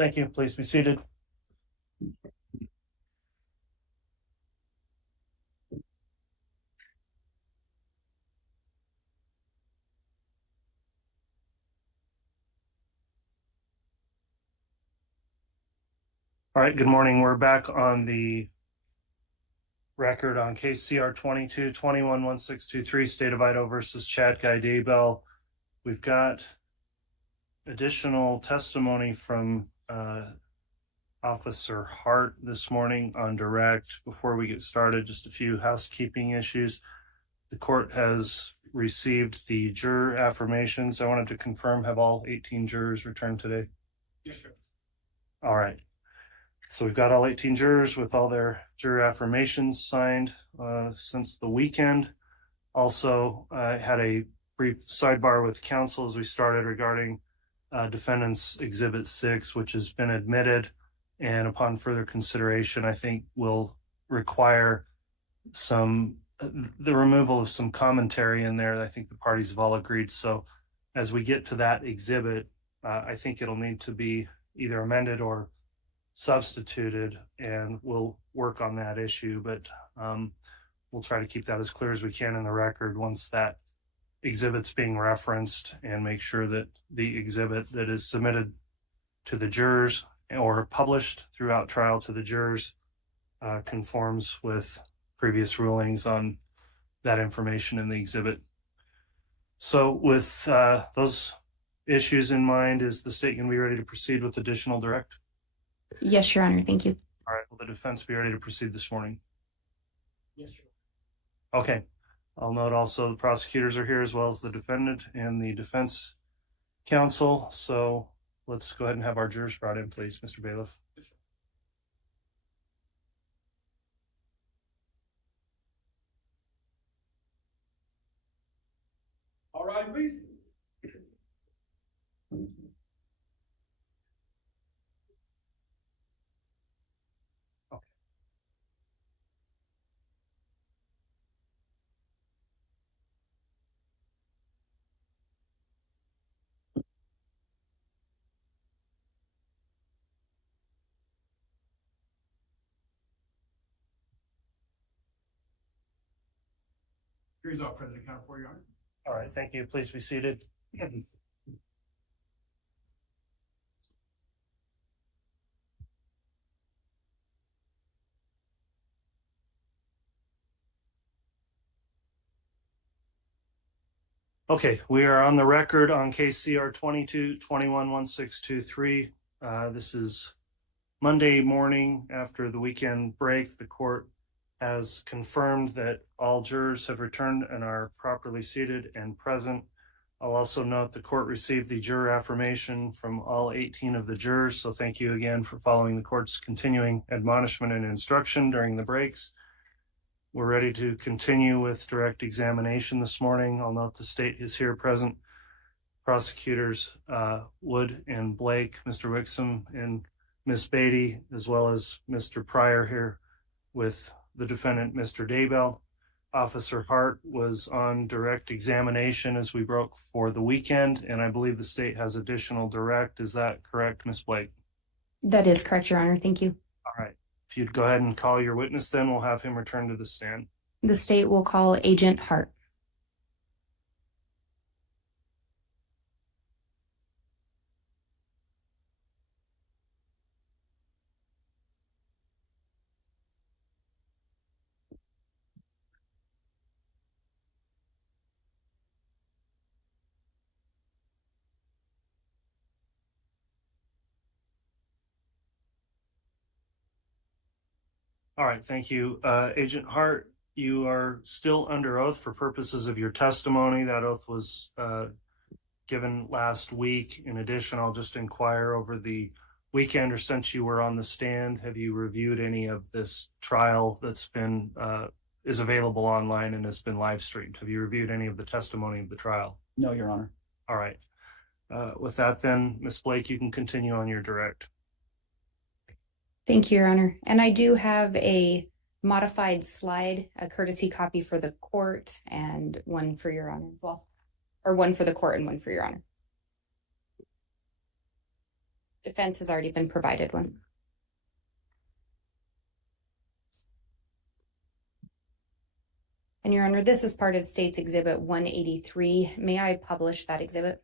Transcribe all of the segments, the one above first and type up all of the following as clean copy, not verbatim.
Thank you. Please be seated. All right, good morning. We're back on the record on case CR 22-21-1623, State of Idaho versus Chad Daybell. We've got additional testimony from Officer Hart this morning on direct. Before we get started, just a few housekeeping issues. The court has received the juror affirmations. I wanted to confirm, have all 18 jurors returned today? Yes, sir. All right. So we've got all 18 jurors with all their juror affirmations signed since the weekend. Also, I had a brief sidebar with counsel as we started regarding defendant's Exhibit 6, which has been admitted, and upon further consideration, I think will require the removal of some commentary in there. I think the parties have all agreed. So as we get to that exhibit, I think it'll need to be either amended or substituted, and we'll work on that issue, but we'll try to keep that as clear as we can in the record once that exhibit's being referenced, and make sure that the exhibit that is submitted to the jurors or published throughout trial to the jurors conforms with previous rulings on that information in the exhibit. So with those issues in mind, is the state going to be ready to proceed with additional direct? Yes, Your Honor. Thank you. All right. Will the defense be ready to proceed this morning? Yes, sir. Okay. I'll note also the prosecutors are here as well as the defendant and the defense counsel. So let's go ahead and have our jurors brought in, please, Mr. Bailiff. Yes, sir. All right, please. Here's our present account for you, Your Honor. All right. Thank you. Please be seated. Okay, we are on the record on case CR 22-21-1623. This is Monday morning after the weekend break. The court has confirmed that all jurors have returned and are properly seated and present. I'll also note the court received the juror affirmation from all 18 of the jurors. So thank you again for following the court's continuing admonishment and instruction during the breaks. We're ready to continue with direct examination this morning. I'll note the state is here present. Prosecutors Wood and Blake, Mr. Wixom and Ms. Beatty, as well as Mr. Pryor here with the defendant, Mr. Daybell. Officer Hart was on direct examination as we broke for the weekend, and I believe the state has additional direct. Is that correct, Ms. Blake? That is correct, Your Honor. Thank you. All right. If you'd go ahead and call your witness, then we'll have him return to the stand. The state will call Agent Hart. All right, thank you. Agent Hart, you are still under oath for purposes of your testimony. That oath was given last week. In addition, I'll just inquire over the weekend, or since you were on the stand, have you reviewed any of this trial that's been is available online and has been live streamed? Have you reviewed any of the testimony of the trial? No, Your Honor. All right. With that then, Ms. Blake, you can continue on your direct. Thank you, Your Honor. And I do have a modified slide, a courtesy copy for the court and one for Your Honor as well. Or one for the court and one for Your Honor. Defense has already been provided one. And Your Honor, this is part of State's Exhibit 183. May I publish that exhibit?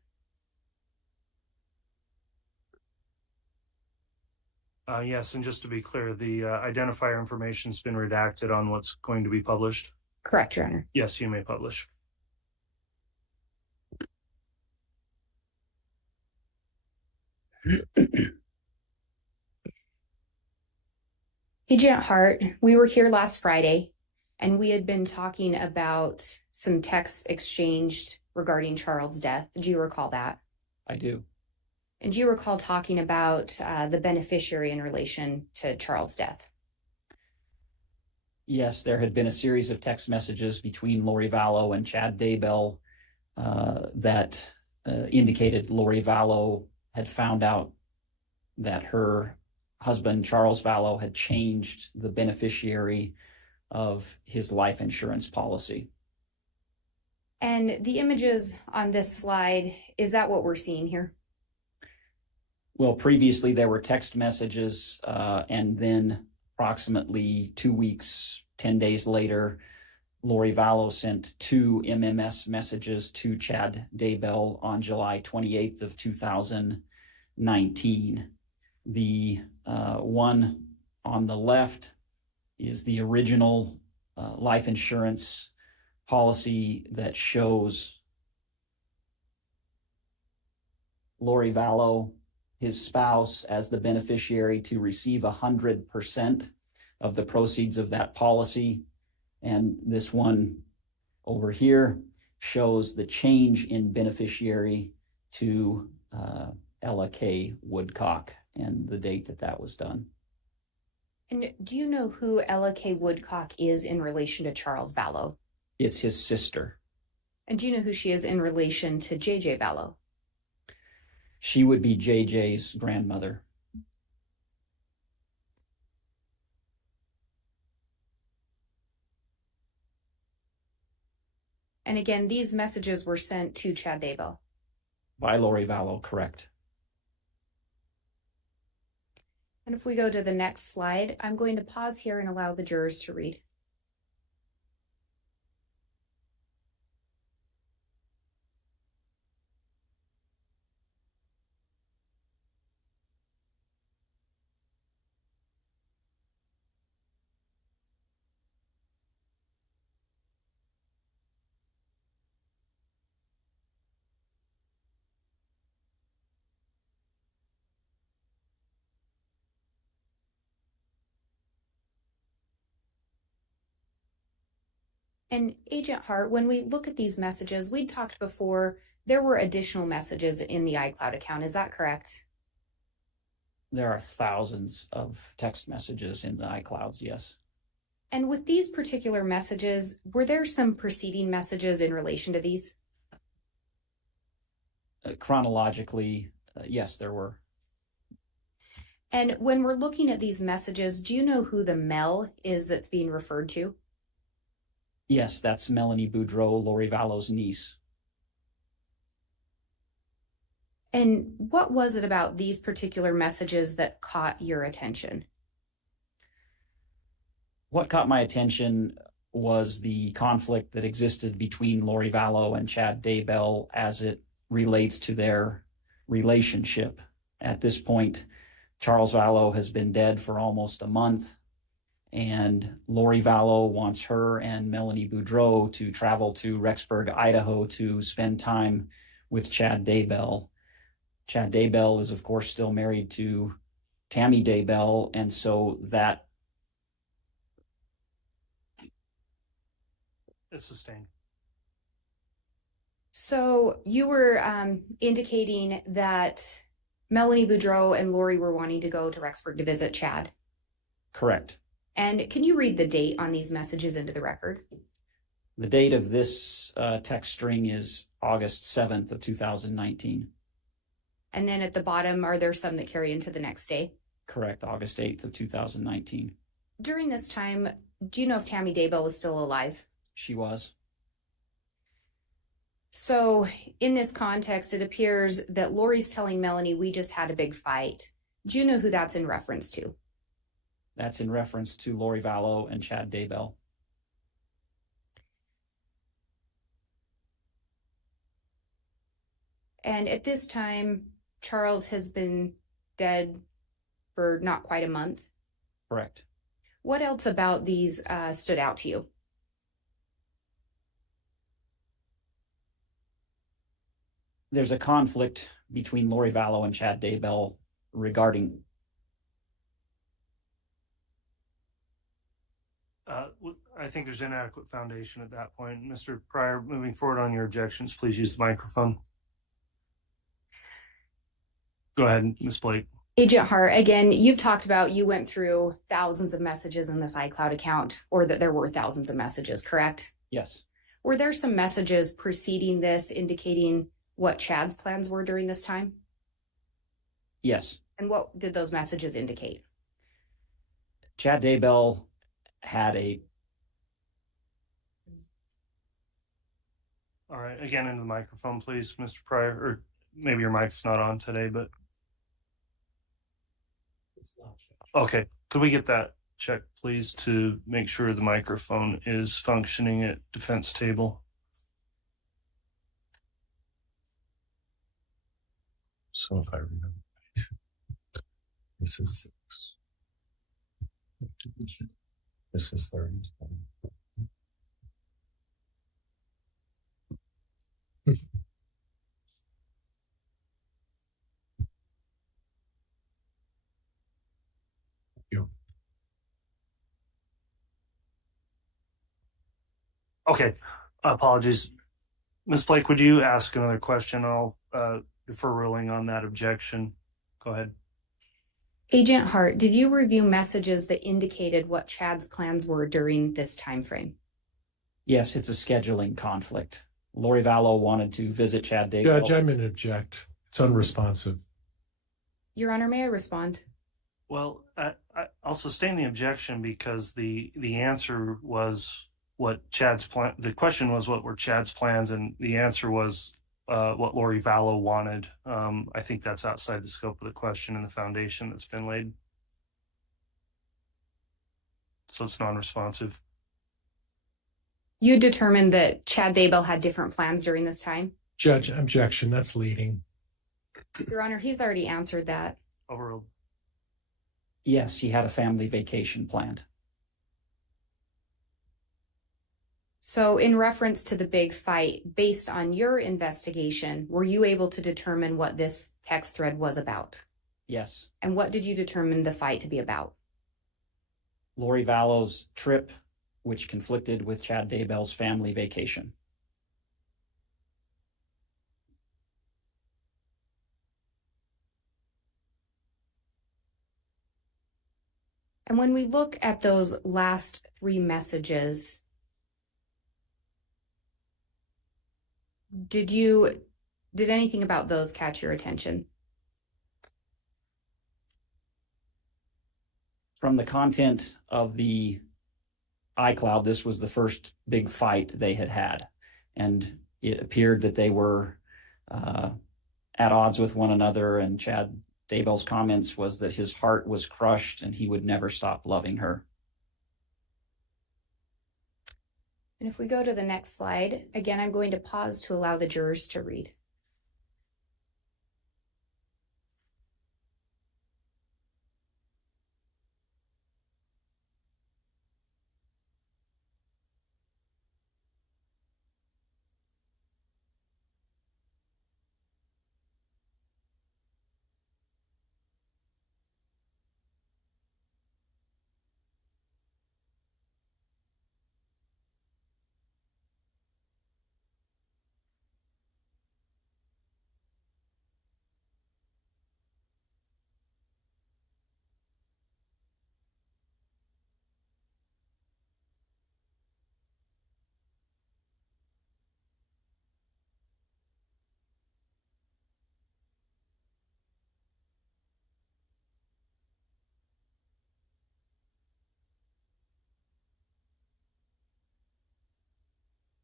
Yes, and just to be clear, the identifier information's been redacted on what's going to be published. Correct, Your Honor. Yes, you may publish. Agent Hart, we were here last Friday, and we had been talking about some texts exchanged regarding Charles' death. Do you recall that? I do. And do you recall talking about the beneficiary in relation to Charles' death? Yes, there had been a series of text messages between Lori Vallow and Chad Daybell that indicated Lori Vallow had found out that her husband, Charles Vallow, had changed the beneficiary of his life insurance policy. And the images on this slide, is that what we're seeing here? Well, previously there were text messages, and then approximately 2 weeks, 10 days later, Lori Vallow sent 2 MMS messages to Chad Daybell on July 28th of 2019. The one on the left is the original life insurance policy that shows Lori Vallow, his spouse, as the beneficiary to receive 100% of the proceeds of that policy. And this one over here shows the change in beneficiary to Ella K. Woodcock and the date that that was done. And do you know who Ella K. Woodcock is in relation to Charles Vallow? It's his sister. And do you know who she is in relation to JJ Vallow? She would be JJ's grandmother. And again, these messages were sent to Chad Daybell. By Lori Vallow, correct. And if we go to the next slide, I'm going to pause here and allow the jurors to read. And Agent Hart, when we look at these messages, we talked before, there were additional messages in the iCloud account. Is that correct? There are thousands of text messages in the iClouds, yes. And with these particular messages, were there some preceding messages in relation to these? Chronologically, yes, there were. And when we're looking at these messages, do you know who the Mel is that's being referred to? Yes, that's Melanie Boudreau, Lori Vallow's niece. And what was it about these particular messages that caught your attention? What caught my attention was the conflict that existed between Lori Vallow and Chad Daybell as it relates to their relationship. At this point, Charles Vallow has been dead for almost a month, and Lori Vallow wants her and Melanie Boudreau to travel to Rexburg, Idaho to spend time with Chad Daybell. Chad Daybell is, of course, still married to Tammy Daybell, and so that It's sustained. So you were indicating that Melanie Boudreau and Lori were wanting to go to Rexburg to visit Chad. correct. And can you read the date on these messages into the record? The date of this text string is August 7th of 2019. And then at the bottom, are there some that carry into the next day? Correct, August 8th of 2019. During this time, do you know if Tammy Daybell was still alive? She was. So in this context, it appears that Lori's telling Melanie, we just had a big fight. Do you know who that's in reference to? That's in reference to Lori Vallow and Chad Daybell. And at this time, Charles has been dead for not quite a month. Correct. What else about these stood out to you? There's a conflict between Lori Vallow and Chad Daybell regarding. I think there's inadequate foundation at that point. Mr. Pryor, moving forward on your objections, please use the microphone. Go ahead, Ms. Blake. Agent Hart, again, you've talked about you went through thousands of messages in this iCloud account, or that there were thousands of messages, correct? Yes. Were there some messages preceding this indicating what Chad's plans were during this time? Yes. And what did those messages indicate? Chad Daybell had a. All right, again, into the microphone, please, Mr. Pryor, or maybe your mic's not on today, but. Okay, could we get that checked, please, to make sure the microphone is functioning at defense table? So if I remember, this is 6. This is 30. Okay, apologies. Ms. Blake, would you ask another question? I'll defer ruling on that objection. Go ahead. Agent Hart, did you review messages that indicated what Chad's plans were during this time frame? Yes, it's a scheduling conflict. Lori Vallow wanted to visit Chad Daybell. Judge, I'm going to object. It's unresponsive. Your Honor, may I respond? Well, I'll sustain the objection because the answer was what Chad's plan. The question was what were Chad's plans, and the answer was what Lori Vallow wanted. I think that's outside the scope of the question and the foundation that's been laid. So it's non-responsive. You determined that Chad Daybell had different plans during this time? Judge, objection. That's leading. Your Honor, he's already answered that. Overruled. Yes, he had a family vacation planned. So in reference to the big fight, based on your investigation, were you able to determine what this text thread was about? Yes. And what did you determine the fight to be about? Lori Vallow's trip, which conflicted with Chad Daybell's family vacation. And when we look at those last 3 messages, did anything about those catch your attention? From the content of the iCloud, this was the first big fight they had had. And it appeared that they were at odds with one another. And Chad Daybell's comments was that his heart was crushed and he would never stop loving her. And if we go to the next slide, again, I'm going to pause to allow the jurors to read.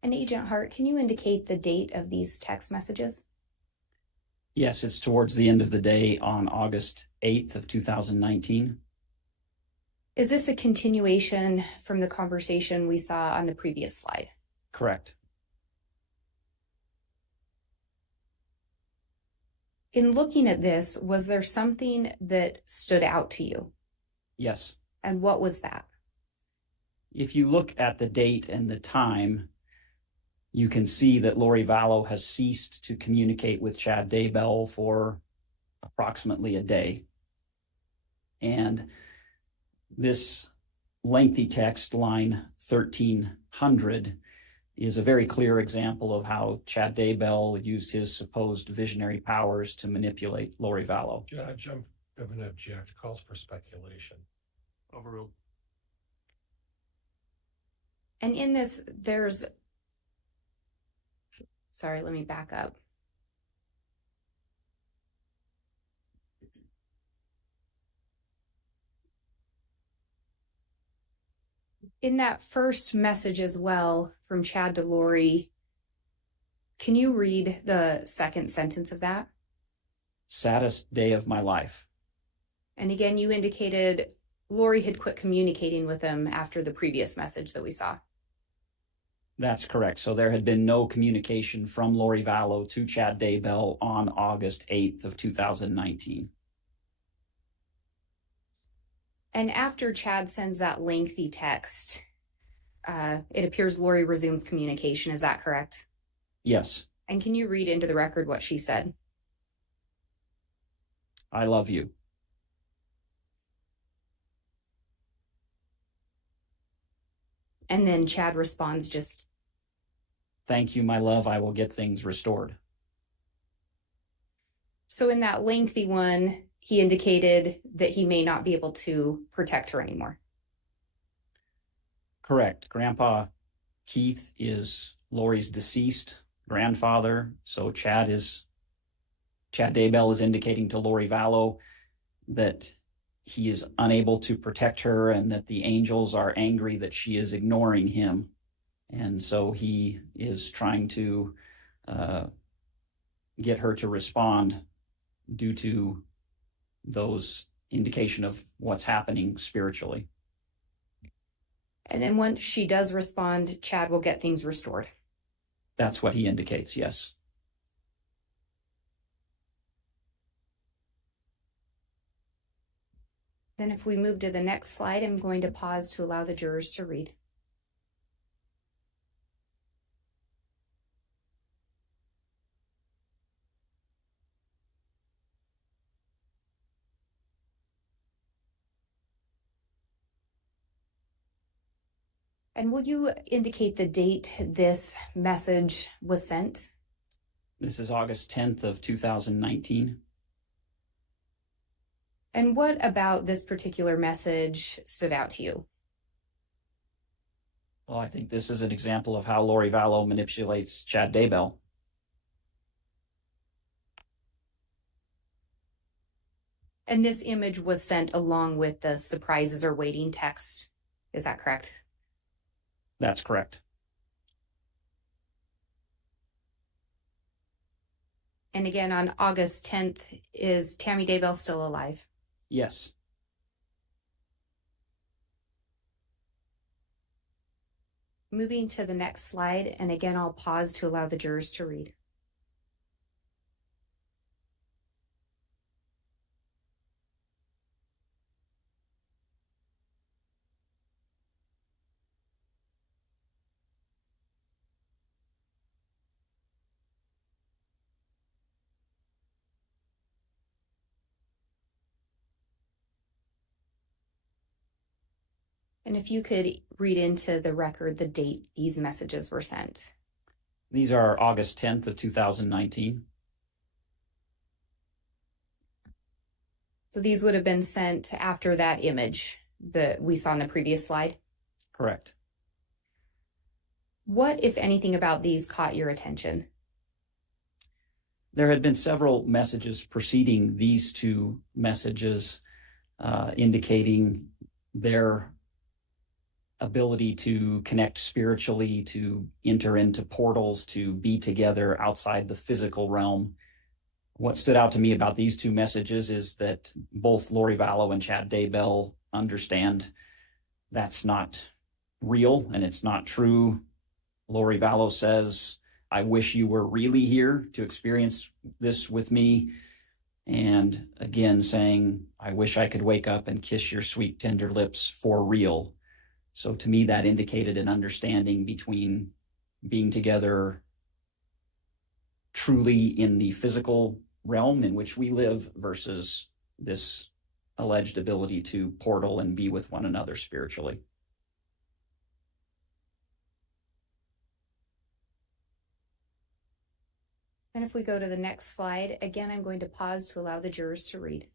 And Agent Hart, can you indicate the date of these text messages? Yes, it's towards the end of the day on August 8th of 2019. Is this a continuation from the conversation we saw on the previous slide? Correct. In looking at this, was there something that stood out to you? Yes. And what was that? If you look at the date and the time, you can see that Lori Vallow has ceased to communicate with Chad Daybell for approximately a day. And this lengthy text, line 1300, is a very clear example of how Chad Daybell used his supposed visionary powers to manipulate Lori Vallow. Judge, I'm going to object. Calls for speculation. Overruled. And in this, sorry, let me back up. In that first message as well from Chad to Lori, can you read the second sentence of that? Saddest day of my life. And again, you indicated Lori had quit communicating with him after the previous message that we saw. That's correct. So there had been no communication from Lori Vallow to Chad Daybell on August 8th of 2019. And after Chad sends that lengthy text, it appears Lori resumes communication. Is that correct? Yes. And can you read into the record what she said? I love you. And then Chad responds just, thank you, my love. I will get things restored. so in that lengthy one, he indicated that he may not be able to protect her anymore. Correct. Grandpa Keith is Lori's deceased grandfather. So Chad Daybell is indicating to Lori Vallow that he is unable to protect her and that the angels are angry that she is ignoring him. And so he is trying to get her to respond due to those indication of what's happening spiritually. And then once she does respond, Chad will get things restored. That's what he indicates, yes. Then if we move to the next slide, I'm going to pause to allow the jurors to read. And will you indicate the date this message was sent? This is August 10th of 2019. And what about this particular message stood out to you? Well, I think this is an example of how Lori Vallow manipulates Chad Daybell. And this image was sent along with the surprises or waiting text. Is that correct? That's correct. And again, on August 10th, is Tammy Daybell still alive? Yes. Moving to the next slide, and again, I'll pause to allow the jurors to read. And if you could read into the record the date these messages were sent. These are August 10th of 2019. So these would have been sent after that image that we saw in the previous slide? Correct. What, if anything, about these caught your attention? There had been several messages preceding these two messages indicating their ability to connect spiritually, to enter into portals, to be together outside the physical realm. What stood out to me about these two messages is that both Lori Vallow and Chad Daybell understand that's not real and it's not true. Lori Vallow says, I wish you were really here to experience this with me. And again, saying, I wish I could wake up and kiss your sweet, tender lips for real. So to me, that indicated an understanding between being together truly in the physical realm in which we live versus this alleged ability to portal and be with one another spiritually. And if we go to the next slide, again, I'm going to pause to allow the jurors to read.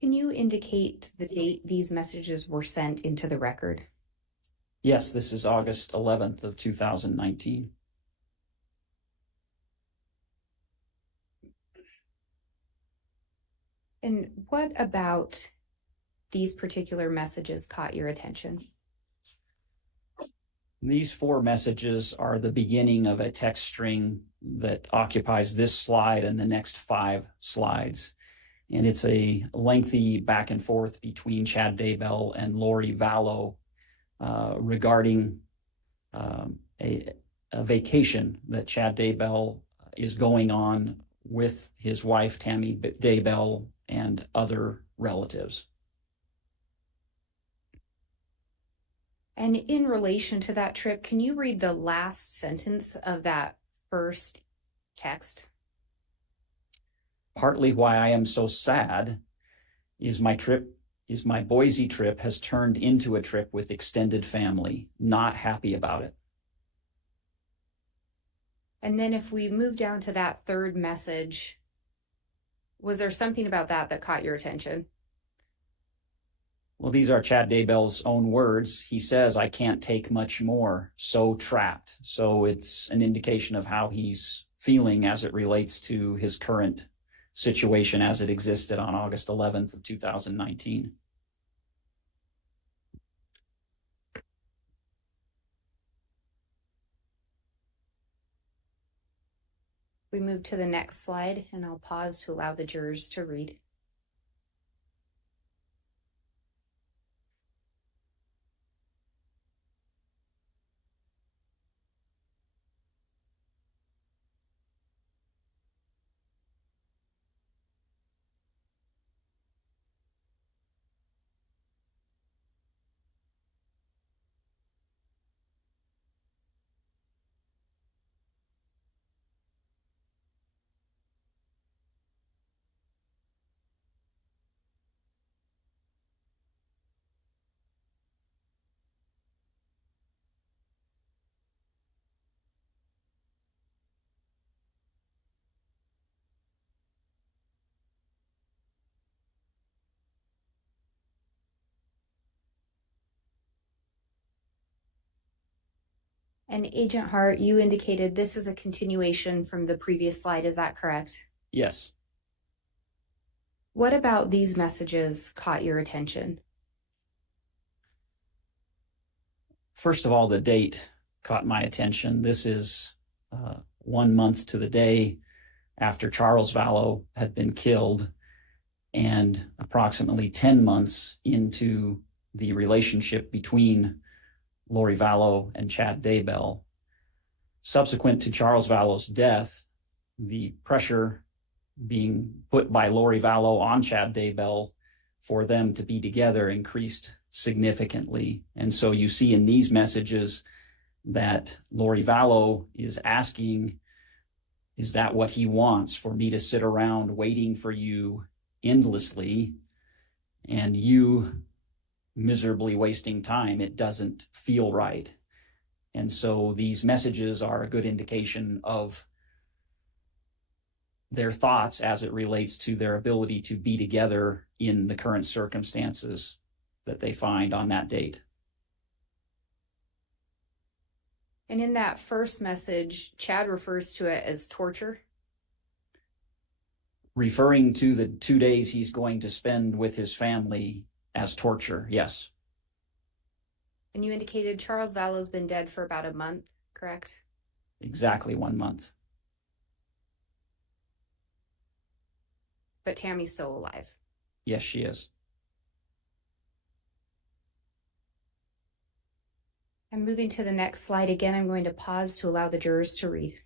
Can you indicate the date these messages were sent into the record? Yes, this is August 11th of 2019. And what about these particular messages caught your attention? These 4 messages are the beginning of a text string that occupies this slide and the next 5 slides. And it's a lengthy back and forth between Chad Daybell and Lori Vallow regarding a vacation that Chad Daybell is going on with his wife, Tammy Daybell, and other relatives. And in relation to that trip, can you read the last sentence of that first text? Partly why I am so sad is my Boise trip has turned into a trip with extended family. Not happy about it. And then if we move down to that third message, was there something about that caught your attention? Well, these are Chad Daybell's own words. He says, I can't take much more, so trapped. So it's an indication of how he's feeling as it relates to his current situation as it existed on August 11th of 2019. We move to the next slide, and I'll pause to allow the jurors to read. And Agent Hart, you indicated this is a continuation from the previous slide. Is that correct? Yes. What about these messages caught your attention? First of all, the date caught my attention. This is 1 month to the day after Charles Vallow had been killed, and approximately 10 months into the relationship between Lori Vallow and Chad Daybell. Subsequent to Charles Vallow's death, the pressure being put by Lori Vallow on Chad Daybell for them to be together increased significantly. And so you see in these messages that Lori Vallow is asking, is that what he wants, for me to sit around waiting for you endlessly, and you miserably wasting time. It doesn't feel right. And so these messages are a good indication of their thoughts as it relates to their ability to be together in the current circumstances that they find on that date. And in that first message, Chad refers to it as torture. Referring to the 2 days he's going to spend with his family as torture, yes. And you indicated Charles Vallow's been dead for about a month, correct? Exactly 1 month. But Tammy's still alive. Yes, she is. And moving to the next slide again, I'm going to pause to allow the jurors to read.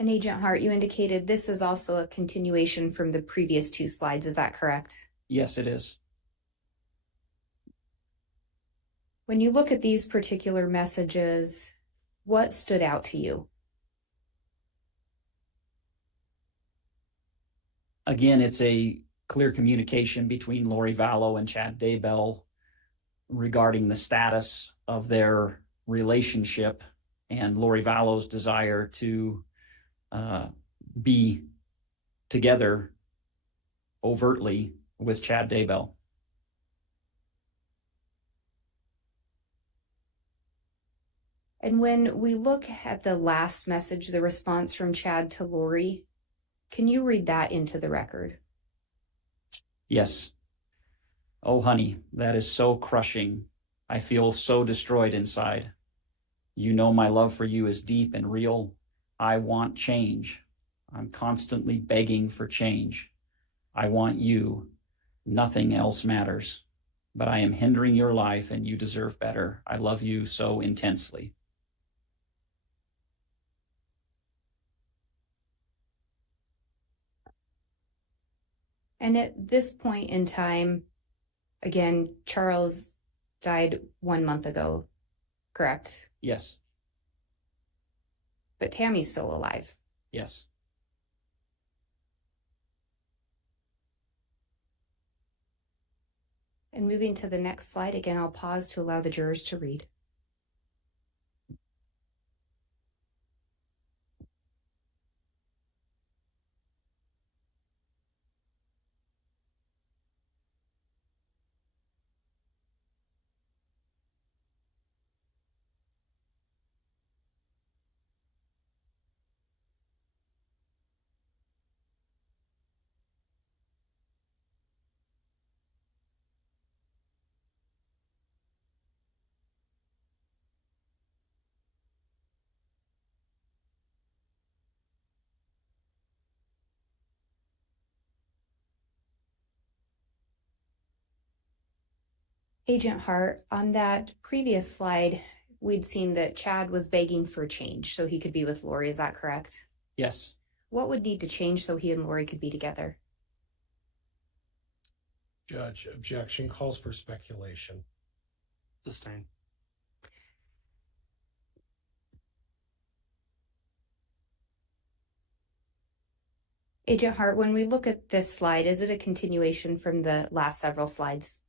And Agent Hart, you indicated this is also a continuation from the previous 2 slides. Is that correct? Yes, it is. When you look at these particular messages, what stood out to you? Again, it's a clear communication between Lori Vallow and Chad Daybell regarding the status of their relationship and Lori Vallow's desire to be together overtly with Chad Daybell. And when we look at the last message, the response from Chad to Lori, can you read that into the record? Yes. Oh, honey, that is so crushing. I feel so destroyed inside. You know my love for you is deep and real. I want change. I'm constantly begging for change. I want you. Nothing else matters. But I am hindering your life and you deserve better. I love you so intensely. And at this point in time, again, Charles died 1 month ago, correct? Yes. But Tammy's still alive. Yes. And moving to the next slide, again, I'll pause to allow the jurors to read. Agent Hart, on that previous slide, we'd seen that Chad was begging for change so he could be with Lori. Is that correct? Yes. What would need to change so he and Lori could be together? Judge, objection calls for speculation. Sustained. Agent Hart, when we look at this slide, is it a continuation from the last several slides?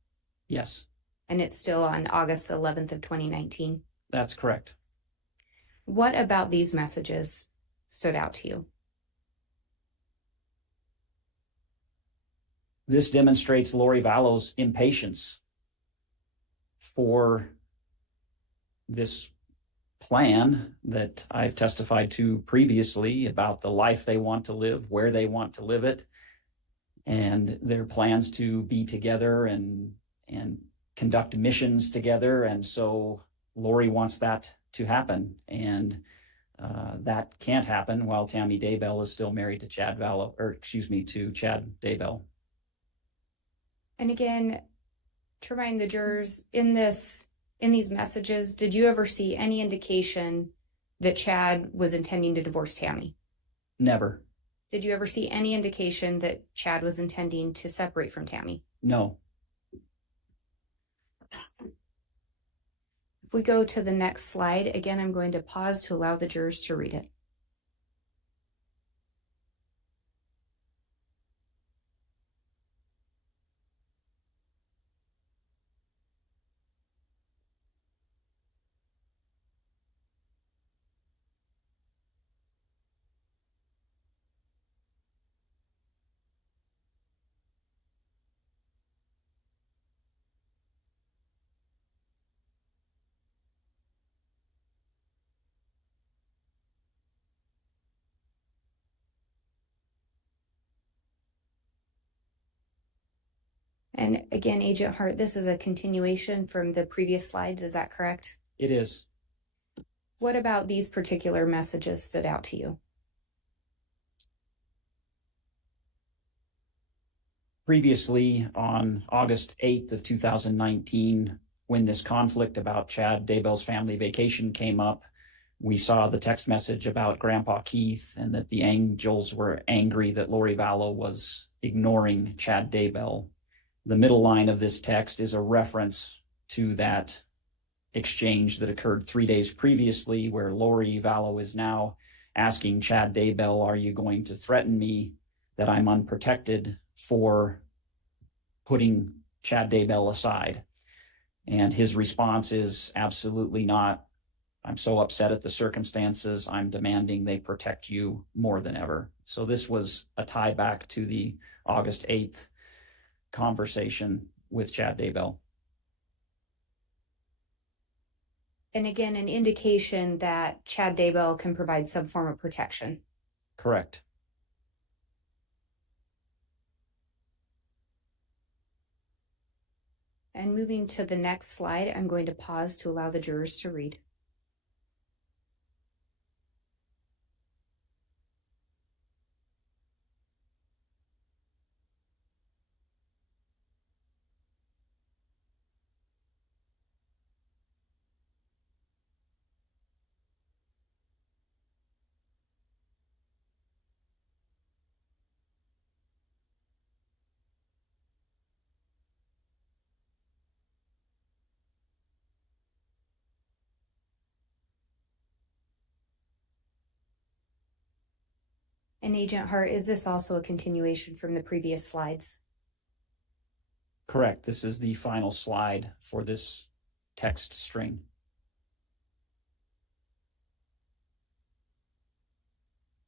Yes. And it's still on August 11th of 2019? That's correct. What about these messages stood out to you? This demonstrates Lori Vallow's impatience for this plan that I've testified to previously about the life they want to live, where they want to live it, and their plans to be together and conduct missions together. And so Lori wants that to happen. And that can't happen while Tammy Daybell is still married to Chad Daybell. And again, to remind the jurors, in these messages, did you ever see any indication that Chad was intending to divorce Tammy? Never. Did you ever see any indication that Chad was intending to separate from Tammy? No. If we go to the next slide, again, I'm going to pause to allow the jurors to read it. And again, Agent Hart, this is a continuation from the previous slides, is that correct? It is. What about these particular messages stood out to you? Previously, on August 8th of 2019, when this conflict about Chad Daybell's family vacation came up, we saw the text message about Grandpa Keith and that the Angels were angry that Lori Vallow was ignoring Chad Daybell. The middle line of this text is a reference to that exchange that occurred 3 days previously, where Lori Vallow is now asking Chad Daybell, are you going to threaten me that I'm unprotected for putting Chad Daybell aside? And his response is absolutely not. I'm so upset at the circumstances. I'm demanding they protect you more than ever. So this was a tie back to the August 8th conversation with Chad Daybell. And again, an indication that Chad Daybell can provide some form of protection. Correct. And moving to the next slide, I'm going to pause to allow the jurors to read. And Agent Hart, is this also a continuation from the previous slides? Correct. This is the final slide for this text string.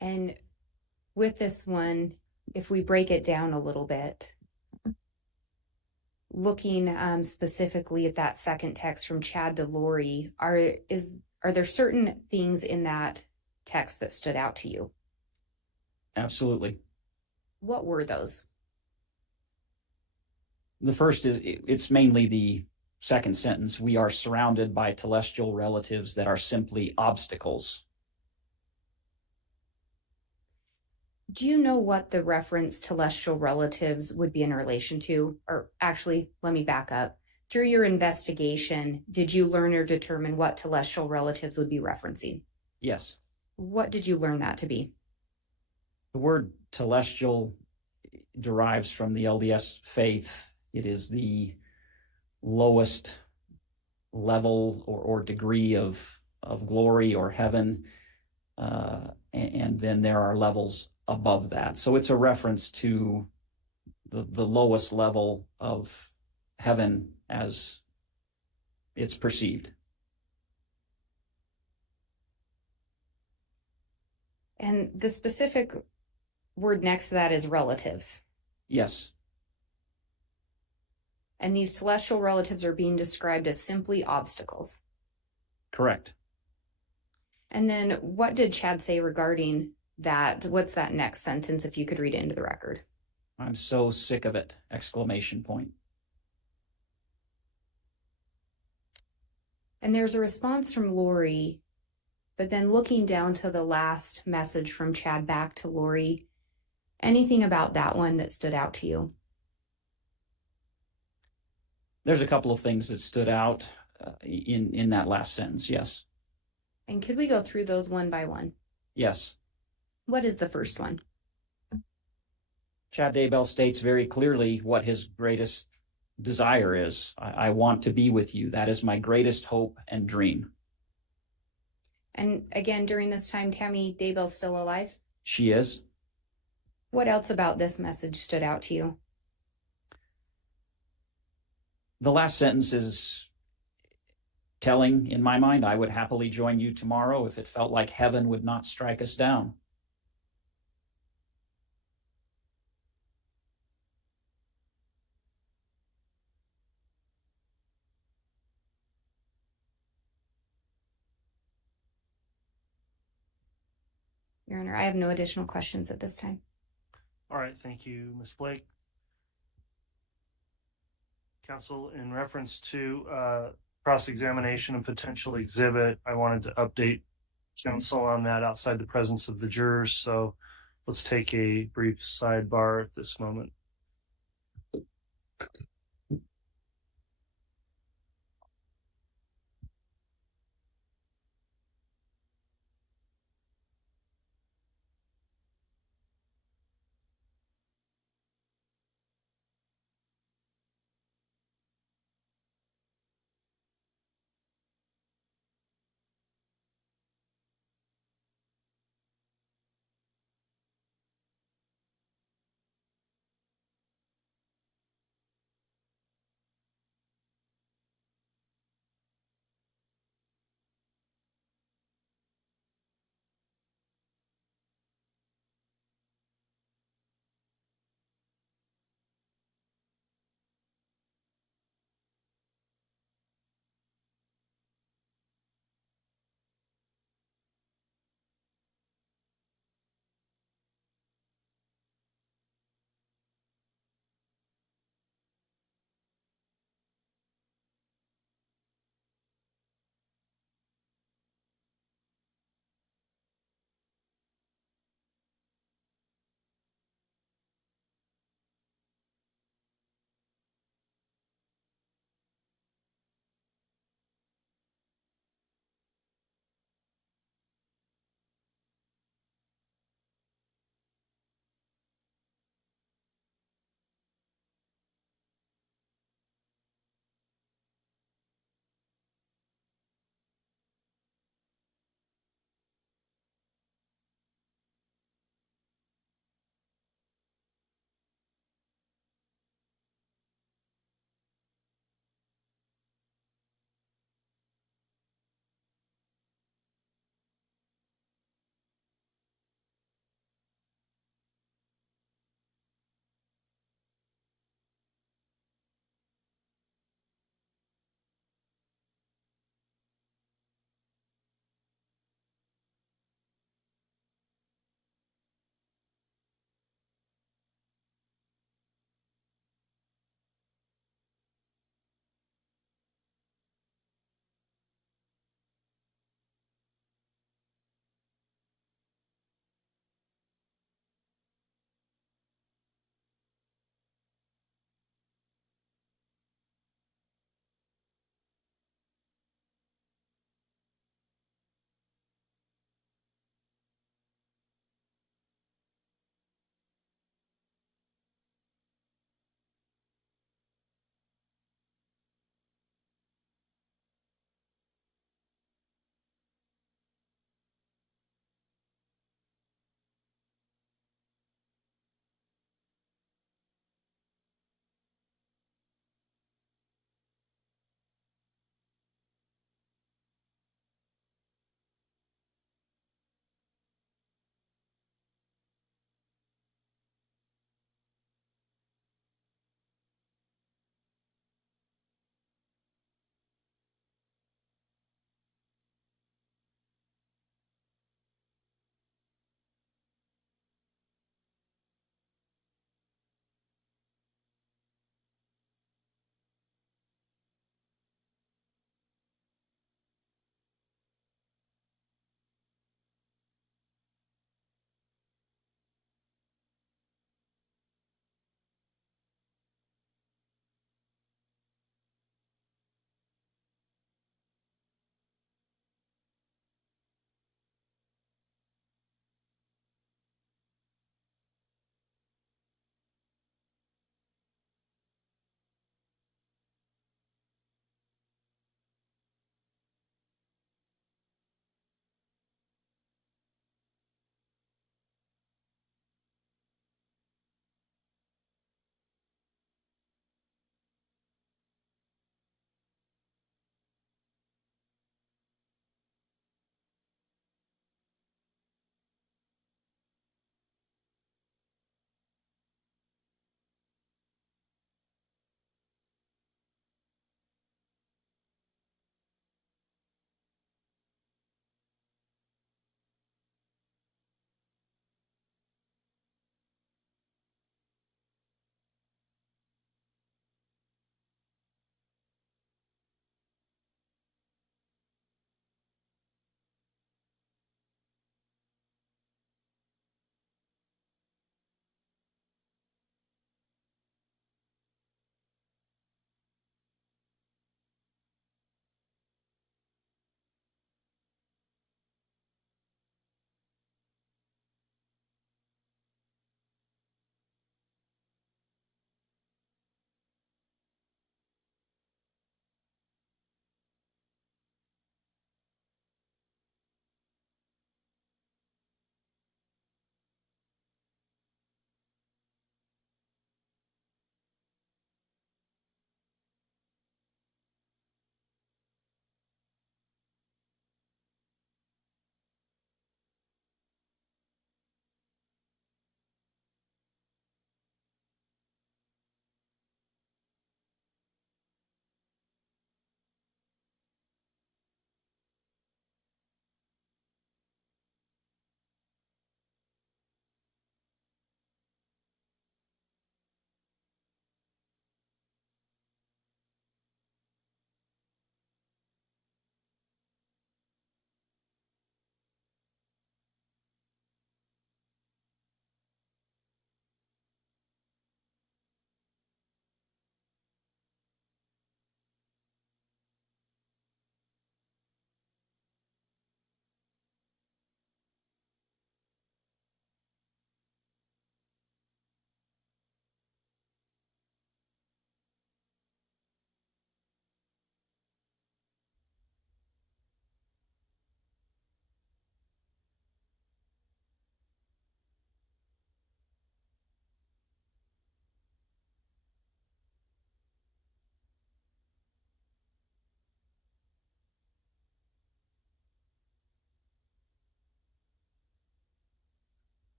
And with this one, if we break it down a little bit, looking specifically at that second text from Chad to Lori, are there certain things in that text that stood out to you? Absolutely. What were those? The first is, it's mainly the second sentence. We are surrounded by telestial relatives that are simply obstacles. Do you know what the reference telestial relatives would be in relation to? Or actually, let me back up. Through your investigation, did you learn or determine what telestial relatives would be referencing? Yes. What did you learn that to be? The word telestial derives from the LDS faith. It is the lowest level or degree of glory or heaven. And then there are levels above that. So it's a reference to the lowest level of heaven as it's perceived. And the specific word next to that is relatives. Yes. And these telestial relatives are being described as simply obstacles. Correct. And then what did Chad say regarding that? What's that next sentence, if you could read it into the record? I'm so sick of it! Exclamation point. And there's a response from Lori, but then looking down to the last message from Chad back to Lori, anything about that one that stood out to you? There's a couple of things that stood out in that last sentence. Yes. And could we go through those one by one? Yes. What is the first one? Chad Daybell states very clearly what his greatest desire is. I want to be with you. That is my greatest hope and dream. And again, during this time, Tammy Daybell's still alive? She is. What else about this message stood out to you? The last sentence is telling in my mind. I would happily join you tomorrow if it felt like heaven would not strike us down. Your Honor, I have no additional questions at this time. All right, thank you, Ms. Blake. Counsel, in reference to cross-examination and potential exhibit, I wanted to update counsel on that outside the presence of the jurors. So let's take a brief sidebar at this moment.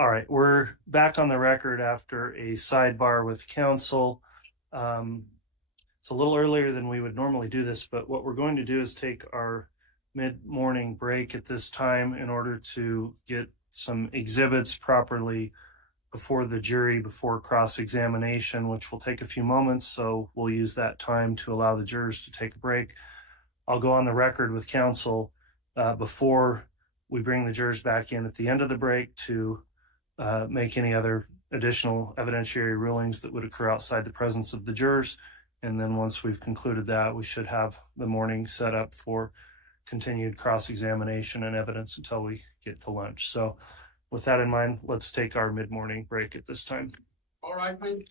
All right, we're back on the record after a sidebar with counsel. It's a little earlier than we would normally do this, but what we're going to do is take our mid-morning break at this time in order to get some exhibits properly before the jury, before cross-examination, which will take a few moments. So we'll use that time to allow the jurors to take a break. I'll go on the record with counsel before we bring the jurors back in at the end of the break to make any other additional evidentiary rulings that would occur outside the presence of the jurors. And then once we've concluded that, we should have the morning set up for continued cross-examination and evidence until we get to lunch. So with that in mind, let's take our mid-morning break at this time. All right, please.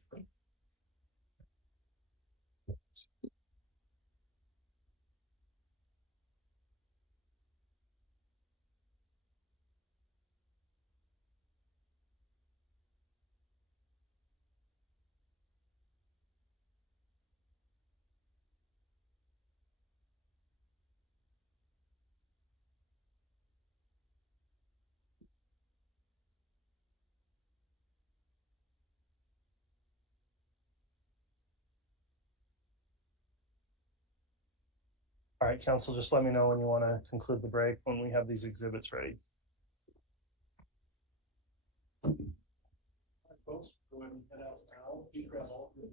All right, counsel, just let me know when you want to conclude the break when we have these exhibits ready. All right, folks, go ahead and head out now. Keep grab all of them.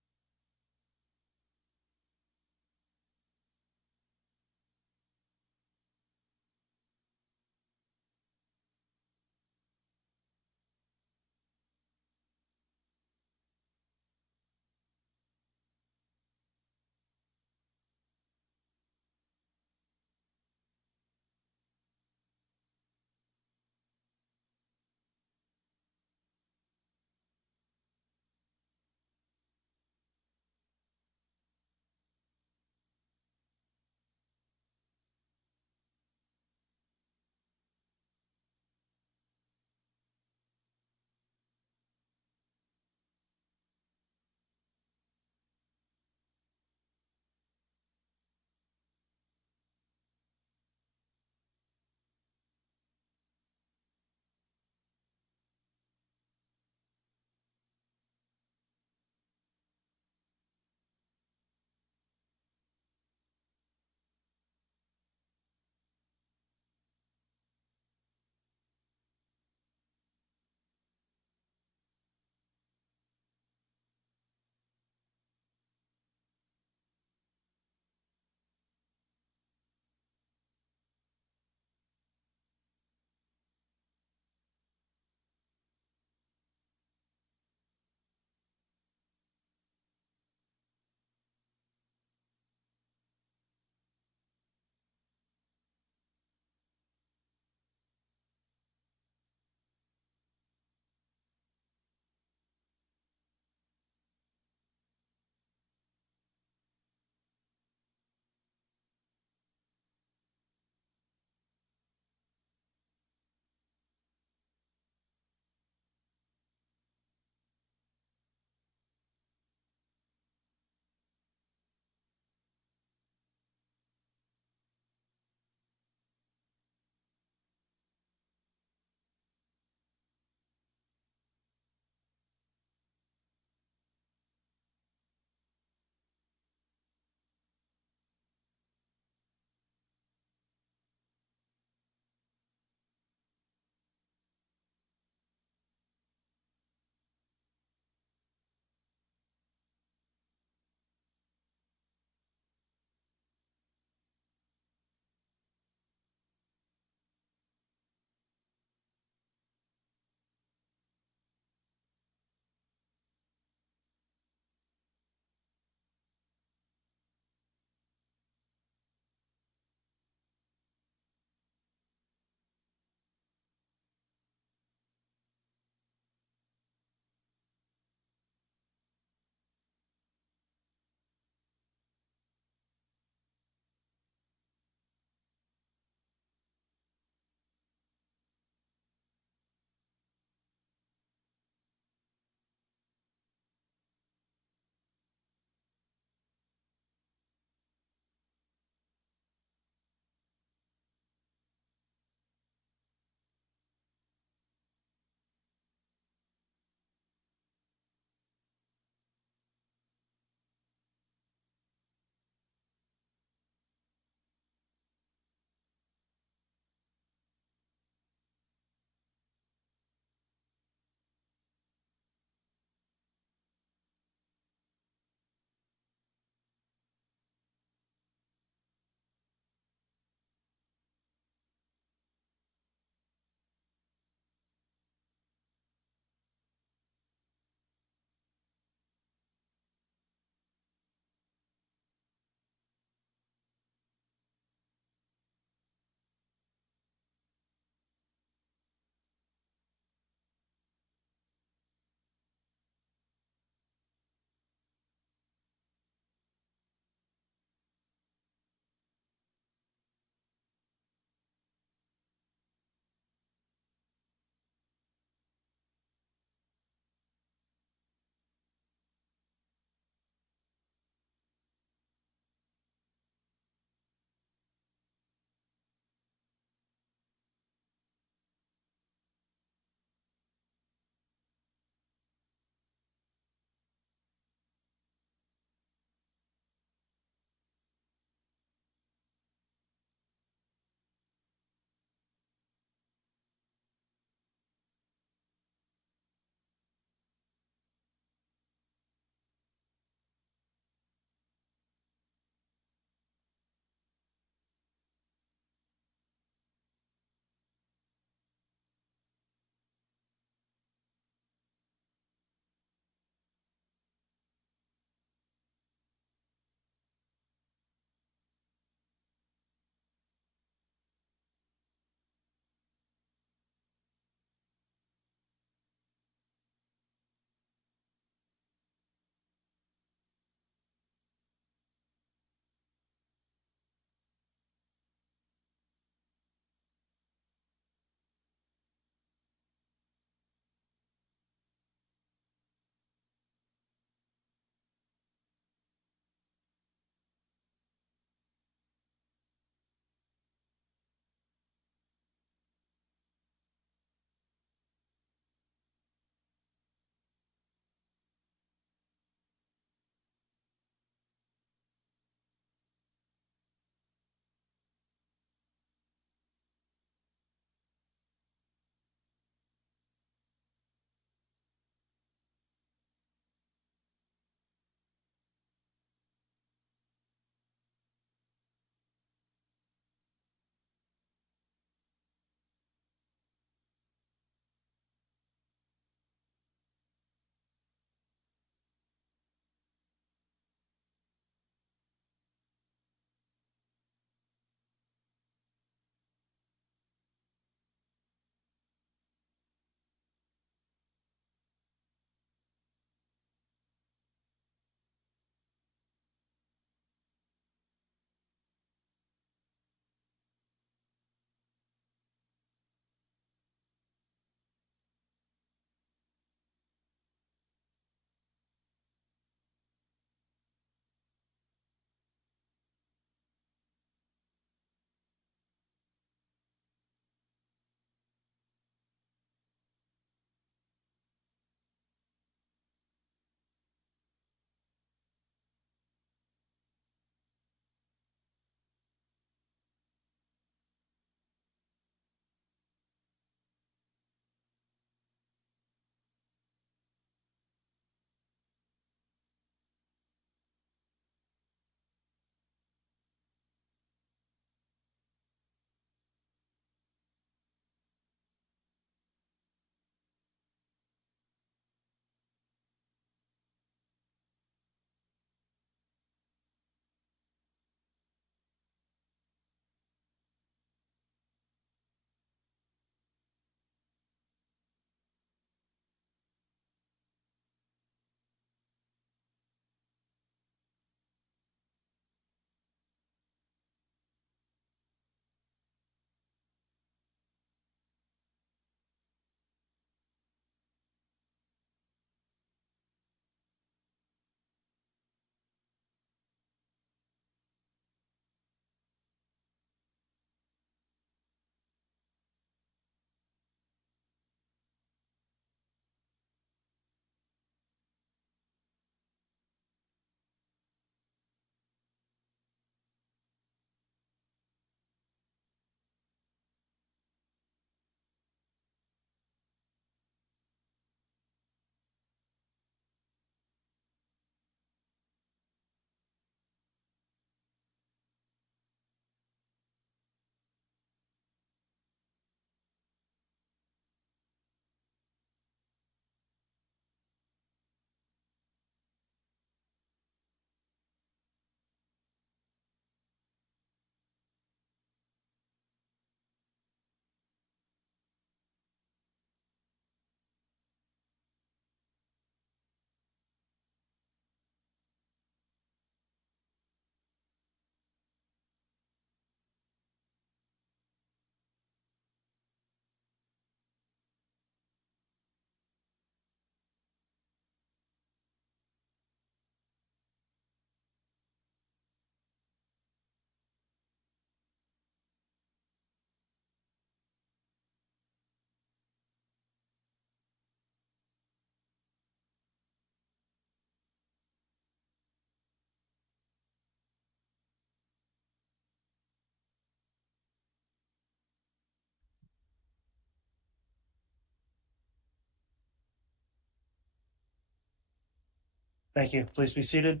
Thank you. Please be seated.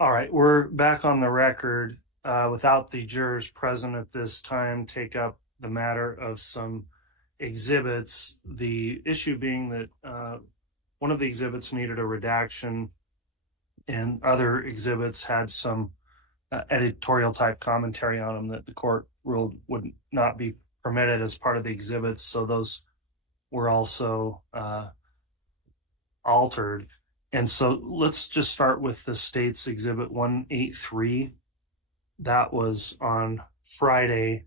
All right, we're back on the record without the jurors present at this time. Take up the matter of some exhibits. The issue being that one of the exhibits needed a redaction, and other exhibits had some editorial type commentary on them that the court ruled would not be permitted as part of the exhibits. So those were also altered. And so let's just start with the state's exhibit 183. That was on Friday,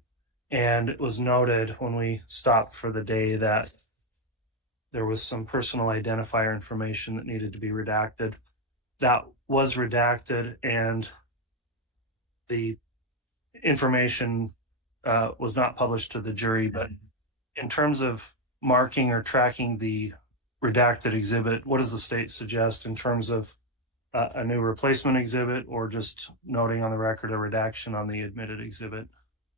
and it was noted when we stopped for the day that there was some personal identifier information that needed to be redacted. That was redacted, and the information was not published to the jury. But in terms of marking or tracking the redacted exhibit, what does the state suggest in terms of a new replacement exhibit, or just noting on the record a redaction on the admitted exhibit?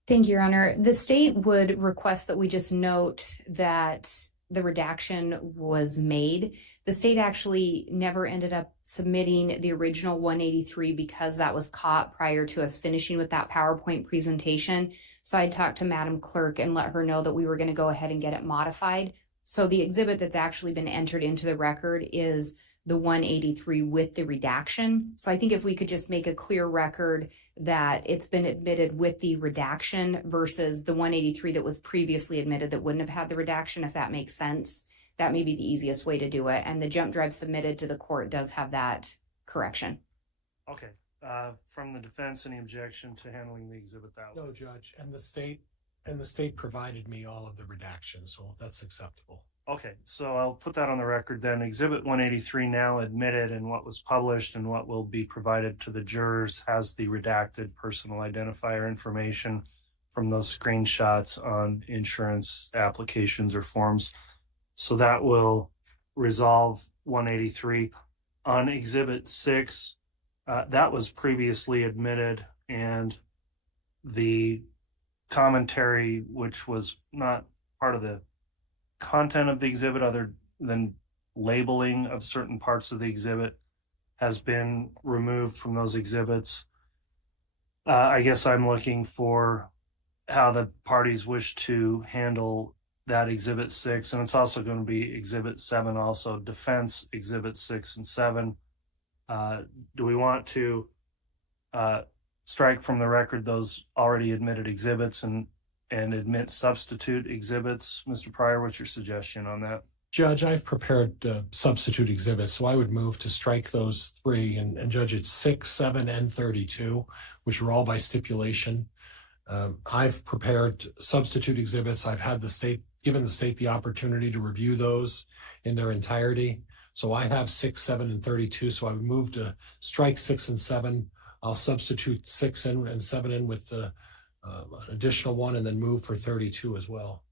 Thank you, Your Honor. The state would request that we just note that the redaction was made. The state actually never ended up submitting the original 183 because that was caught prior to us finishing with that PowerPoint presentation. So I talked to Madam Clerk and let her know that we were going to go ahead and get it modified. So the exhibit that's actually been entered into the record is the 183 with the redaction. So I think if we could just make a clear record that it's been admitted with the redaction versus the 183 that was previously admitted that wouldn't have had the redaction, if that makes sense, that may be the easiest way to do it. And the jump drive submitted to the court does have that correction. Okay. From the defense, any objection to handling the exhibit that way? No, Judge, and the state provided me all of the redactions, so that's acceptable. Okay, so I'll put that on the record then. Exhibit 183 now admitted, and what was published and what will be provided to the jurors has the redacted personal identifier information from those screenshots on insurance applications or forms. So that will resolve 183. On Exhibit 6, that was previously admitted, and the commentary, which was not part of the content of the exhibit other than labeling of certain parts of the exhibit, has been removed from those exhibits. I guess I'm looking for how the parties wish to handle that Exhibit 6, and it's also going to be Exhibit 7 also, defense Exhibit 6 and 7. Do we want to strike from the record those already admitted exhibits and admit substitute exhibits? Mr. Pryor, what's your suggestion on that? Judge, I've prepared substitute exhibits, so I would move to strike those three, and Judge, it's 6, 7, and 32, which are all by stipulation. I've prepared substitute exhibits. I've had given the state the opportunity to review those in their entirety. So I have 6, 7, and 32. So I would move to strike 6 and 7. I'll substitute 6 and 7 in with an additional one, and then move for 32 as well.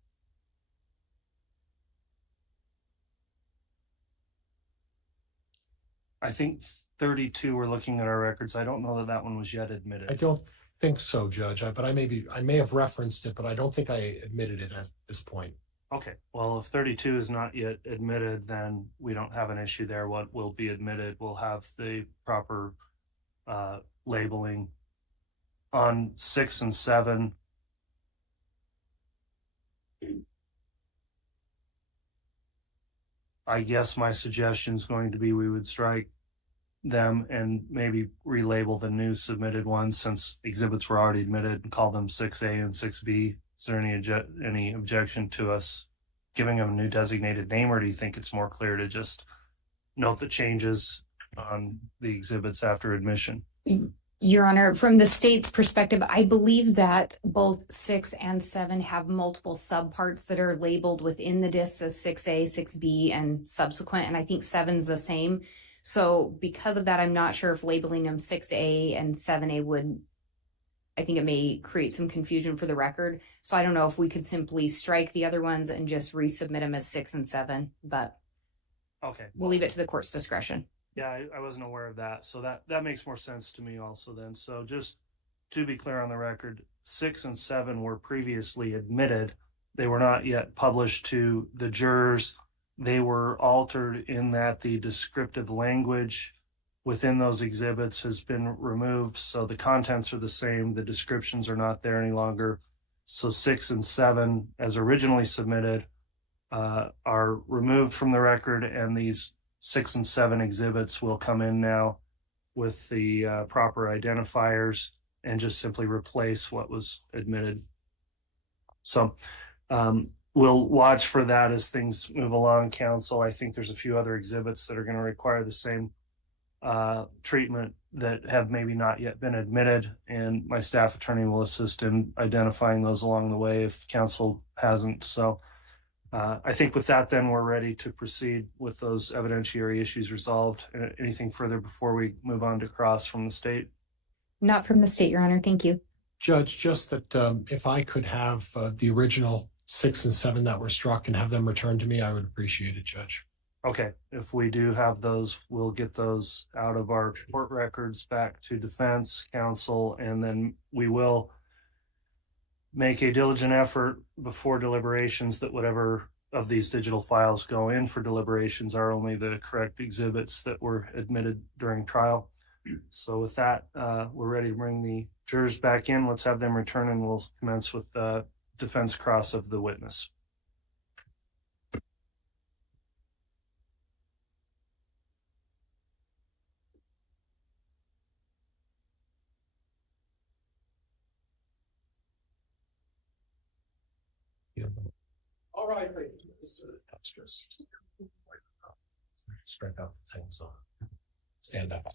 I think 32, we're looking at our records. I don't know that that one was yet admitted. I don't think so, Judge, but I may have referenced it, but I don't think I admitted it at this point. Okay, well, if 32 is not yet admitted, then we don't have an issue there. What will be admitted will have the proper labeling. On 6 and 7, I guess my suggestion is going to be we would strike them and maybe relabel the new submitted ones, since exhibits were already admitted, and call them 6A and 6B. Is there any objection to us giving them a new designated name, or do you think it's more clear to just note the changes on the exhibits after admission? Your Honor, from the state's perspective, I believe that both 6 and 7 have multiple subparts that are labeled within the discs as 6A, 6B, and subsequent, and I think 7's the same. So because of that, I'm not sure if labeling them 6A and 7A I think it may create some confusion for the record. So I don't know if we could simply strike the other ones and just resubmit them as 6 and 7, but okay, we'll leave it to the court's discretion. Yeah, I wasn't aware of that. So that makes more sense to me also then. So just to be clear on the record, 6 and 7 were previously admitted. They were not yet published to the jurors. They were altered in that the descriptive language within those exhibits has been removed. So the contents are the same. The descriptions are not there any longer. So 6 and 7, as originally submitted, are removed from the record, and these 6 and 7 exhibits will come in now with the proper identifiers and just simply replace what was admitted. So we'll watch for that as things move along, counsel. I think there's a few other exhibits that are going to require the same treatment that have maybe not yet been admitted, and my staff attorney will assist in identifying those along the way if counsel hasn't. So I think with that, then we're ready to proceed with those evidentiary issues resolved. Anything further before we move on to cross from the state? Not from the state, Your Honor. Thank you. Judge, just that if I could have the original 6 and 7 that were struck and have them returned to me, I would appreciate it, Judge. Okay, if we do have those, we'll get those out of our court records back to defense counsel, and then we will make a diligent effort before deliberations that whatever of these digital files go in for deliberations are only the correct exhibits that were admitted during trial. So with that, we're ready to bring the jurors back in. Let's have them return, and we'll commence with the defense cross of the witness. All right, please. Strike out the things on. Stand up.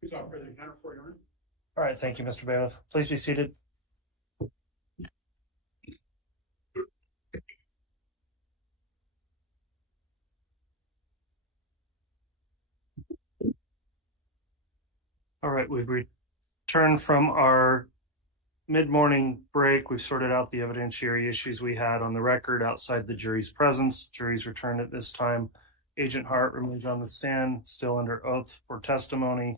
Who's out for the counter for you? All right, thank you, Mr. Bailiff. Please be seated. All right, we've returned from our mid-morning break. We've sorted out the evidentiary issues we had on the record outside the jury's presence. Jury's returned at this time. Agent Hart remains on the stand, still under oath for testimony.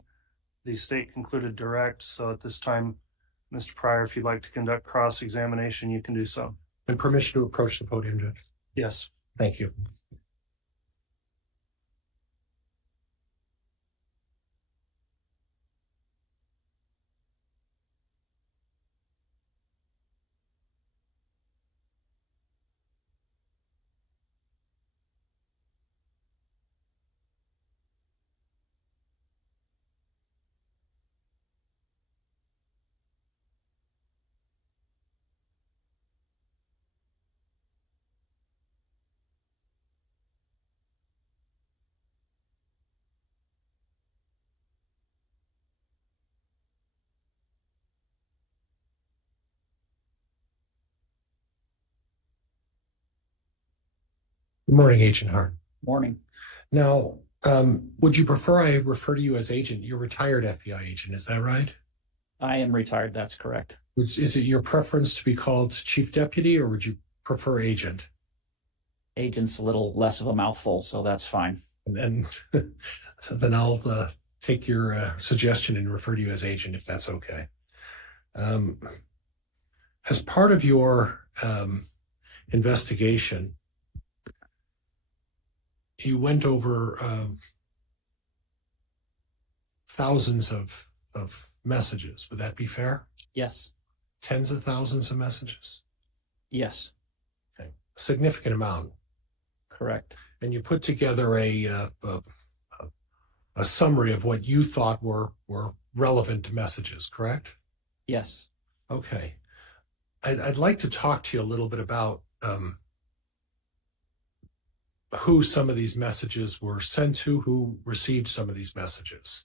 The state concluded direct. So at this time, Mr. Pryor, if you'd like to conduct cross-examination, you can do so. And permission to approach the podium, Judge. Yes. Thank you. Good morning, Agent Hart. Morning. Now, would you prefer I refer to you as agent? You're a retired FBI agent, is that right? I am retired. That's correct. Is it your preference to be called chief deputy, or would you prefer agent? Agent's a little less of a mouthful, so that's fine. And then I'll take your suggestion and refer to you as agent, if that's okay. As part of your investigation, you went over thousands of messages. Would that be fair? Yes. Tens of thousands of messages? Yes. Okay. A significant amount. Correct. And you put together a summary of what you thought were relevant messages, correct? Yes. Okay. I'd like to talk to you a little bit about who some of these messages were sent to, who received some of these messages.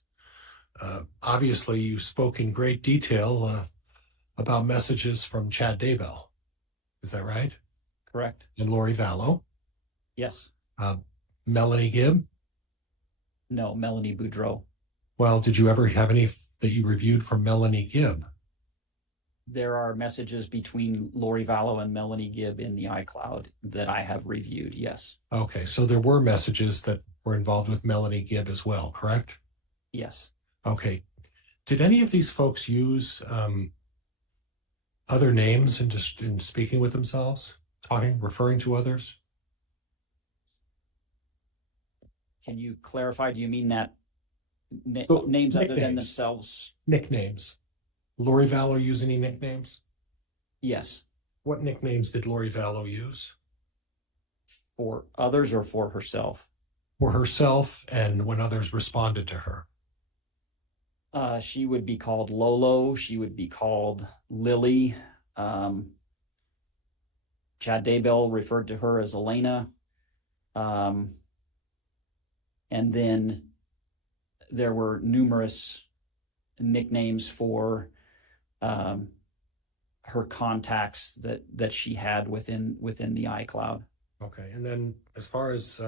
Obviously, you spoke in great detail about messages from Chad Daybell. Is that right? Correct. And Lori Vallow. Yes. Melanie Gibb? No, Melanie Boudreau. Well, did you ever have any that you reviewed from Melanie Gibb? There are messages between Lori Vallow and Melanie Gibb in the iCloud that I have reviewed, yes. Okay, so there were messages that were involved with Melanie Gibb as well, correct? Yes. Okay. Did any of these folks use other names in speaking with themselves, referring to others? Can you clarify? Do you mean that So, names other than nicknames. themselves? Nicknames. Lori Vallow use any nicknames? Yes. What nicknames did Lori Vallow use? For others or for herself? For herself and when others responded to her. She would be called Lolo. She would be called Lily. Chad Daybell referred to her as Elena. And then there were numerous nicknames for her contacts that she had within the iCloud. Okay, and then as far as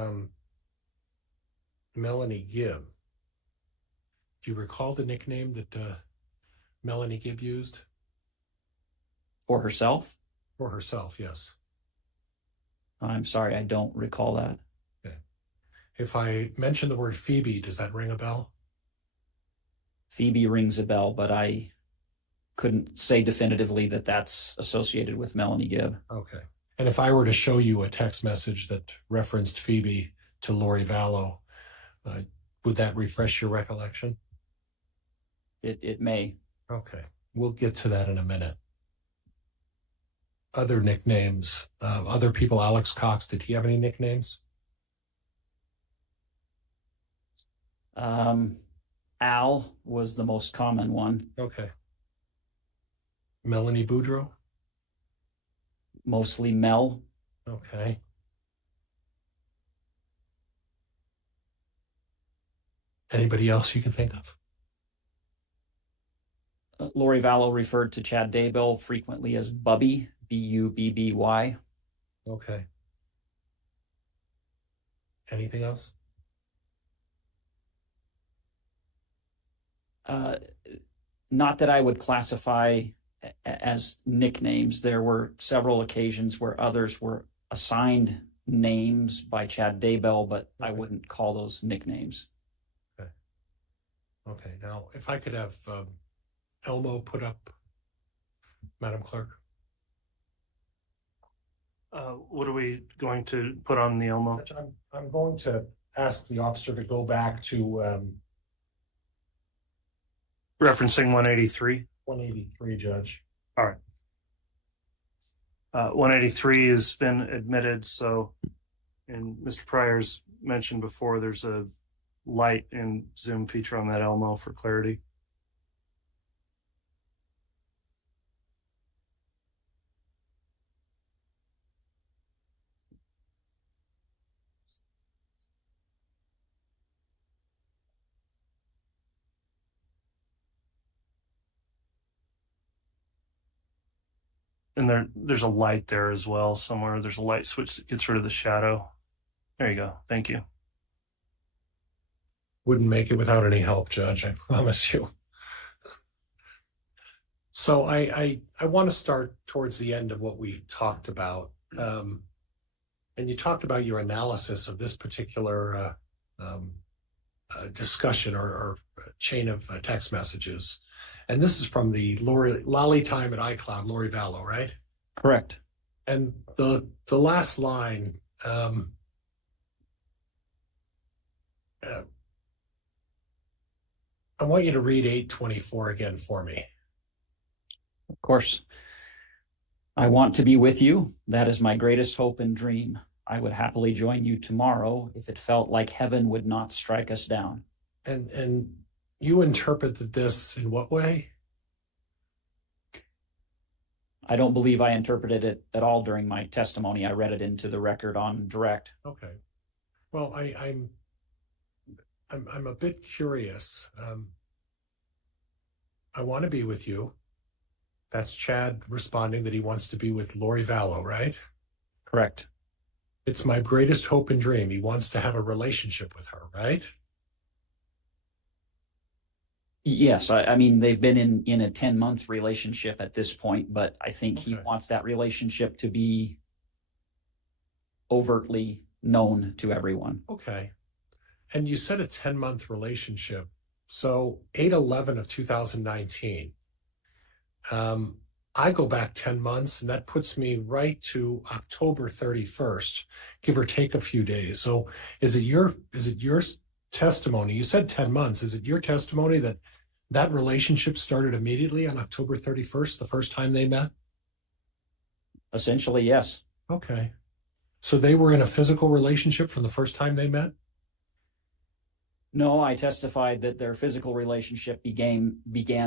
Melanie Gibb, do you recall the nickname that Melanie Gibb used? For herself? For herself, yes. I'm sorry, I don't recall that. Okay. If I mention the word Phoebe, does that ring a bell? Phoebe rings a bell, but I couldn't say definitively that that's associated with Melanie Gibb. Okay. And if I were to show you a text message that referenced Phoebe to Lori Vallow, would that refresh your recollection? It may. Okay. We'll get to that in a minute. Other nicknames, other people, Alex Cox, did he have any nicknames? Al was the most common one. Okay. Melanie Boudreau? Mostly Mel. Okay. Anybody else you can think of? Lori Vallow referred to Chad Daybell frequently as Bubby, Bubby. Okay. Anything else? Not that I would classify as nicknames. There were several occasions where others were assigned names by Chad Daybell, but I wouldn't call those nicknames. Okay. Now, if I could have Elmo put up, Madam Clerk. What are we going to put on the Elmo? I'm going to ask the officer to go back to Referencing 183. 183, Judge. All right. 183 has been admitted. So, and Mr. Pryor's mentioned before, there's a light and zoom feature on that Elmo for clarity. And there's a light there as well somewhere. There's a light switch that gets rid of the shadow. There you go. Thank you. Wouldn't make it without any help, Judge, I promise you. So I want to start towards the end of what we talked about. And you talked about your analysis of this particular discussion or chain of text messages. And this is from the Lolly time at iCloud, Lori Vallow, right? Correct. And the last line, I want you to read 824 again for me. Of course. I want to be with you. That is my greatest hope and dream. I would happily join you tomorrow if it felt like heaven would not strike us down. And you interpreted this in what way? I don't believe I interpreted it at all during my testimony. I read it into the record on direct. Okay. Well, I'm a bit curious. I want to be with you. That's Chad responding that he wants to be with Lori Vallow, right? Correct. It's my greatest hope and dream. He wants to have a relationship with her, right? Yes, I mean, they've been in a 10-month relationship at this point, but I think he Okay. wants that relationship to be overtly known to everyone. Okay. And you said a 10-month relationship. So 8/11 of 2019. I go back 10 months, and that puts me right to October 31st, give or take a few days. So is it your testimony? You said 10 months. Is it your testimony that that relationship started immediately on October 31st, the first time they met? Essentially, yes. Okay. So they were in a physical relationship from the first time they met? No, I testified that their physical relationship began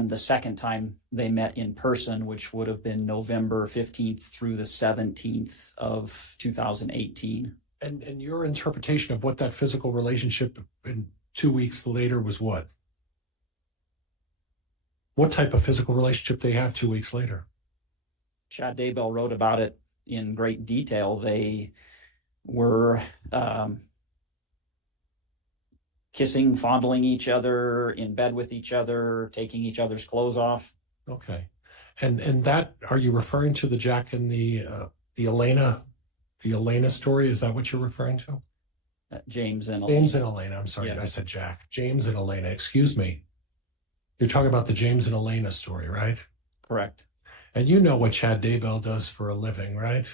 the second time they met in person, which would have been November 15th through the 17th of 2018. And your interpretation of what that physical relationship in 2 weeks later was what? What type of physical relationship they have 2 weeks later? Chad Daybell wrote about it in great detail. They were kissing, fondling each other, in bed with each other, taking each other's clothes off. Okay. And that, are you referring to the Jack and the Elena story? Is that what you're referring to? James and James and Elena. I'm sorry, Yeah. I said Jack. James and Elena. Excuse me. You're talking about the James and Elena story, right? Correct. And you know what Chad Daybell does for a living, right?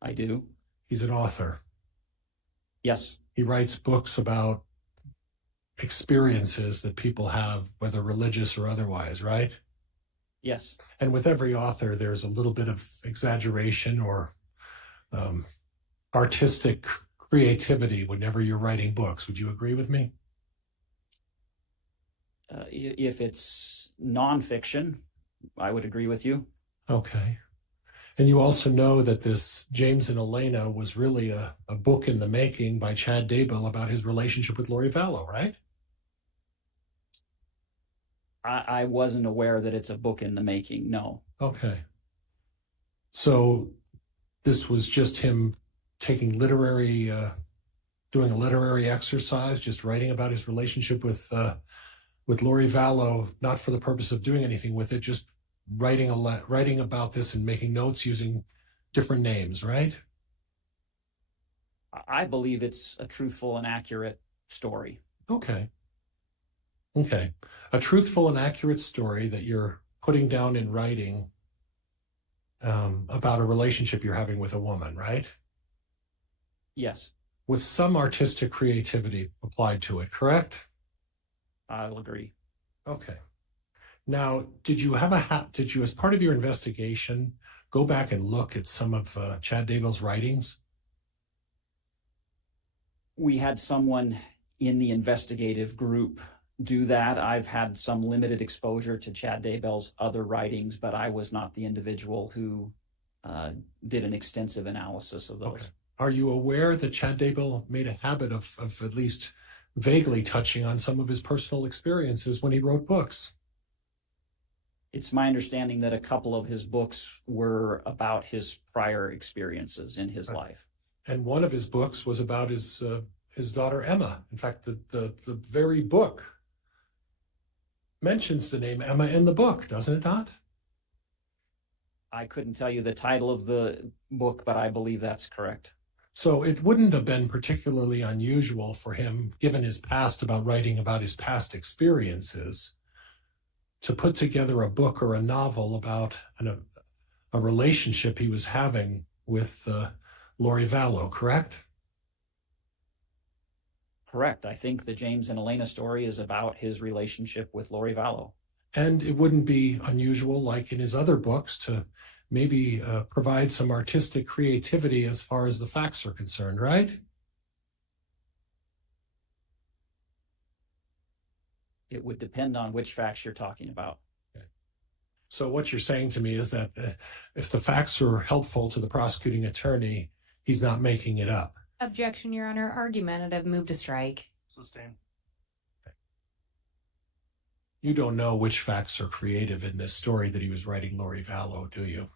I do. He's an author. Yes. He writes books about experiences that people have, whether religious or otherwise, right? Yes. And with every author, there's a little bit of exaggeration or artistic creativity whenever you're writing books. Would you agree with me? If it's nonfiction, I would agree with you. Okay. And you also know that this James and Elena was really a book in the making by Chad Daybell about his relationship with Lori Vallow, right? I wasn't aware that it's a book in the making. No. Okay. So this was just him taking doing a literary exercise, just writing about his relationship with Lori Vallow, not for the purpose of doing anything with it, just writing about this and making notes using different names, right? I believe it's a truthful and accurate story. Okay. Okay. A truthful and accurate story that you're putting down in writing about a relationship you're having with a woman, right? Yes. With some artistic creativity applied to it, correct? I'll agree. Okay. Now, did you, as part of your investigation, go back and look at some of Chad Daybell's writings? We had someone in the investigative group do that. I've had some limited exposure to Chad Daybell's other writings, but I was not the individual who did an extensive analysis of those. Okay. Are you aware that Chad Daybell made a habit of at least vaguely touching on some of his personal experiences when he wrote books? It's my understanding that a couple of his books were about his prior experiences in his life. And one of his books was about his daughter Emma. In fact, the very book mentions the name Emma in the book, doesn't it not? I couldn't tell you the title of the book, but I believe that's correct. So it wouldn't have been particularly unusual for him, given his past about writing about his past experiences, to put together a book or a novel about a relationship he was having with Lori Vallow, correct? Correct. I think the James and Elena story is about his relationship with Lori Vallow. And it wouldn't be unusual, like in his other books, to maybe provide some artistic creativity as far as the facts are concerned, right? It would depend on which facts you're talking about. Okay. So what you're saying to me is that if the facts are helpful to the prosecuting attorney, he's not making it up. Objection, Your Honor. Argumentative. Move to strike. Sustain. You don't know which facts are creative in this story that he was writing Lori Vallow, do you?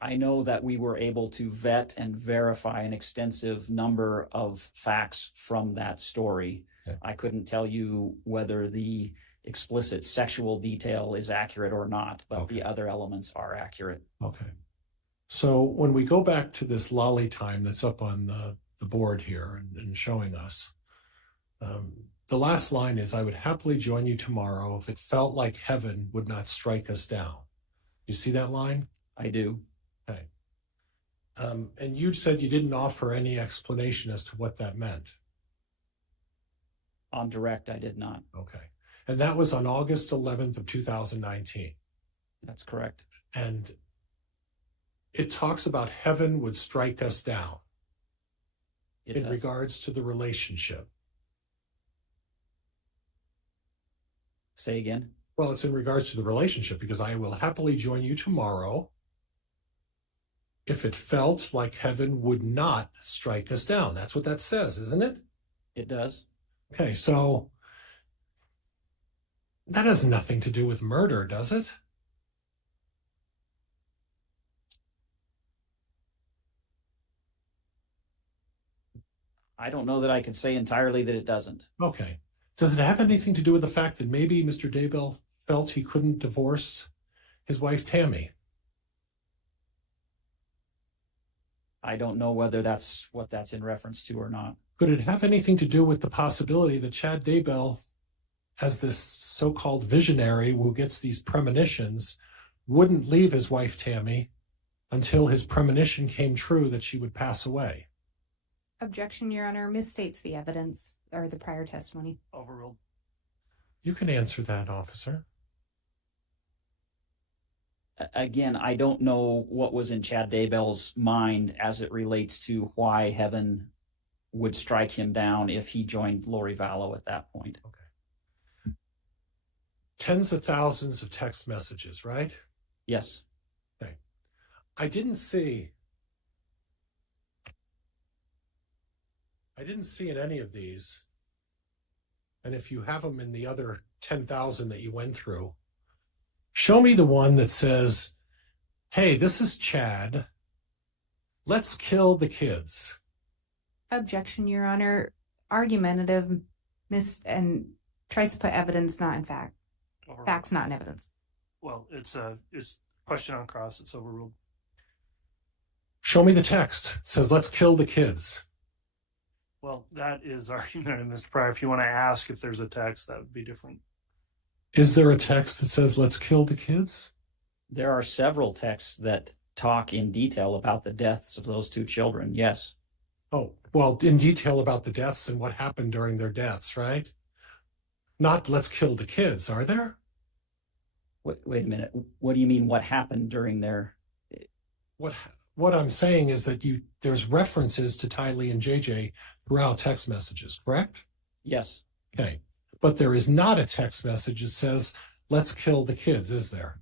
I know that we were able to vet and verify an extensive number of facts from that story. Okay. I couldn't tell you whether the explicit sexual detail is accurate or not, but Okay. the other elements are accurate. Okay. So when we go back to this lolly time that's up on the board here and showing us, the last line is, I would happily join you tomorrow if it felt like heaven would not strike us down. You see that line? I do. Okay. And you said you didn't offer any explanation as to what that meant. On direct, I did not. Okay. And that was on August 11th of 2019. That's correct. And it talks about heaven would strike us down It in does. regards to the relationship. Say again. Well, it's in regards to the relationship, because I will happily join you tomorrow if it felt like heaven would not strike us down. That's what that says, isn't it? It does. Okay, so that has nothing to do with murder, does it? I don't know that I could say entirely that it doesn't. Okay. Does it have anything to do with the fact that maybe Mr. Daybell felt he couldn't divorce his wife, Tammy? I don't know whether that's what that's in reference to or not. Could it have anything to do with the possibility that Chad Daybell, as this so-called visionary who gets these premonitions, wouldn't leave his wife, Tammy, until his premonition came true that she would pass away? Objection, Your Honor, misstates the evidence or the prior testimony. Overruled. You can answer that, officer. Again, I don't know what was in Chad Daybell's mind as it relates to why heaven would strike him down if he joined Lori Vallow at that point. Okay. Tens of thousands of text messages, right? Yes. Okay. I didn't see in any of these, and if you have them in the other 10,000 that you went through, show me the one that says, hey, this is Chad. Let's kill the kids. Objection, Your Honor. Argumentative, and tries to put evidence not in fact. Overruled. Facts not in evidence. Well, it's question on cross. It's overruled. Show me the text. It says, let's kill the kids. Well, that is argumentative, Mr. Pryor. If you want to ask if there's a text, that would be different. Is there a text that says, let's kill the kids? There are several texts that talk in detail about the deaths of those two children. Yes. Oh, well, in detail about the deaths and what happened during their deaths, right? Not let's kill the kids, are there? Wait a minute. What do you mean what happened during their... What I'm saying is that there's references to Tylee and JJ throughout text messages, correct? Yes. Okay. But there is not a text message that says, let's kill the kids, is there?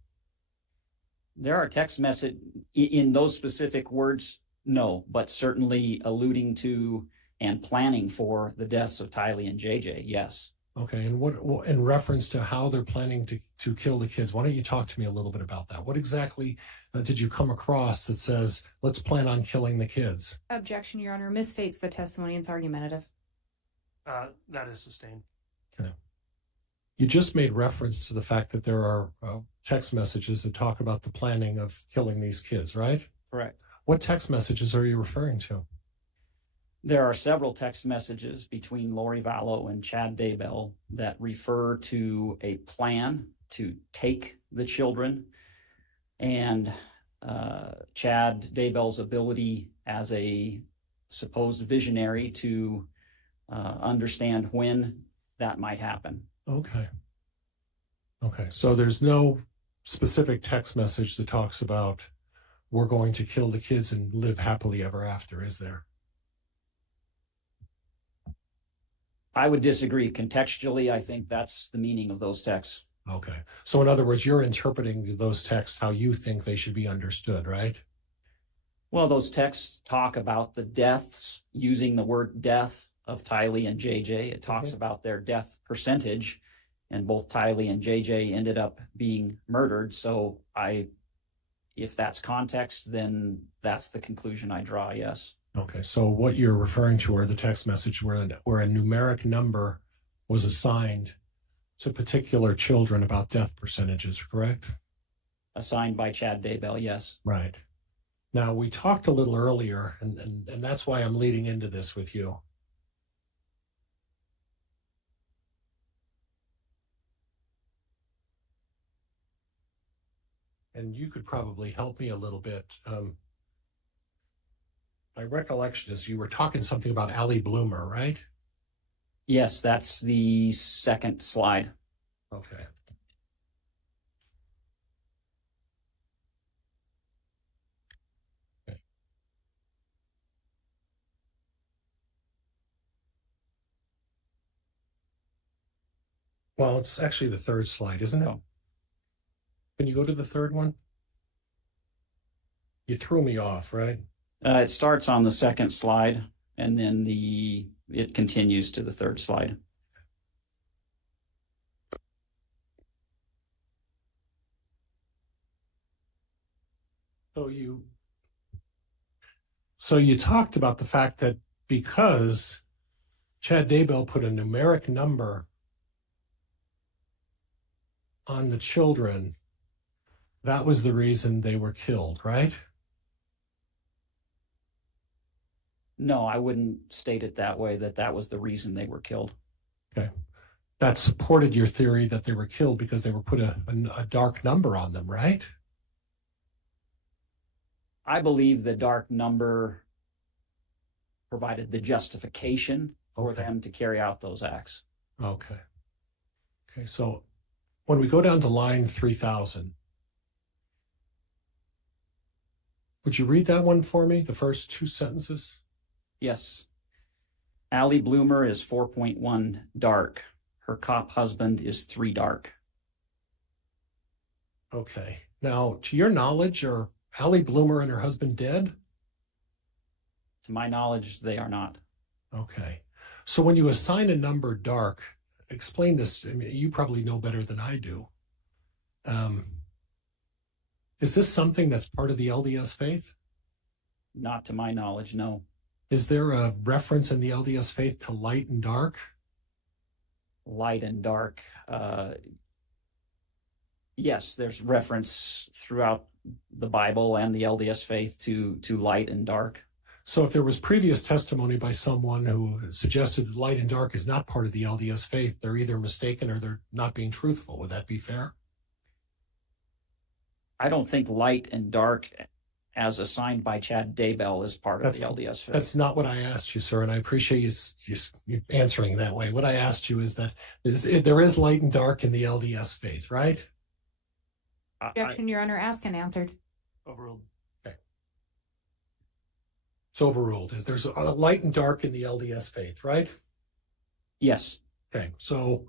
There are text message in those specific words, no, but certainly alluding to and planning for the deaths of Tylee and JJ, yes. Okay, and what in reference to how they're planning to kill the kids, why don't you talk to me a little bit about that? What exactly did you come across that says, let's plan on killing the kids? Objection, Your Honor, misstates the testimony and it's argumentative. That is sustained. Okay. You just made reference to the fact that there are text messages that talk about the planning of killing these kids, right? Correct. What text messages are you referring to? There are several text messages between Lori Vallow and Chad Daybell that refer to a plan to take the children and Chad Daybell's ability as a supposed visionary to understand when that might happen. Okay. Okay, so there's no specific text message that talks about we're going to kill the kids and live happily ever after, is there? I would disagree. Contextually, I think that's the meaning of those texts. Okay. So in other words, you're interpreting those texts how you think they should be understood, right? Well, those texts talk about the deaths, using the word death of Tylee and JJ. It talks about their death percentage, and both Tylee and JJ ended up being murdered. So If that's context, then that's the conclusion I draw, yes. Okay, so what you're referring to are the text message where a numeric number was assigned to particular children about death percentages, correct? Assigned by Chad Daybell, yes. Right. Now, we talked a little earlier, and that's why I'm leading into this with you. And you could probably help me a little bit. My recollection is you were talking something about Allie Bloomer, right? Yes, that's the second slide. Okay. Well, it's actually the third slide, isn't it? Oh. Can you go to the third one? You threw me off, right? It starts on the second slide, and then it continues to the third slide. So you talked about the fact that because Chad Daybell put a numeric number on the children, that was the reason they were killed, right? No, I wouldn't state it that way, that was the reason they were killed. Okay. That supported your theory that they were killed because they were put a dark number on them, right? I believe the dark number provided the justification for them to carry out those acts. Okay. Okay, so when we go down to line 3000, would you read that one for me, the first two sentences? Yes. Allie Bloomer is 4.1 dark. Her cop husband is 3 dark. Okay. Now, to your knowledge, are Allie Bloomer and her husband dead? To my knowledge, they are not. Okay. So when you assign a number dark, explain this. I mean, you probably know better than I do. Is this something that's part of the LDS faith? Not to my knowledge, no. Is there a reference in the LDS faith to light and dark? Light and dark. Yes, there's reference throughout the Bible and the LDS faith to light and dark. So if there was previous testimony by someone who suggested that light and dark is not part of the LDS faith, they're either mistaken or they're not being truthful. Would that be fair? I don't think light and dark, as assigned by Chad Daybell, is part of the LDS faith. That's not what I asked you, sir, and I appreciate you answering that way. What I asked you is that there is light and dark in the LDS faith, right? Objection, Your Honor, asked and answered. Overruled. Okay. It's overruled. There's a light and dark in the LDS faith, right? Yes. Okay, so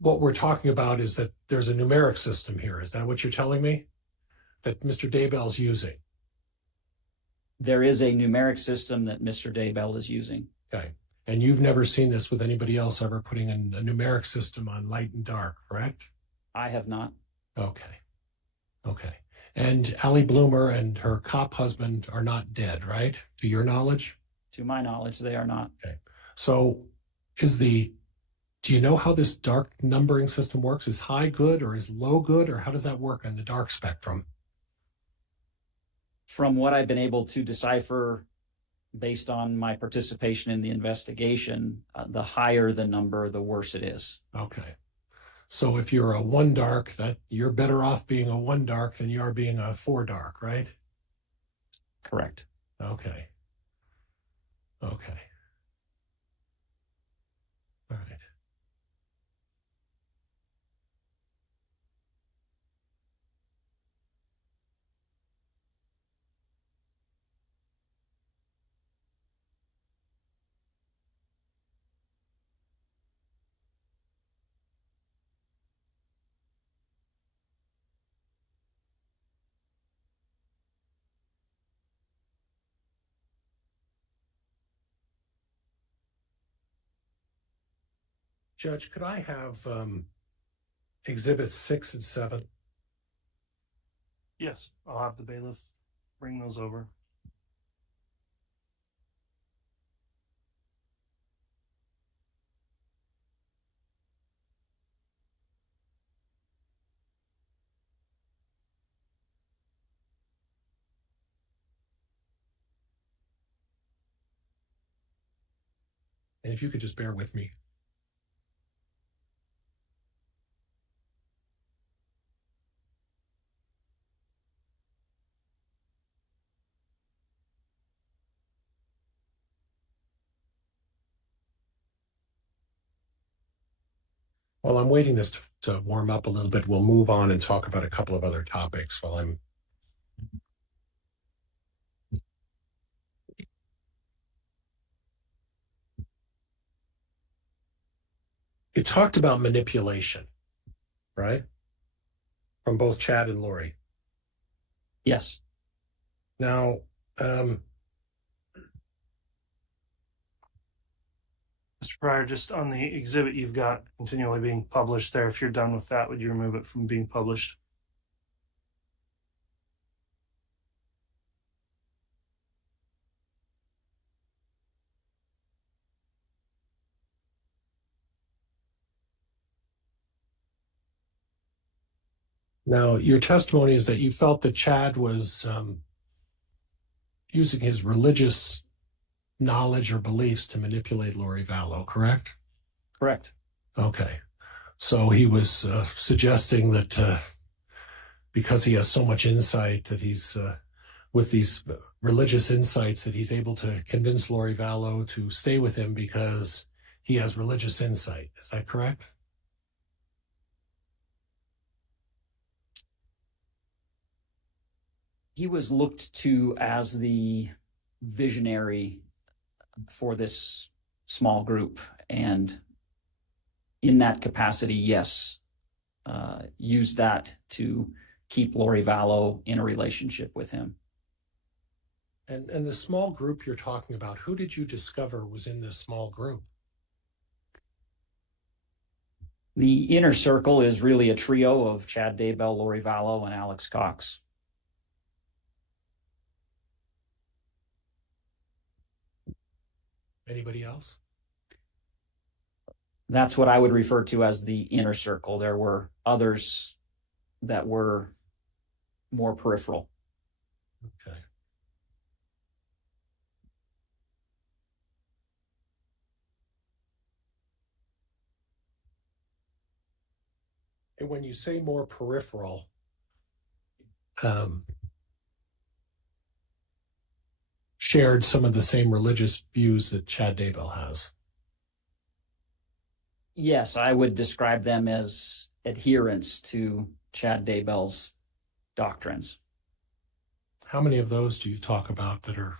what we're talking about is that there's a numeric system here. Is that what you're telling me? That Mr. Daybell's using? There is a numeric system that Mr. Daybell is using. Okay. And you've never seen this with anybody else ever putting in a numeric system on light and dark, correct? I have not. Okay. Okay. And Allie Bloomer and her cop husband are not dead, right? To your knowledge? To my knowledge, they are not. Okay. So do you know how this dark numbering system works? Is high good or is low good, or how does that work on the dark spectrum? From what I've been able to decipher based on my participation in the investigation, the higher the number, the worse it is. Okay. So if you're a 1 dark, that you're better off being a 1 dark than you are being a 4 dark, right? Correct. Okay. Okay. All right. Judge, could I have exhibits 6 and 7? Yes, I'll have the bailiff bring those over. And if you could just bear with me. While I'm waiting this to warm up a little bit, we'll move on and talk about a couple of other topics while I'm. It talked about manipulation, right? From both Chad and Lori. Yes. Now, Mr. Pryor, just on the exhibit you've got continually being published there, if you're done with that, would you remove it from being published? now your testimony is that you felt that Chad was using his religious knowledge or beliefs to manipulate Lori Vallow, correct? Correct. Okay. So he was suggesting that because he has so much insight that he's with these religious insights that he's able to convince Lori Vallow to stay with him because he has religious insight. Is that correct? He was looked to as the visionary for this small group, and in that capacity, yes, used that to keep Lori Vallow in a relationship with him. And the small group you're talking about, who did you discover was in this small group? The inner circle is really a trio of Chad Daybell, Lori Vallow, and Alex Cox. Anybody else? That's what I would refer to as the inner circle. There were others that were more peripheral. Okay. And when you say more peripheral, shared some of the same religious views that Chad Daybell has. Yes, I would describe them as adherents to Chad Daybell's doctrines. How many of those do you talk about that are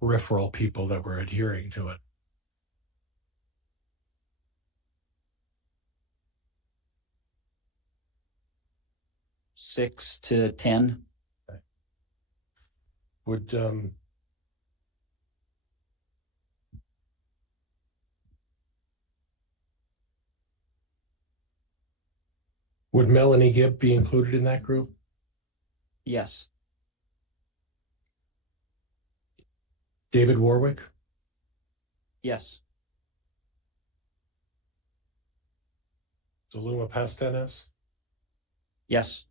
peripheral people that were adhering to it? Six to 10. Okay. Would Melanie Gibb be included in that group? Yes. David Warwick? Yes. Zaluma Pastenes? Yes.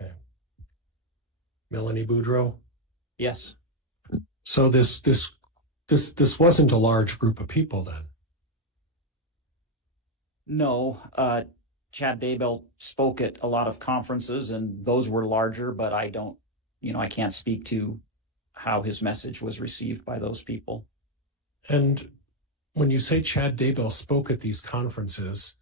Okay. Melanie Boudreau? Yes. So this wasn't a large group of people then. No, Chad Daybell spoke at a lot of conferences, and those were larger, but I can't speak to how his message was received by those people. And when you say Chad Daybell spoke at these conferences,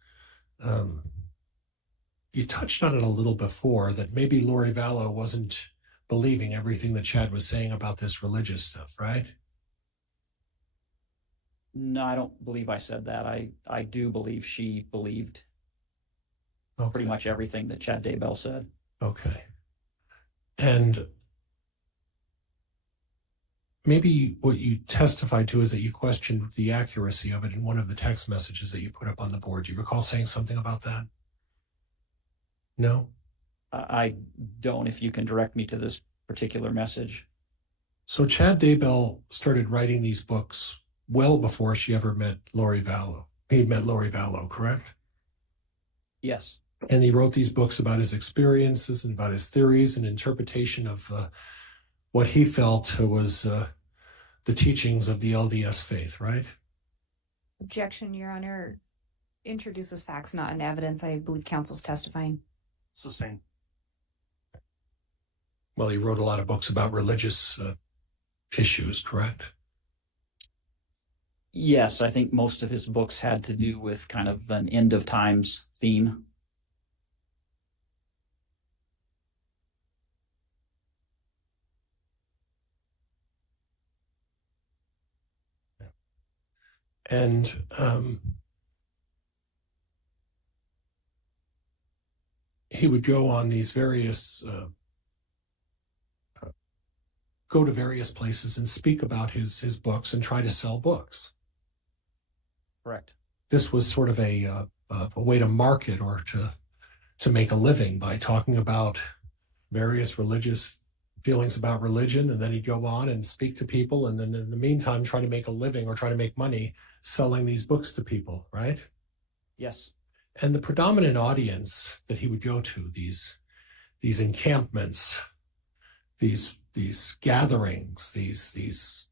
you touched on it a little before, that maybe Lori Vallow wasn't believing everything that Chad was saying about this religious stuff, right? No, I don't believe I said that. I do believe she believed Okay. pretty much everything that Chad Daybell said. Okay. And maybe what you testified to is that you questioned the accuracy of it in one of the text messages that you put up on the board. Do you recall saying something about that? No? I don't, if you can direct me to this particular message. So Chad Daybell started writing these books well before she ever met Lori Vallow. He met Lori Vallow, correct? Yes. And he wrote these books about his experiences and about his theories and interpretation of what he felt was the teachings of the LDS faith, right? Objection, Your Honor. Introduces facts, not in evidence. I believe counsel's testifying. Sustained. Well, he wrote a lot of books about religious issues, correct? Yes, I think most of his books had to do with kind of an end of times theme. And he would go on these various, go to various places and speak about his books and try to sell books. Correct. This was sort of a way to market or to make a living by talking about various religious feelings about religion, and then he'd go on and speak to people, and then in the meantime try to make a living or try to make money selling these books to people, right? Yes. And the predominant audience that he would go to, these encampments, these gatherings, these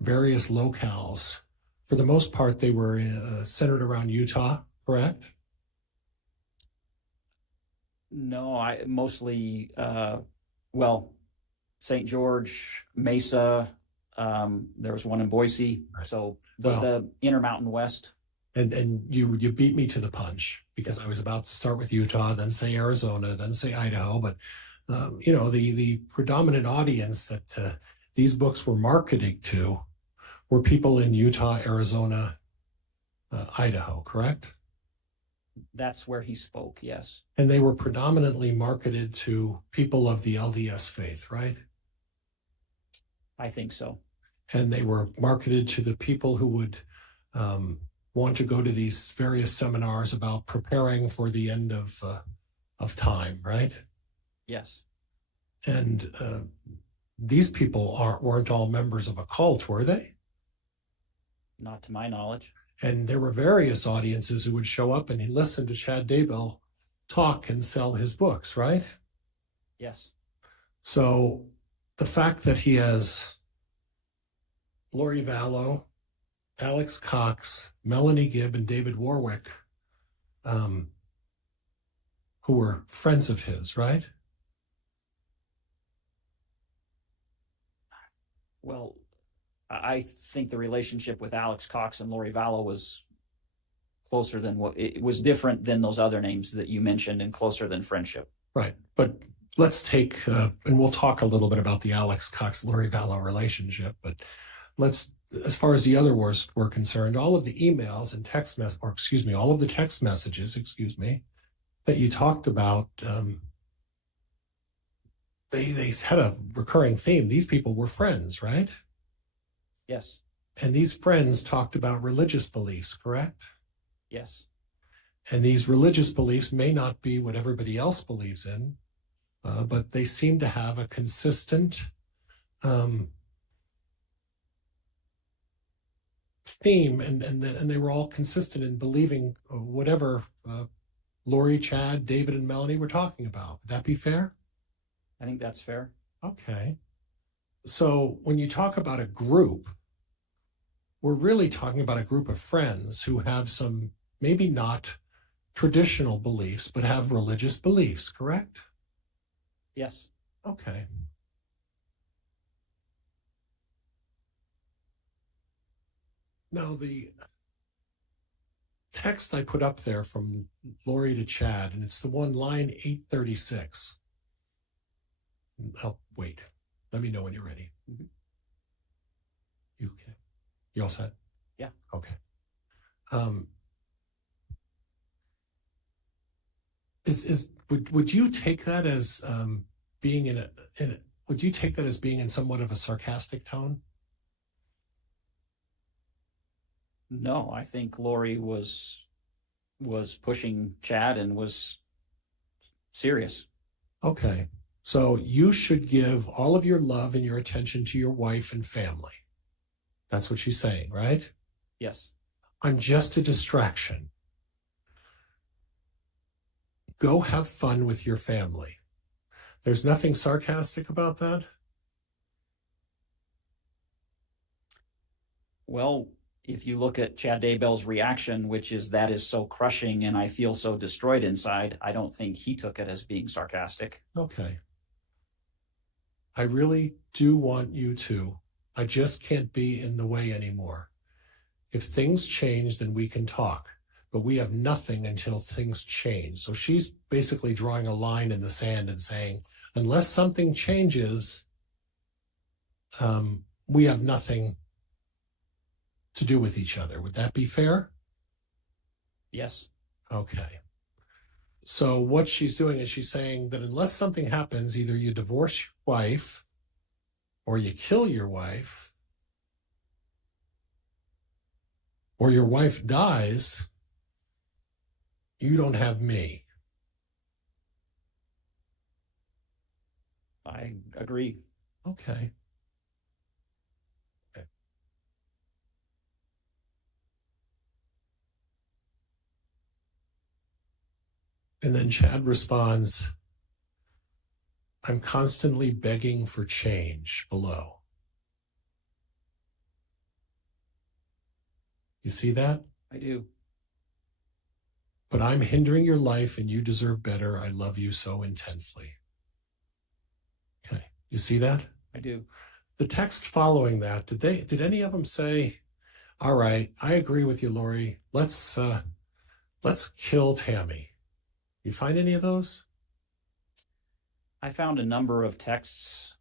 various locales, for the most part, they were centered around Utah, correct? No, I mostly, well, St. George, Mesa, there was one in Boise. Right. So Well, the Intermountain West. And you beat me to the punch, because I was about to start with Utah, then say Arizona, then say Idaho. But you know, the predominant audience that these books were marketing to were people in Utah, Arizona, Idaho, correct? That's where he spoke, yes. And they were predominantly marketed to people of the LDS faith, right? I think so. And they were marketed to the people who would want to go to these various seminars about preparing for the end of time, right? Yes. And these people weren't all members of a cult, were they? Not to my knowledge. And there were various audiences who would show up and listen to Chad Daybell talk and sell his books, right? Yes. So the fact that he has Lori Vallow, Alex Cox, Melanie Gibb, and David Warwick, who were friends of his, right? Well, I think the relationship with Alex Cox and Lori Vallow was closer than what it was, different than those other names that you mentioned, and closer than friendship. Right. But let's take, and we'll talk a little bit about the Alex Cox-Lori Vallow relationship, but let's, as far as the other wars were concerned, all of the emails and all of the text messages, that you talked about, they had a recurring theme. These people were friends, right? Yes. And these friends talked about religious beliefs, correct? Yes. And these religious beliefs may not be what everybody else believes in, but they seem to have a consistent theme, and they were all consistent in believing whatever Lori, Chad, David, and Melanie were talking about. Would that be fair? I think that's fair. Okay. So when you talk about a group, we're really talking about a group of friends who have some, maybe not traditional beliefs, but have religious beliefs, correct? Yes. Okay. Now, the text I put up there from Lori to Chad, and it's the one, line 836. Oh, wait. Let me know when you're ready. Mm-hmm. You all set? Yeah. Okay. Would you take that as being would you take that as being in somewhat of a sarcastic tone? No, I think Lori was was pushing Chad and was serious. Okay. So you should give all of your love and your attention to your wife and family. That's what she's saying, right? Yes. I'm just a distraction. Go have fun with your family. There's nothing sarcastic about that? Well, if you look at Chad Daybell's reaction, which is that is so crushing and I feel so destroyed inside, I don't think he took it as being sarcastic. Okay. I really do want you to. I just can't be in the way anymore. If things change, then we can talk. But we have nothing until things change. So she's basically drawing a line in the sand and saying, unless something changes, we have nothing to do with each other. Would that be fair? Yes. Okay. So what she's doing is she's saying that unless something happens, either you divorce your wife or you kill your wife or your wife dies, you don't have me. I agree. Okay. And then Chad responds, I'm constantly begging for change below. You see that? I do. But I'm hindering your life and you deserve better. I love you so intensely. Okay. You see that? I do. The text following that, did any of them say, all right, I agree with you, Lori. Let's kill Tammy. You find any of those? I found a number of texts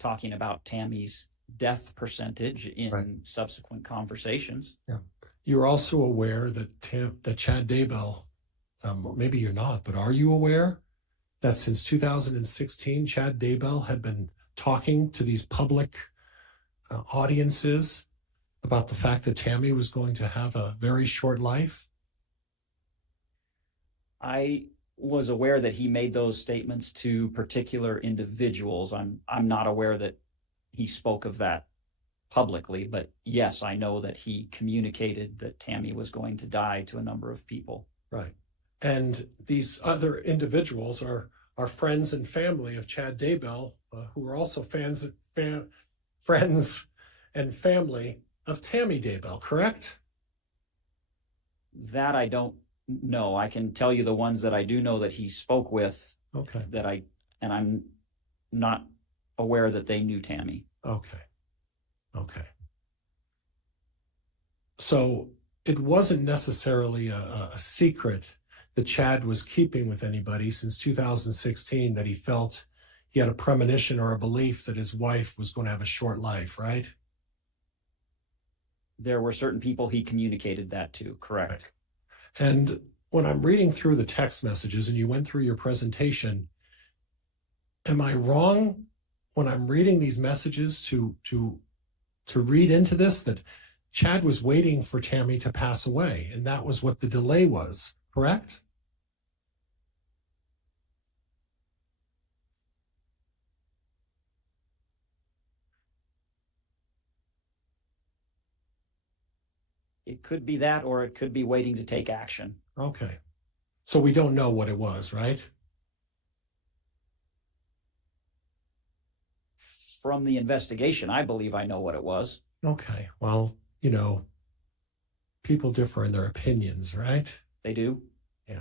talking about Tammy's death percentage in subsequent conversations. Yeah. You're also aware that Chad Daybell, maybe you're not, but are you aware that since 2016, Chad Daybell had been talking to these public audiences about the fact that Tammy was going to have a very short life? I was aware that he made those statements to particular individuals. I'm not aware that he spoke of that publicly, but yes, I know that he communicated that Tammy was going to die to a number of people. Right. And these other individuals are friends and family of Chad Daybell, who are also friends and family of Tammy Daybell, correct? That I don't know. I can tell you the ones that I do know that he spoke with. Okay. And I'm not aware that they knew Tammy. Okay. So it wasn't necessarily a secret that Chad was keeping with anybody since 2016, that he felt he had a premonition or a belief that his wife was going to have a short life, right? There were certain people he communicated that to, correct? Right. And when I'm reading through the text messages, and you went through your presentation, am I wrong when I'm reading these messages to read into this that Chad was waiting for Tammy to pass away, and that was what the delay was, correct? It could be that, or it could be waiting to take action. Okay. So we don't know what it was, right? From the investigation, I believe I know what it was. Okay. Well, people differ in their opinions, right? They do? Yeah.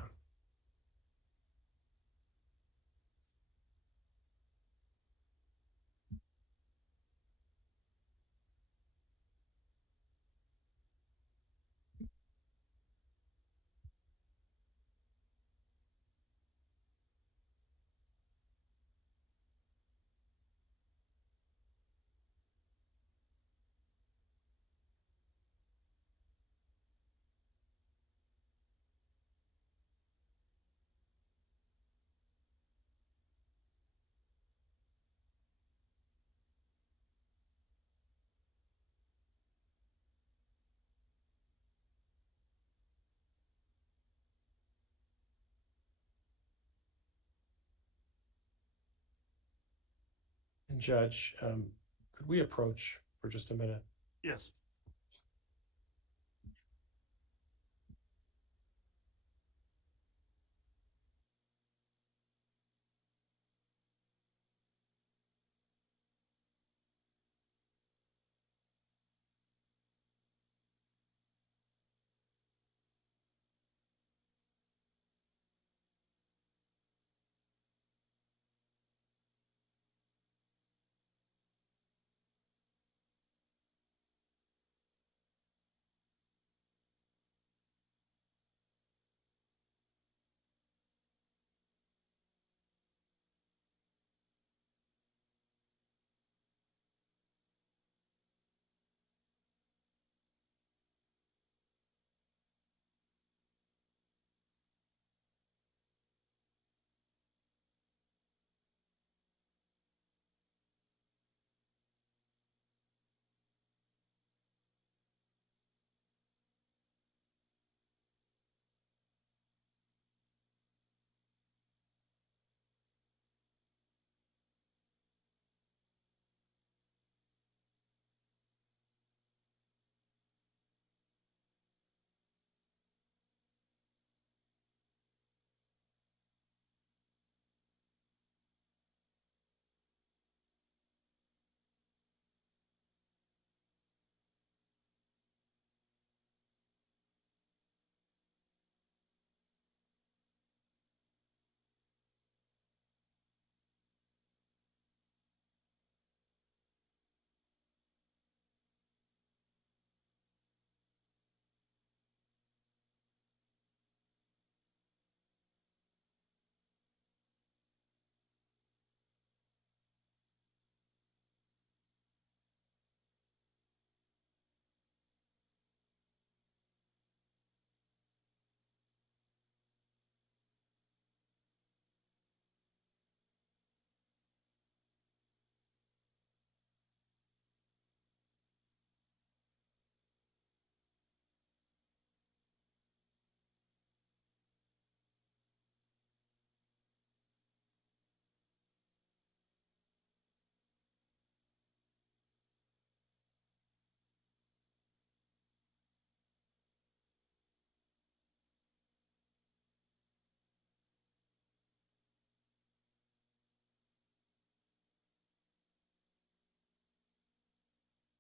Judge, could we approach for just a minute? Yes.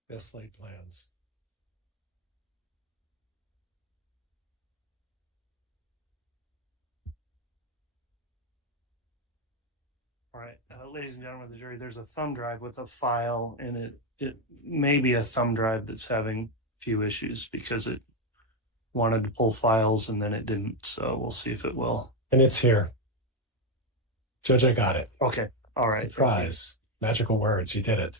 Best laid plans. All right, ladies and gentlemen of the jury, there's a thumb drive with a file in it. It may be a thumb drive that's having a few issues because it wanted to pull files and then it didn't. So we'll see if it will. And it's here. Judge, I got it. Okay. All right. Surprise. Magical words. You did it.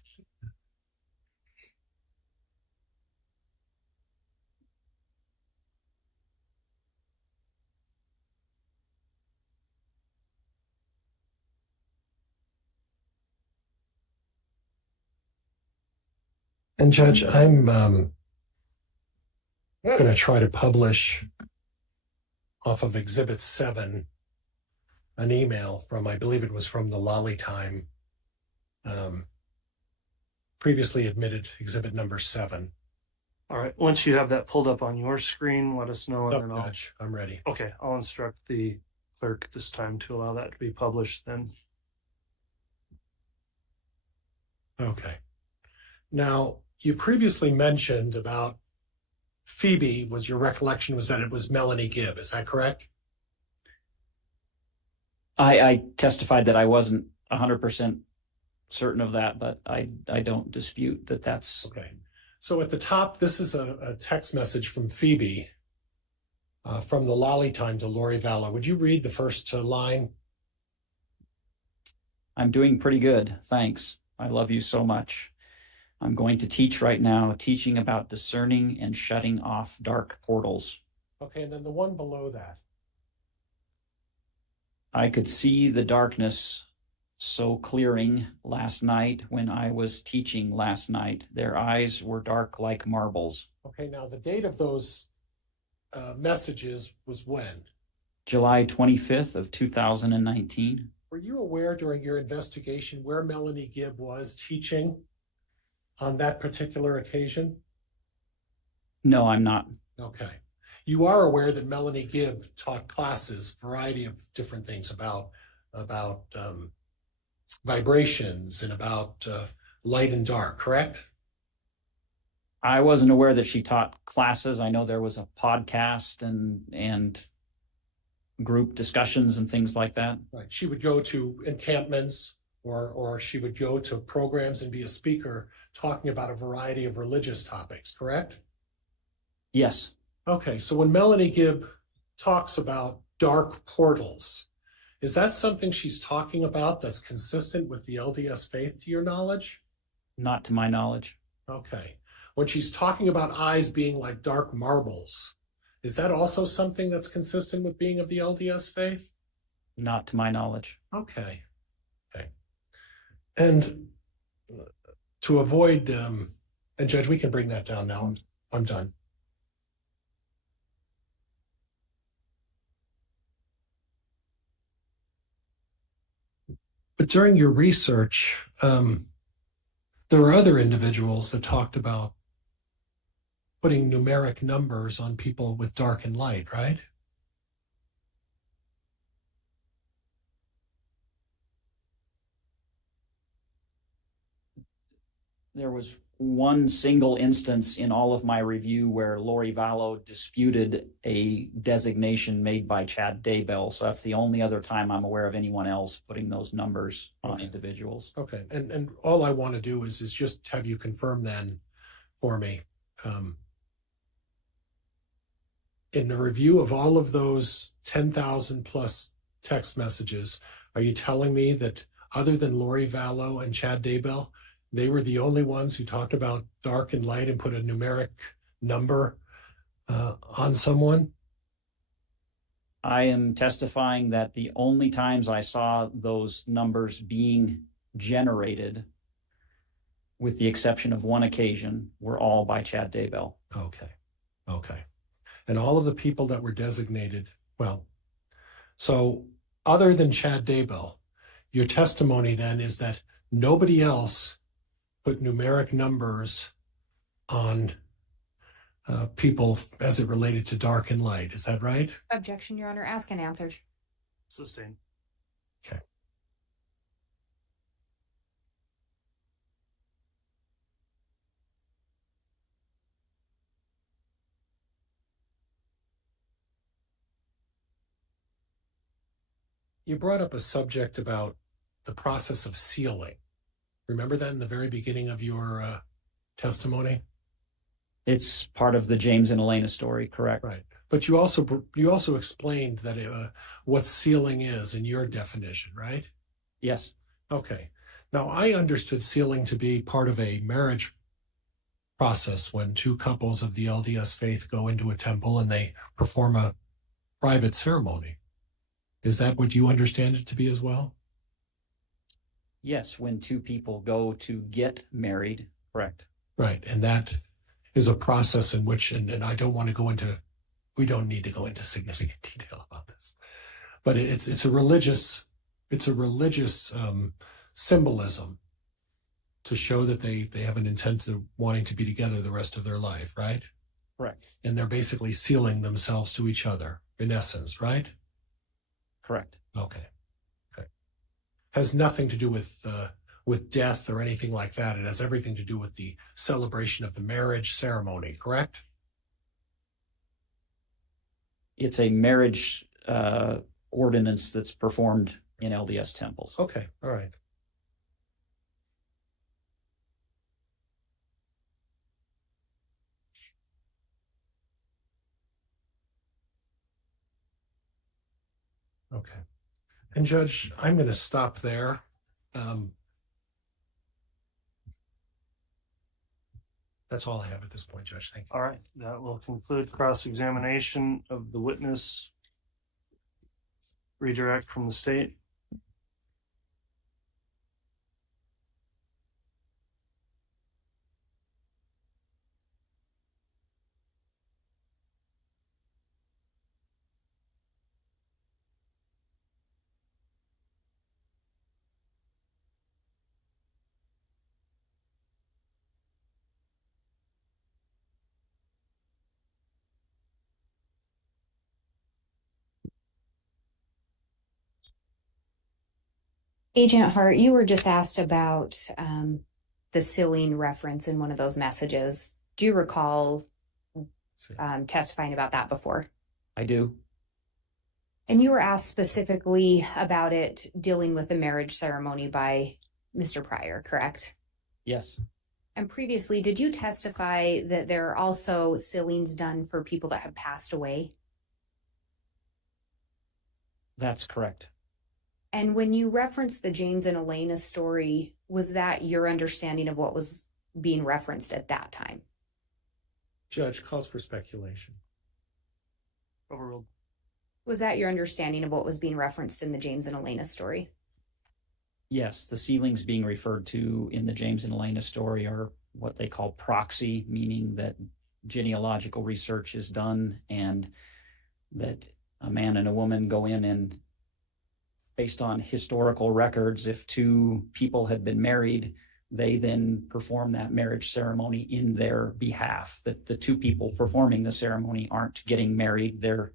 And Judge, I'm going to try to publish off of Exhibit 7 an email from, I believe it was from the Lolly Time, previously admitted exhibit number 7. All right. Once you have that pulled up on your screen, let us know. And then I'll, Judge, I'm ready. okay, I'll instruct the clerk this time to allow that to be published then. Okay. Now, you previously mentioned about Phoebe, was your recollection was that it was Melanie Gibb. Is that correct? I testified that I wasn't 100% certain of that, but I don't dispute that that's Okay. So at the top, this is a text message from Phoebe from the Lolly Time to Lori Vallow. Would you read the first line? I'm doing pretty good. Thanks. I love you so much. I'm going to teach right now, teaching about discerning and shutting off dark portals. Okay, and then the one below that. I could see the darkness so clearing last night when I was teaching last night. Their eyes were dark like marbles. Okay, now the date of those messages was when? July 25th of 2019. Were you aware during your investigation where Melanie Gibb was teaching on that particular occasion? No, I'm not. Okay. You are aware that Melanie Gibb taught classes, variety of different things about vibrations and about light and dark, correct? I wasn't aware that she taught classes. I know there was a podcast and group discussions and things like that. Right. She would go to encampments or she would go to programs and be a speaker talking about a variety of religious topics, correct? Yes. Okay, so when Melanie Gibb talks about dark portals, is that something she's talking about that's consistent with the LDS faith to your knowledge? Not to my knowledge. Okay. When she's talking about eyes being like dark marbles, is that also something that's consistent with being of the LDS faith? Not to my knowledge. Okay. Okay. And to avoid, and Judge, we can bring that down now. I'm done. But during your research, there were other individuals that talked about putting numeric numbers on people with dark and light, right? There was one single instance in all of my review where Lori Vallow disputed a designation made by Chad Daybell. So that's the only other time I'm aware of anyone else putting those numbers on individuals. Okay, and all I want to do is just have you confirm then for me. In the review of all of those 10,000 plus text messages, are you telling me that other than Lori Vallow and Chad Daybell, they were the only ones who talked about dark and light and put a numeric number on someone? I am testifying that the only times I saw those numbers being generated, with the exception of one occasion, were all by Chad Daybell. Okay. Okay. And all of the people that were designated, well, so other than Chad Daybell, your testimony then is that nobody else put numeric numbers on people as it related to dark and light. Is that right? Objection, Your Honor. Asked and answered. Sustained. Okay. You brought up a subject about the process of sealing. Remember that in the very beginning of your testimony? It's part of the James and Elena story, correct? Right. But you also explained that what sealing is in your definition, right? Yes. Okay. Now, I understood sealing to be part of a marriage process when two couples of the LDS faith go into a temple and they perform a private ceremony. Is that what you understand it to be as well? Yes, when two people go to get married, correct. Right. And that is a process in which, and I don't want to go into, we don't need to go into significant detail about this, but it's a religious symbolism to show that they have an intent of wanting to be together the rest of their life, right? Correct. And they're basically sealing themselves to each other in essence, right? Correct. Okay. Okay. Has nothing to do with death or anything like that. It has everything to do with the celebration of the marriage ceremony, correct? It's a marriage ordinance that's performed in LDS temples. Okay. All right. Okay. And Judge, I'm going to stop there. That's all I have at this point, Judge. Thank you. All right, that will conclude cross-examination of the witness. Redirect from the state. Agent Hart, you were just asked about the ceiling reference in one of those messages. Do you recall testifying about that before? I do. And you were asked specifically about it dealing with the marriage ceremony by Mr. Pryor, correct? Yes, And previously, did you testify that there are also sealings done for people that have passed away? that's correct. And when you referenced the James and Elena story, was that your understanding of what was being referenced at that time? Judge calls for speculation. Overruled. Was that your understanding of what was being referenced in the James and Elena story? Yes, the sealings being referred to in the James and Elena story are what they call proxy, meaning that genealogical research is done and that a man and a woman go in and, based on historical records, if two people had been married, they then perform that marriage ceremony in their behalf. That the two people performing the ceremony aren't getting married, they're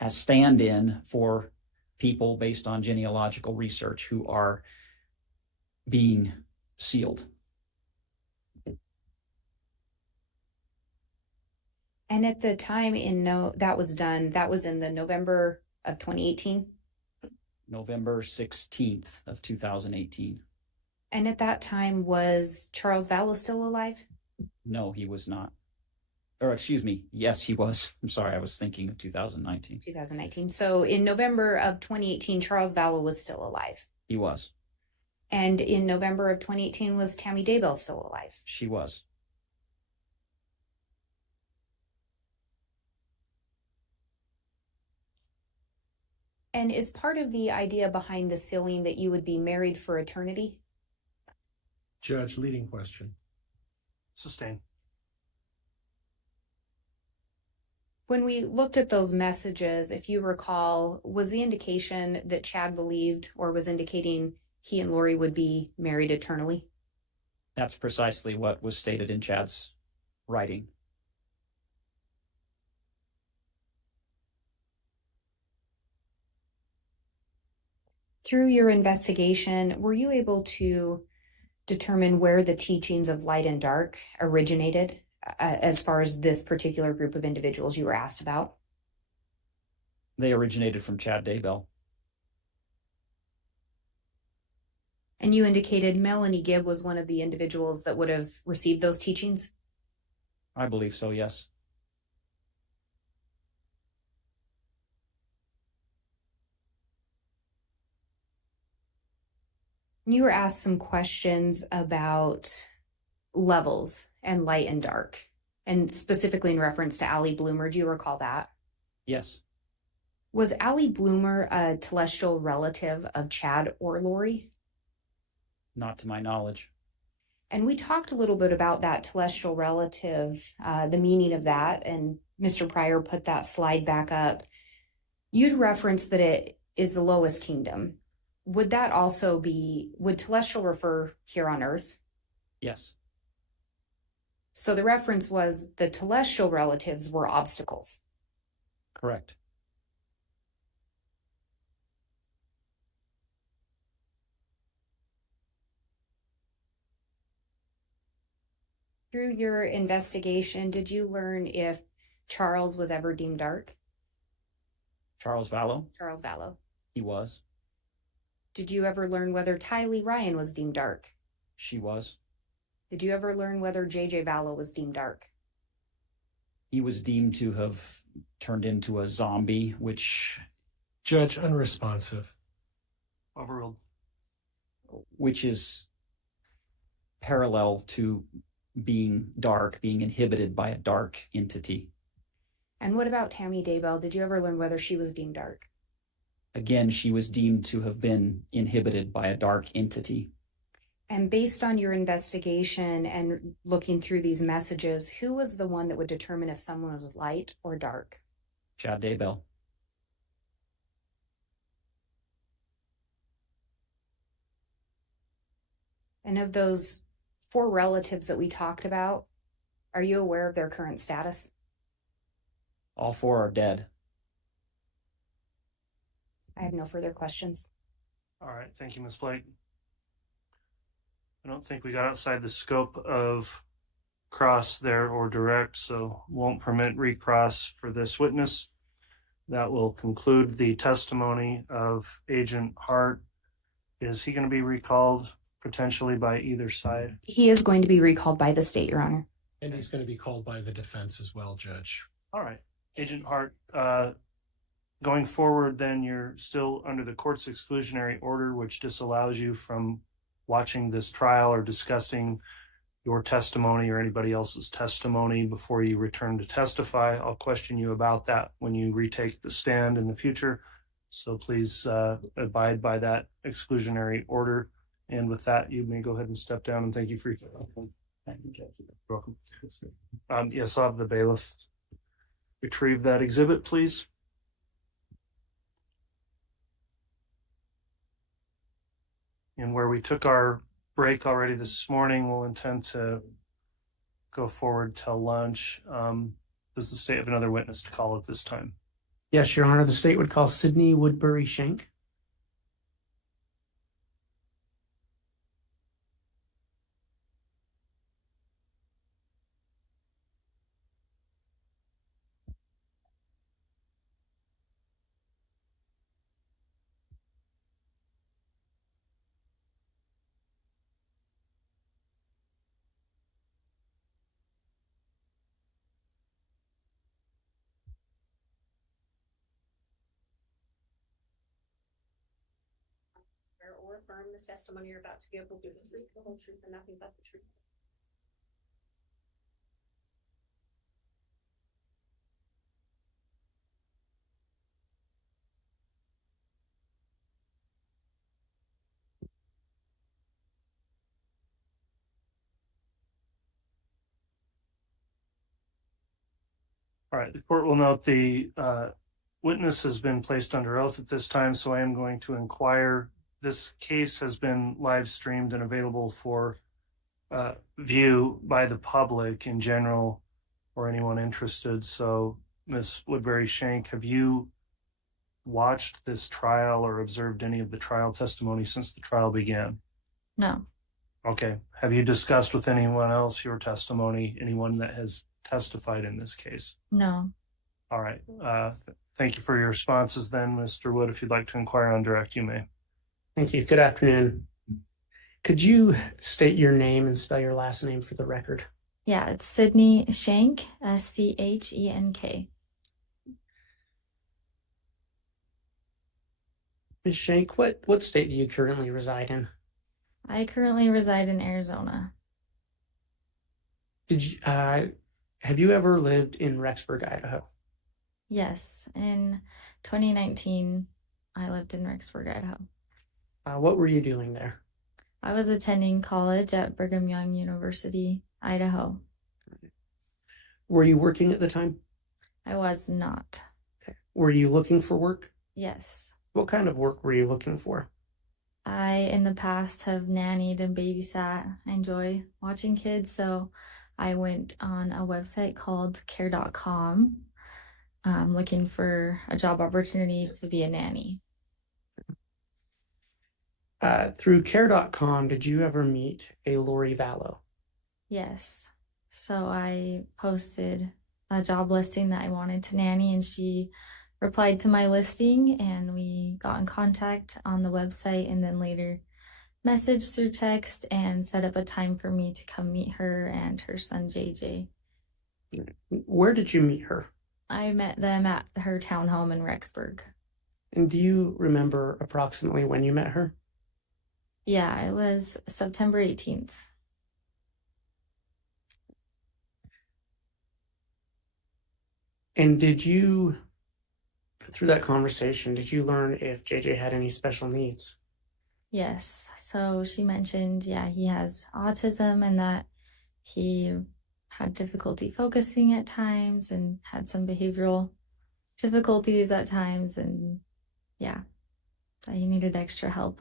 as stand-in for people based on genealogical research who are being sealed. And at the time that was done, that was in the November of 2018. November 16th of 2018. And at that time, was Charles Vallow still alive? No, he was not. Or excuse me, yes, he was. I'm sorry, I was thinking of 2019. 2019. So in November of 2018, Charles Vallow was still alive. He was. And in November of 2018, was Tammy Daybell still alive? She was. And is part of the idea behind the sealing that you would be married for eternity? Judge, leading question. Sustain. When we looked at those messages, if you recall, was the indication that Chad believed or was indicating he and Lori would be married eternally? That's precisely what was stated in Chad's writing. Through your investigation, were you able to determine where the teachings of light and dark originated as far as this particular group of individuals you were asked about? They originated from Chad Daybell. And you indicated Melanie Gibb was one of the individuals that would have received those teachings? I believe so, yes. You were asked some questions about levels and light and dark, and specifically in reference to Allie Bloomer. Do you recall that? Yes. Was Allie Bloomer a telestial relative of Chad or Lori? Not to my knowledge. And we talked a little bit about that telestial relative, the meaning of that, and Mr. Pryor put that slide back up. You'd referenced that it is the lowest kingdom. Would that also be, would telestial refer here on Earth? Yes. So the reference was the telestial relatives were obstacles. Correct. Through your investigation, did you learn if Charles was ever deemed dark? Charles Vallow? Charles Vallow. He was. Did you ever learn whether Tylee Ryan was deemed dark? She was. Did you ever learn whether JJ Vallow was deemed dark? He was deemed to have turned into a zombie, which Judge, unresponsive. Overruled. is parallel to being dark, being inhibited by a dark entity. And what about Tammy Daybell? Did you ever learn whether she was deemed dark? Again, she was deemed to have been inhibited by a dark entity. And based on your investigation and looking through these messages, who was the one that would determine if someone was light or dark? Chad Daybell. And of those 4 relatives that we talked about, are you aware of their current status? All 4 are dead. I have no further questions. All right, thank you, Ms. Blake. I don't think we got outside the scope of cross there or direct, so won't permit recross for this witness. That will conclude the testimony of Agent Hart. Is he going to be recalled potentially by either side? He is going to be recalled by the state, Your Honor. And he's going to be called by the defense as well, Judge. All right, Agent Hart, going forward, then you're still under the court's exclusionary order, which disallows you from watching this trial or discussing your testimony or anybody else's testimony before you return to testify. I'll question you about that when you retake the stand in the future. So please abide by that exclusionary order. And with that, you may go ahead and step down, and thank you for your time. Thank you, Judge. You're welcome. Yes, I'll have the bailiff retrieve that exhibit, please. And where we took our break already this morning, we'll intend to go forward till lunch. Does the state have another witness to call at this time? Yes, Your Honor. The state would call Sydney Woodbury Shank. Or affirm the testimony you're about to give will be the truth, the whole truth, and nothing but the truth. All right, the court will note the witness has been placed under oath at this time, so I am going to inquire. This case has been live streamed and available for view by the public in general or anyone interested. So, Ms. Woodbury Shank, have you watched this trial or observed any of the trial testimony since the trial began? No. Okay. Have you discussed with anyone else your testimony, anyone that has testified in this case? No. All right. Thank you for your responses then, Mr. Wood. If you'd like to inquire on direct, you may. Thank you. Good afternoon. Could you state your name and spell your last name for the record? Yeah, it's Sydney Shank, Schenk. Ms. Shank, what state do you currently reside in? I currently reside in Arizona. Did you, have you ever lived in Rexburg, Idaho? Yes, in 2019, I lived in Rexburg, Idaho. What were you doing there? I was attending college at Brigham Young University, Idaho. Were you working at the time? I was not. Okay. Were you looking for work? Yes. What kind of work were you looking for? I, in the past, have nannied and babysat. I enjoy watching kids, so I went on a website called care.com looking for a job opportunity to be a nanny. Through care.com, did you ever meet a Lori Vallow? Yes. So I posted a job listing that I wanted to nanny, and she replied to my listing, and we got in contact on the website, and then later messaged through text and set up a time for me to come meet her and her son JJ. Where did you meet her? I met them at her townhome in Rexburg. And do you remember approximately when you met her? Yeah, it was September 18th. And did you, through that conversation, did you learn if JJ had any special needs? Yes. So she mentioned, yeah, he has autism and that he had difficulty focusing at times and had some behavioral difficulties at times, and yeah, that he needed extra help.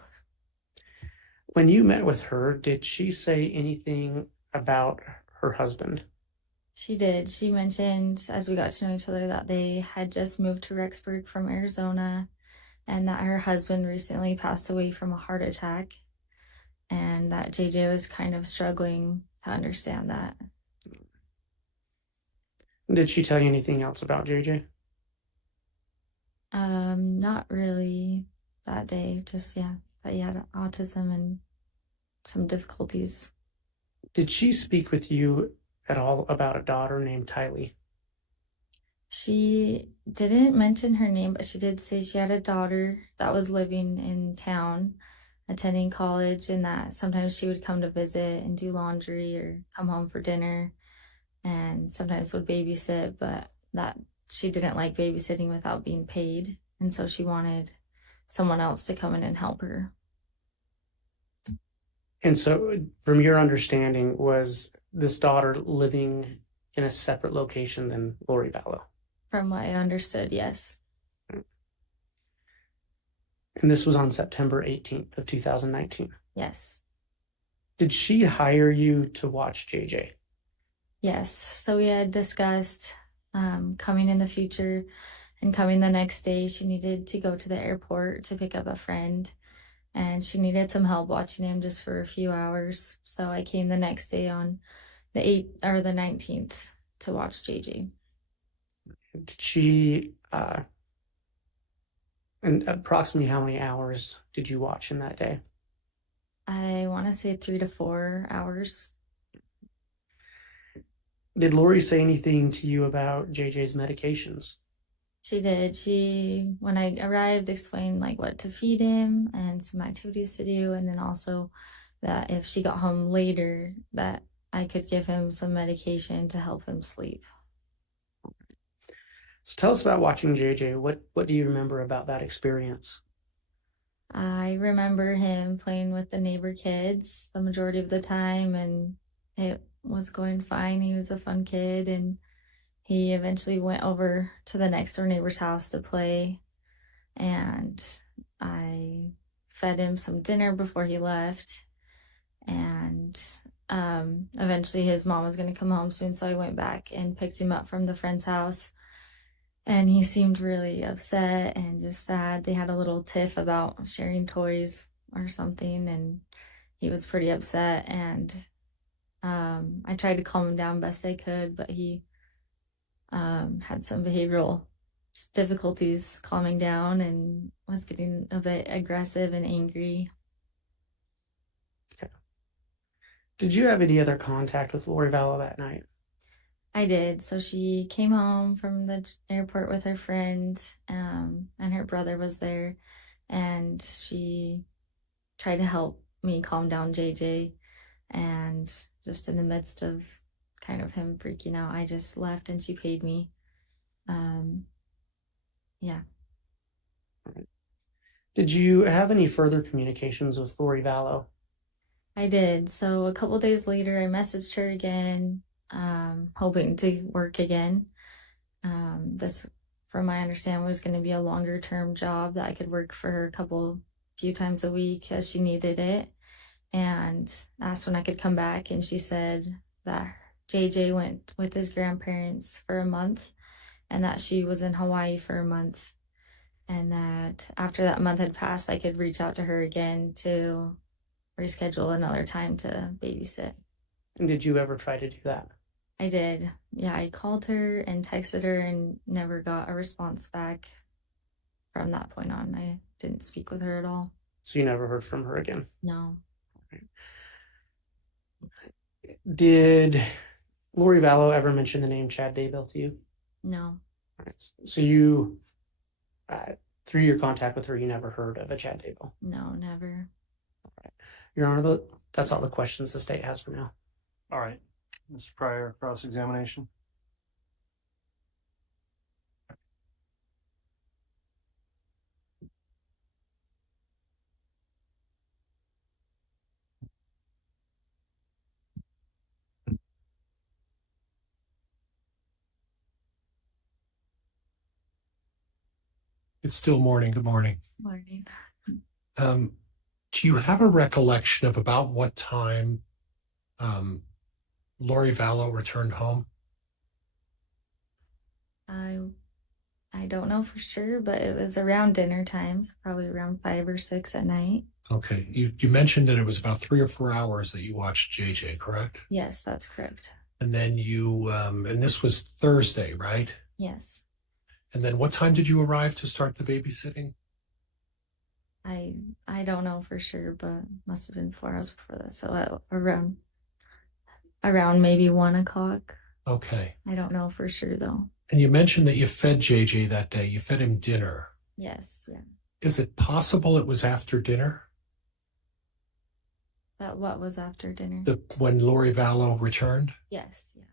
When you met with her, did she say anything about her husband? She did. She mentioned, as we got to know each other, that they had just moved to Rexburg from Arizona, and that her husband recently passed away from a heart attack, and that JJ was kind of struggling to understand that. Did she tell you anything else about JJ? Not really that day, just that he had autism and some difficulties. Did she speak with you at all about a daughter named Tylee? She didn't mention her name, but she did say she had a daughter that was living in town, attending college, and that sometimes she would come to visit and do laundry or come home for dinner, and sometimes would babysit, but that she didn't like babysitting without being paid, and so she wanted someone else to come in and help her. And so, from your understanding, was this daughter living in a separate location than Lori Vallow? From what I understood, yes. And this was on September 18th of 2019. Yes. Did she hire you to watch JJ? Yes. So we had discussed coming in the future and coming the next day. She needed to go to the airport to pick up a friend, and she needed some help watching him just for a few hours. So I came the next day on the 8th or the 19th to watch JJ. Did she, and approximately how many hours did you watch in that day? I want to say 3 to 4 hours. Did Lori say anything to you about JJ's medications? She did. She, when I arrived, explained like what to feed him and some activities to do, and then also that if she got home later, that I could give him some medication to help him sleep. So tell us about watching JJ. What do you remember about that experience? I remember him playing with the neighbor kids the majority of the time, and it was going fine. He was a fun kid, and he eventually went over to the next door neighbor's house to play, and I fed him some dinner before he left, and eventually his mom was going to come home soon, so I went back and picked him up from the friend's house, and he seemed really upset and just sad. They had a little tiff about sharing toys or something, and he was pretty upset, and I tried to calm him down best I could, but he had some behavioral difficulties calming down and was getting a bit aggressive and angry. Okay. Did you have any other contact with Lori Vallow that night? I did. So she came home from the airport with her friend, and her brother was there, and she tried to help me calm down JJ, and just in the midst of kind of him freaking out, I just left and she paid me. Yeah. Did you have any further communications with Lori Vallow? I did. So a couple days later, I messaged her again, hoping to work again. This, from my understanding, was going to be a longer term job that I could work for her few times a week as she needed it, and asked when I could come back. And she said that JJ went with his grandparents for a month, and that she was in Hawaii for a month, and that after that month had passed, I could reach out to her again to reschedule another time to babysit. And did you ever try to do that? I did. Yeah, I called her and texted her and never got a response back. From that point on, I didn't speak with her at all. So you never heard from her again? No. Did Lori Vallow ever mention the name Chad Daybell to you? No. So you, through your contact with her, you never heard of a Chad Daybell? No, never. Your Honor, that's all the questions the state has for now. All right, Mr. Pryor, cross-examination. It's still morning. Good morning. Morning. Do you have a recollection of about what time Lori Vallow returned home? I I don't know for sure, but it was around dinner times, probably around 5 or 6 at night. Okay. You mentioned that it was about 3 or 4 hours that you watched JJ, correct? Yes, that's correct. And then and this was Thursday, right? Yes. And then what time did you arrive to start the babysitting? I don't know for sure, but must have been 4 hours before that. So around maybe 1 o'clock. Okay. I don't know for sure though. And you mentioned that you fed JJ that day. You fed him dinner. Yes, yeah. Is it possible it was after dinner? That what was after dinner? When Lori Vallow returned? Yes, yeah.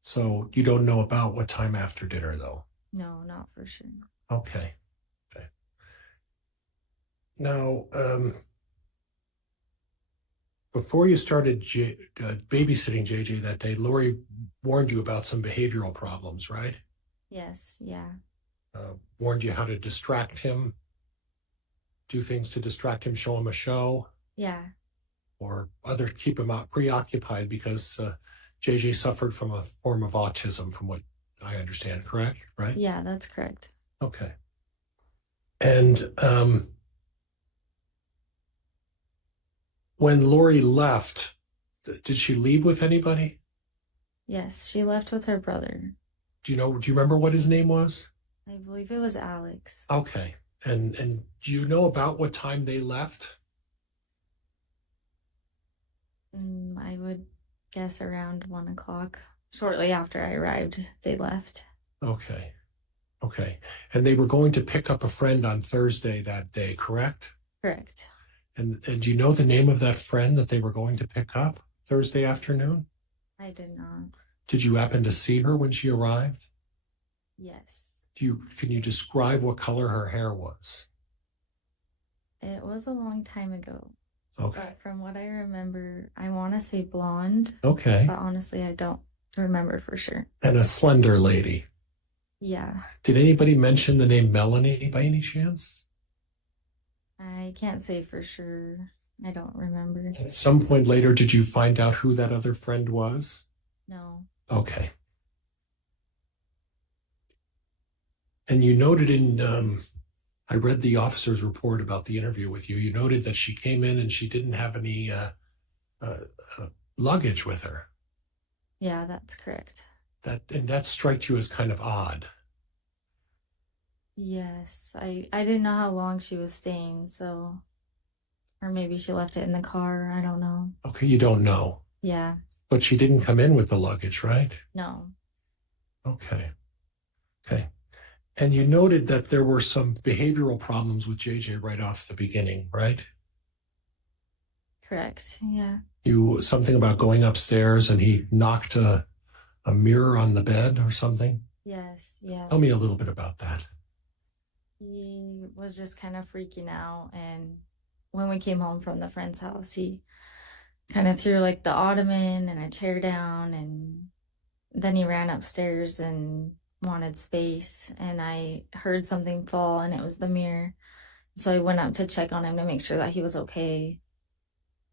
So you don't know about what time after dinner, though? No, not for sure. Okay. Okay. Now, before you started babysitting JJ that day, Lori warned you about some behavioral problems, right? Yes, yeah. Warned you how to distract him, do things to distract him, show him a show. Yeah. Or keep him preoccupied because JJ suffered from a form of autism, from what I understand, correct? Right? Yeah, that's correct. Okay. And when Lori left, did she leave with anybody? Yes, she left with her brother. Do you remember what his name was? I believe it was Alex. Okay. And do you know about what time they left? I would guess around 1 o'clock. Shortly after I arrived, they left. Okay. Okay. And they were going to pick up a friend on Thursday that day, correct? Correct. And do you know the name of that friend that they were going to pick up Thursday afternoon? I did not. Did you happen to see her when she arrived? Yes. Can you describe what color her hair was? It was a long time ago. Okay. But from what I remember, I want to say blonde. Okay. But honestly, I don't remember for sure. And a slender lady. Yeah. Did anybody mention the name Melanie by any chance? I can't say for sure. I don't remember. At some point later, did you find out who that other friend was? No. Okay. And you noted I read the officer's report about the interview with you. You noted that she came in and she didn't have any luggage with her. Yeah, that's correct. That struck you as kind of odd. Yes. I didn't know how long she was staying, so or maybe she left it in the car. I don't know. Okay, you don't know. Yeah. But she didn't come in with the luggage, right? No. Okay. Okay. And you noted that there were some behavioral problems with JJ right off the beginning, right? Correct. Yeah. Something about going upstairs and he knocked a mirror on the bed or something? Yes. Yeah. Tell me a little bit about that. He was just kind of freaking out, and when we came home from the friend's house, he kind of threw like the ottoman and a chair down, and then he ran upstairs and wanted space, and I heard something fall, and it was the mirror. So I went up to check on him to make sure that he was okay,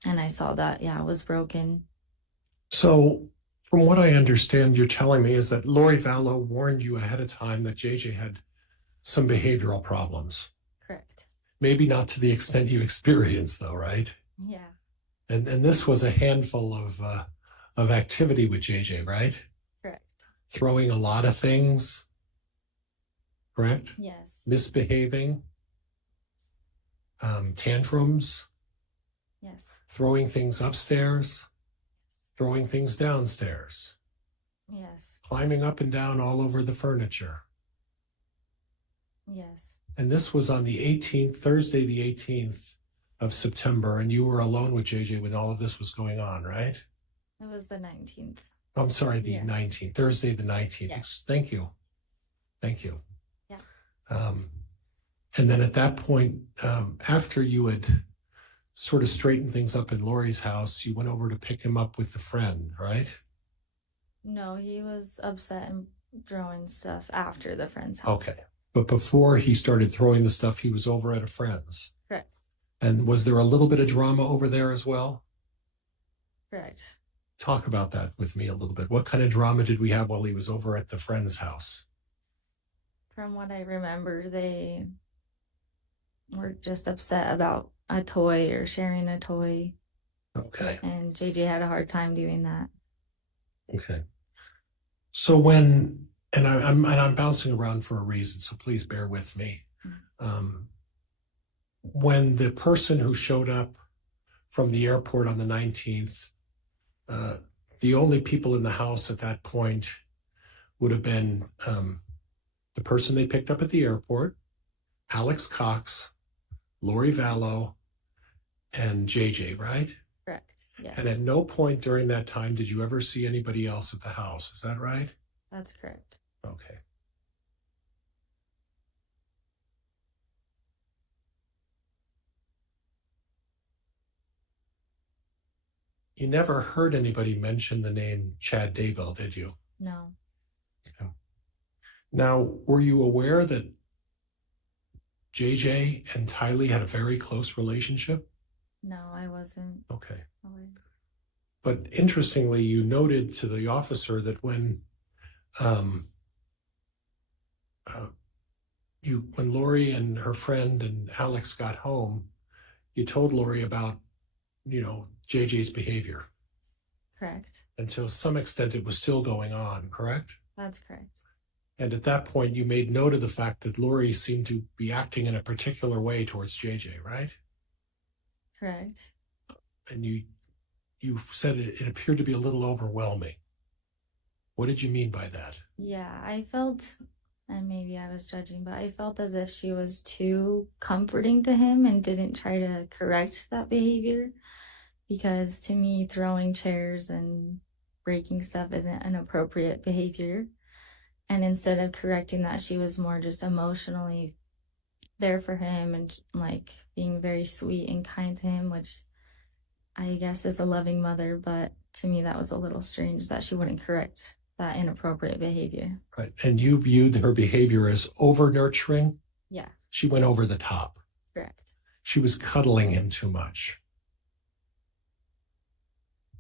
and I saw that it was broken. So from what I understand, you're telling me is that Lori Vallow warned you ahead of time that JJ had some behavioral problems. Correct. Maybe not to the extent you experienced, though, right? Yeah. And this was a handful of activity with JJ, right? Correct. Throwing a lot of things, correct? Yes. Misbehaving, tantrums, Yes. throwing things upstairs, throwing things downstairs, Yes. climbing up and down all over the furniture. Yes. And this was on the 18th, Thursday, the 18th of September, and you were alone with JJ when all of this was going on, right? It was the 19th. I'm sorry, the Yeah. 19th, Thursday, the 19th. Yes. Thank you. Thank you. Yeah. And then at that point, after you had sort of straightened things up in Lori's house, you went over to pick him up with the friend, right? No, he was upset and throwing stuff after the friend's house. Okay. But before he started throwing the stuff, he was over at a friend's. Correct. And was there a little bit of drama over there as well? Correct. Talk about that with me a little bit. What kind of drama did we have while he was over at the friend's house? From what I remember, they were just upset about a toy or sharing a toy, Okay. and JJ had a hard time doing that. Okay. So when, and I'm bouncing around for a reason, so please bear with me. When the person who showed up from the airport on the 19th, the only people in the house at that point would have been the person they picked up at the airport, Alex Cox, Lori Vallow, and JJ, right? Correct. Yes. And at no point during that time did you ever see anybody else at the house. Is that right? That's correct. Okay. You never heard anybody mention the name Chad Daybell, did you? No. Now, were you aware that JJ and Tylee had a very close relationship? No, I wasn't Okay. aware. But interestingly, you noted to the officer that when when Lori and her friend and Alex got home, you told Lori about, JJ's behavior. Correct. And to some extent, it was still going on, correct? That's correct. And at that point, you made note of the fact that Lori seemed to be acting in a particular way towards JJ, right? Correct. And you said it appeared to be a little overwhelming. What did you mean by that? Yeah, I felt, and maybe I was judging, but I felt as if she was too comforting to him and didn't try to correct that behavior. Because to me, throwing chairs and breaking stuff isn't an appropriate behavior. And instead of correcting that, she was more just emotionally there for him and like being very sweet and kind to him, which I guess is a loving mother. But to me, that was a little strange that she wouldn't correct that inappropriate behavior. Right. And you viewed her behavior as over nurturing? Yeah. She went over the top. Correct. She was cuddling him too much.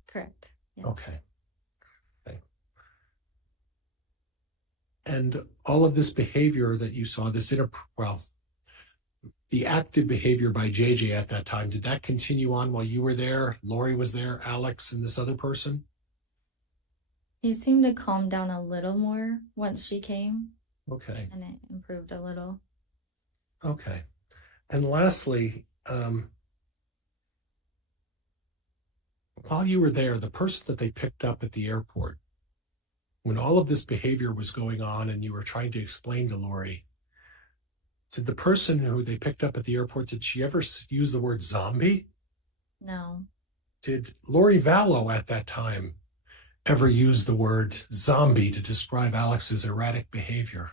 Correct. Yeah. Okay. And all of this behavior that you saw, the active behavior by JJ at that time, did that continue on while you were there? Lori was there, Alex, and this other person? He seemed to calm down a little more once she came. Okay. And it improved a little. Okay. And lastly, while you were there, the person that they picked up at the airport, when all of this behavior was going on and you were trying to explain to Lori, did the person who they picked up at the airport, did she ever use the word zombie? No. Did Lori Vallow at that time ever use the word zombie to describe Alex's erratic behavior?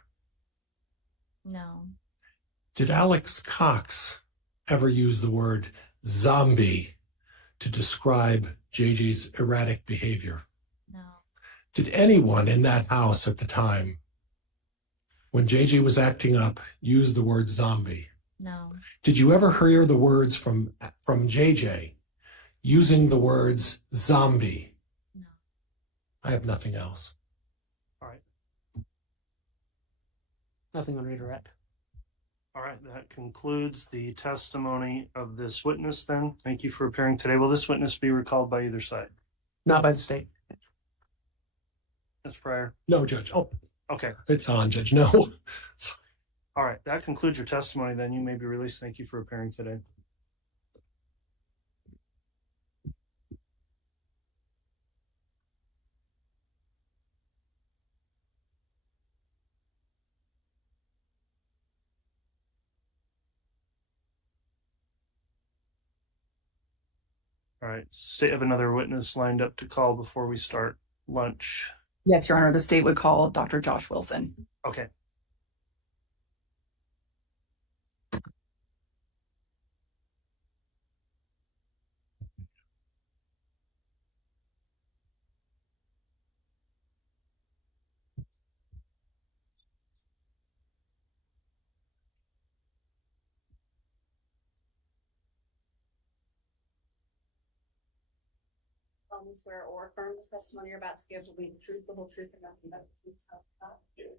No. Did Alex Cox ever use the word zombie to describe JJ's erratic behavior? No. Did anyone in that house at the time, when JJ was acting up, use the word zombie? No. Did you ever hear the words from JJ using the words zombie? No. I have nothing else. All right. Nothing on redirect. All right, that concludes the testimony of this witness then. Thank you for appearing today. Will this witness be recalled by either side? Not by the state. Ms. Pryor? No, Judge. Oh, Okay. it's on, Judge. No. All right, that concludes your testimony then. You may be released. Thank you for appearing today. All right, state have another witness lined up to call before we start lunch. Yes, Your Honor, the state would call Dr. Josh Wilson. Okay. Swear or affirm the testimony you're about to give will be the truth, the whole truth, and nothing but the truth.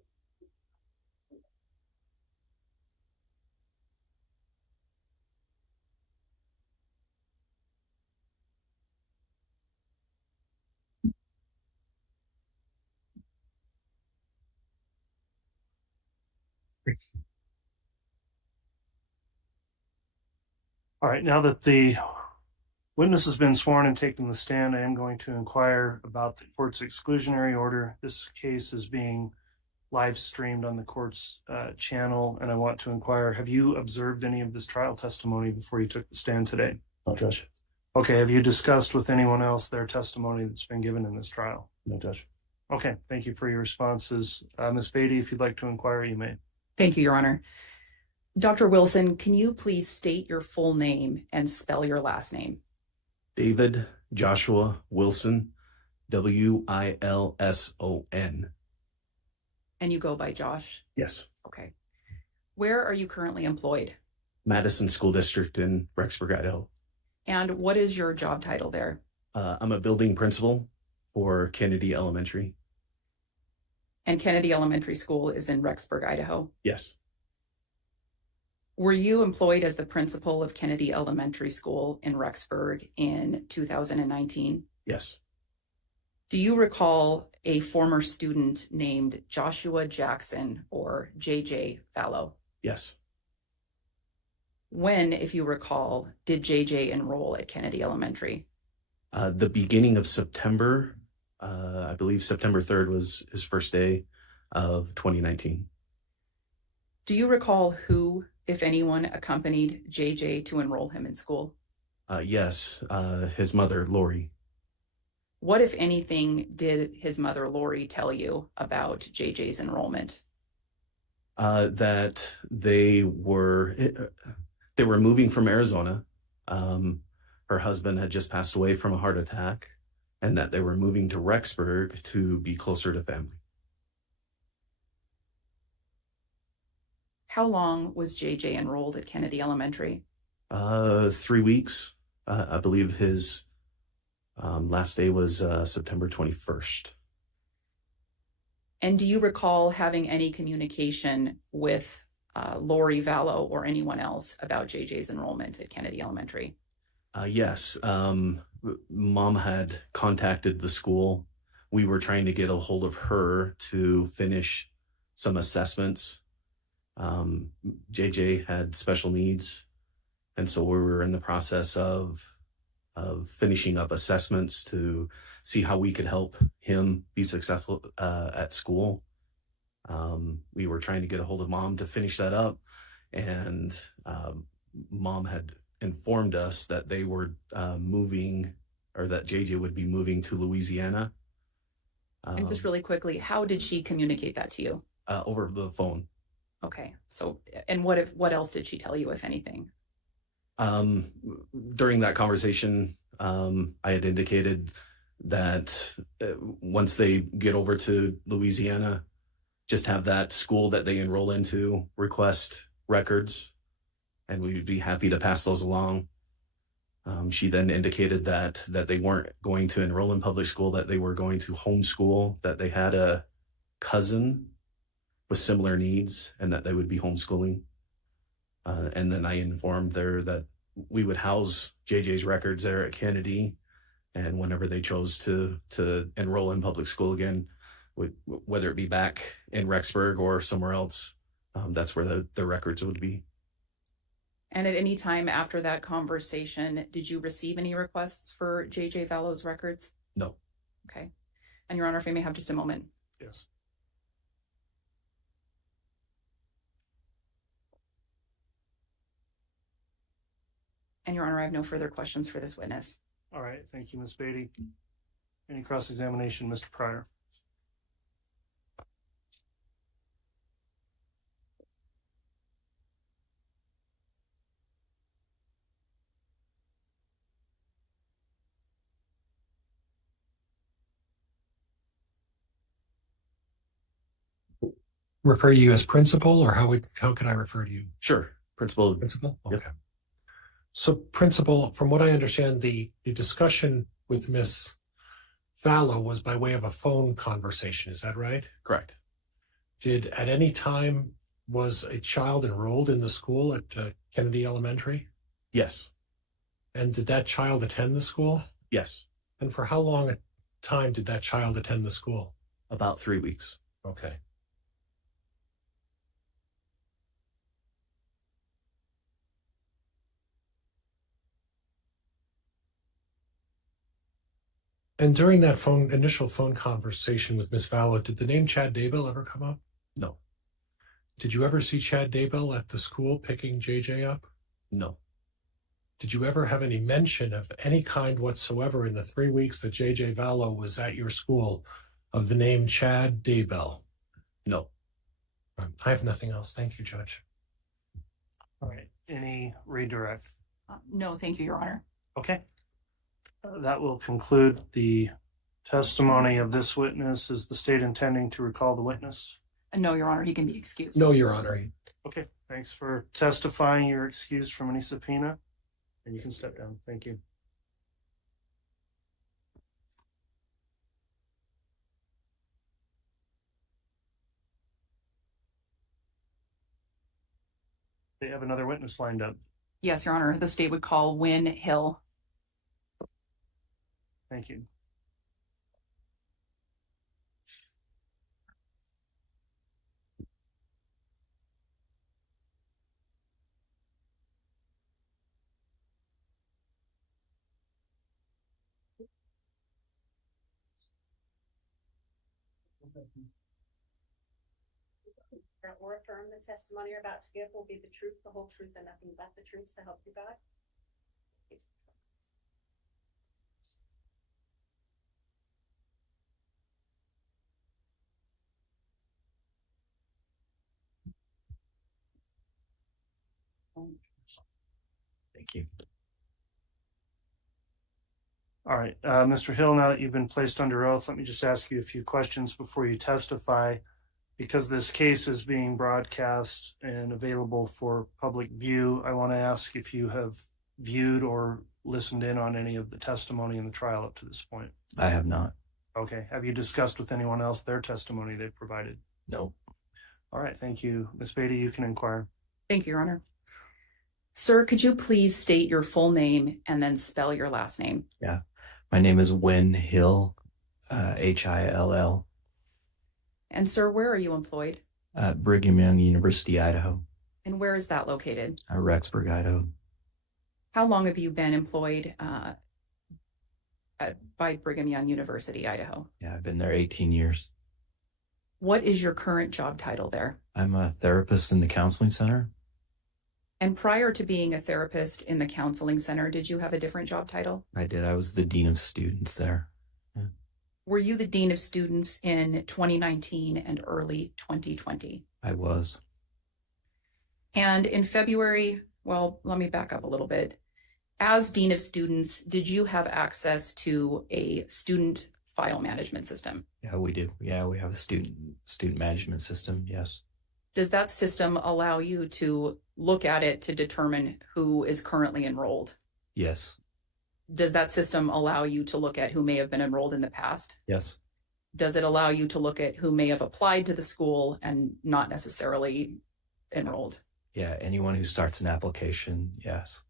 All right, now that the witness has been sworn and taken the stand, I am going to inquire about the court's exclusionary order. This case is being live streamed on the court's channel, and I want to inquire, have you observed any of this trial testimony before you took the stand today? No, Judge. Okay, have you discussed with anyone else their testimony that's been given in this trial? No, Judge. Okay, thank you for your responses. Ms. Beatty, if you'd like to inquire, you may. Thank you, Your Honor. Dr. Wilson, can you please state your full name and spell your last name? David Joshua Wilson, Wilson. And you go by Josh? Yes. Okay. Where are you currently employed? Madison School District in Rexburg, Idaho. And what is your job title there? I'm a building principal for Kennedy Elementary. And Kennedy Elementary School is in Rexburg, Idaho? Yes. Were you employed as the principal of Kennedy Elementary School in Rexburg in 2019? Yes. Do you recall a former student named Joshua Jackson or JJ Fallow? Yes. When, if you recall, did JJ enroll at Kennedy Elementary? The beginning of September, I believe September 3rd was his first day of 2019. Do you recall who, if anyone, accompanied JJ to enroll him in school? Yes, his mother, Lori. What, if anything, did his mother, Lori, tell you about JJ's enrollment? That they were moving from Arizona. Her husband had just passed away from a heart attack, and that they were moving to Rexburg to be closer to family. How long was JJ enrolled at Kennedy Elementary? 3 weeks. I believe his last day was September 21st. And do you recall having any communication with Lori Vallow or anyone else about JJ's enrollment at Kennedy Elementary? Yes. Mom had contacted the school. We were trying to get a hold of her to finish some assessments. JJ had special needs, and so we were in the process of finishing up assessments to see how we could help him be successful at school. We were trying to get a hold of Mom to finish that up, and Mom had informed us that they were moving, or that JJ would be moving to Louisiana. And just really quickly, how did she communicate that to you? Over the phone. Okay, so, and what else did she tell you, if anything? During that conversation, I had indicated that once they get over to Louisiana, just have that school that they enroll into request records, and we would be happy to pass those along. She then indicated that they weren't going to enroll in public school, that they were going to homeschool, that they had a cousin with similar needs, and that they would be homeschooling. And then I informed her that we would house JJ's records there at Kennedy, and whenever they chose to enroll in public school again, whether it be back in Rexburg or somewhere else, that's where the records would be. And at any time after that conversation, did you receive any requests for JJ Vallow's records? No. Okay. And Your Honor, if I may have just a moment. Yes. And Your Honor, I have no further questions for this witness. All right, thank you, Ms. Beatty. Any cross-examination, Mr. Pryor? Refer you as principal, or how can I refer to you? Sure. Principal. Principal? Yep. Okay. So principal, from what I understand, the discussion with Miss Fallow was by way of a phone conversation. Is that right? Correct. Did at any time was a child enrolled in the school at Kennedy Elementary? Yes. And did that child attend the school? Yes. And for how long a time did that child attend the school? About 3 weeks. Okay. And during that initial phone conversation with Miss Vallow, did the name Chad Daybell ever come up? No. Did you ever see Chad Daybell at the school picking JJ up? No. Did you ever have any mention of any kind whatsoever in the 3 weeks that JJ Vallow was at your school of the name Chad Daybell? No. I have nothing else. Thank you, Judge. All right. Any redirect? No, thank you, Your Honor. Okay. That will conclude the testimony of this witness. Is the state intending to recall the witness? No, Your Honor, he can be excused. No, Your Honor. Okay. Thanks for testifying. You're excused from any subpoena, and you can step down. Thank you. They have another witness lined up. Yes, Your Honor, the state would call Wynn Hill. Thank you. That or affirm the testimony you're about to give will be the truth, the whole truth, and nothing but the truth, so help you God. Thank you. All right, Mr. Hill, now that you've been placed under oath, let me just ask you a few questions before you testify. Because this case is being broadcast and available for public view, I want to ask if you have viewed or listened in on any of the testimony in the trial up to this point. I have not. Okay. Have you discussed with anyone else their testimony they provided? No. All right. Thank you. Ms. Beatty, you can inquire. Thank you, Your Honor. Sir, could you please state your full name and then spell your last name? Yeah. My name is Wynn Hill, Hill. And sir, where are you employed? Brigham Young University, Idaho. And where is that located? Rexburg, Idaho. How long have you been employed by Brigham Young University, Idaho? Yeah, I've been there 18 years. What is your current job title there? I'm a therapist in the counseling center. And prior to being a therapist in the counseling center, did you have a different job title? I did. I was the dean of students there. Yeah. Were you the dean of students in 2019 and early 2020? I was. And in February, well, let me back up a little bit. As dean of students, did you have access to a student file management system? Yeah, we do. Yeah, we have a student management system. Yes. Does that system allow you to look at it to determine who is currently enrolled? Yes. Does that system allow you to look at who may have been enrolled in the past? Yes. Does it allow you to look at who may have applied to the school and not necessarily enrolled? Yeah, anyone who starts an application, yes.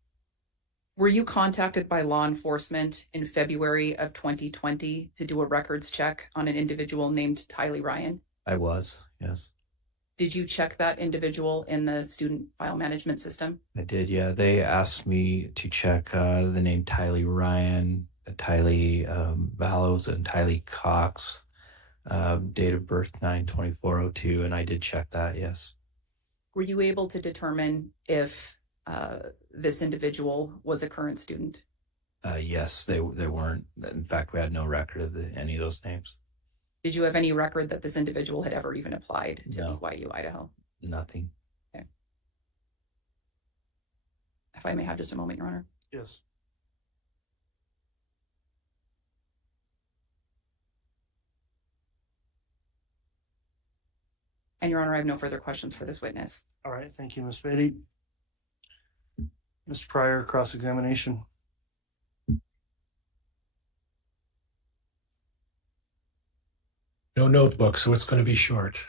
Were you contacted by law enforcement in February of 2020 to do a records check on an individual named Tylee Ryan? I was, yes. Did you check that individual in the student file management system? I did, yeah. They asked me to check the name Tylee Ryan, Tylee Vallows, and Tylee Cox, date of birth 9/24/02, and I did check that, yes. Were you able to determine if this individual was a current student? Yes, they weren't. In fact, we had no record of any of those names. Did you have any record that this individual had ever even applied to No. BYU, Idaho? Nothing. Okay. If I may have just a moment, Your Honor. Yes. And Your Honor, I have no further questions for this witness. All right. Thank you, Ms. Beatty. Mr. Pryor, cross-examination. No notebook, so it's going to be short.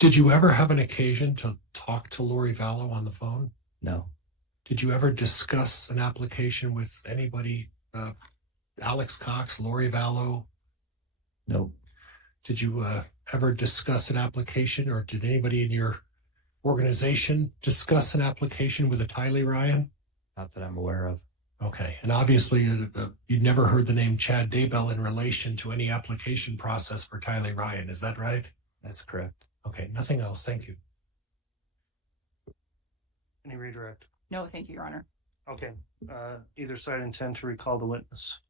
Did you ever have an occasion to talk to Lori Vallow on the phone? No. Did you ever discuss an application with anybody? Alex Cox, Lori Vallow? Nope. Did you ever discuss an application, or did anybody in your organization discuss an application with a Tylee Ryan? Not that I'm aware of. Okay, and obviously you'd never heard the name Chad Daybell in relation to any application process for Tyler Ryan, is that right? That's correct. Okay, nothing else, thank you. Any redirect? No, thank you, Your Honor. Okay, either side intend to recall the witness?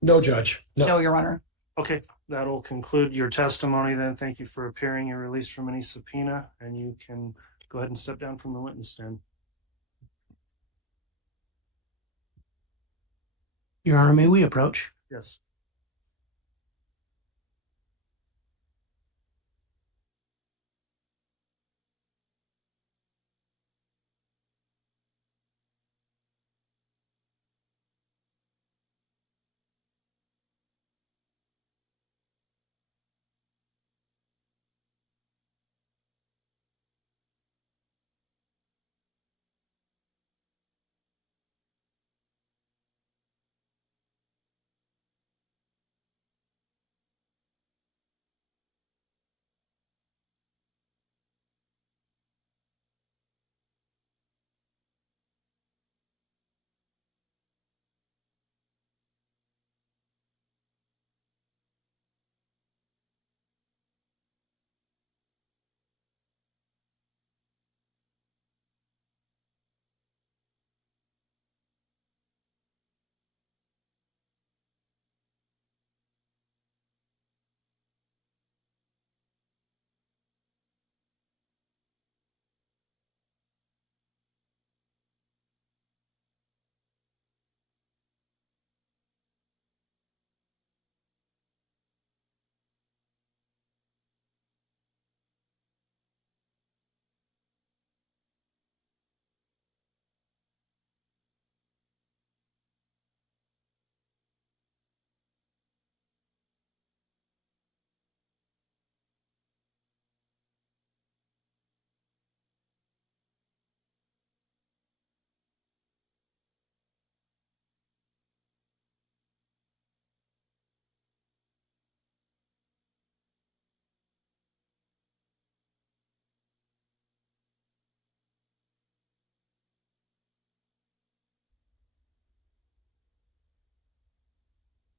No, Judge. No, Your Honor. Okay, that'll conclude your testimony then. Thank you for appearing. You're released from any subpoena, and you can go ahead and step down from the witness stand. Your Honor, may we approach? Yes.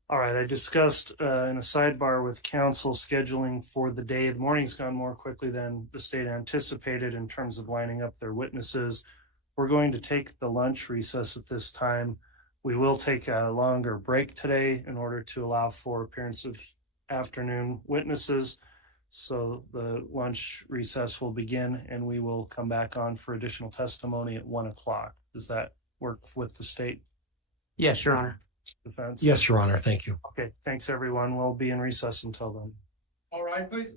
All right, I discussed in a sidebar with counsel scheduling for the day. The morning's gone more quickly than the state anticipated in terms of lining up their witnesses. We're going to take the lunch recess at this time. We will take a longer break today in order to allow for appearance of afternoon witnesses. So the lunch recess will begin and we will come back on for additional testimony at 1 o'clock. Does that work with the state Yes, Your Honor. defense? Yes, Your Honor, thank you. Okay, thanks everyone. We'll be in recess until then. All right, please.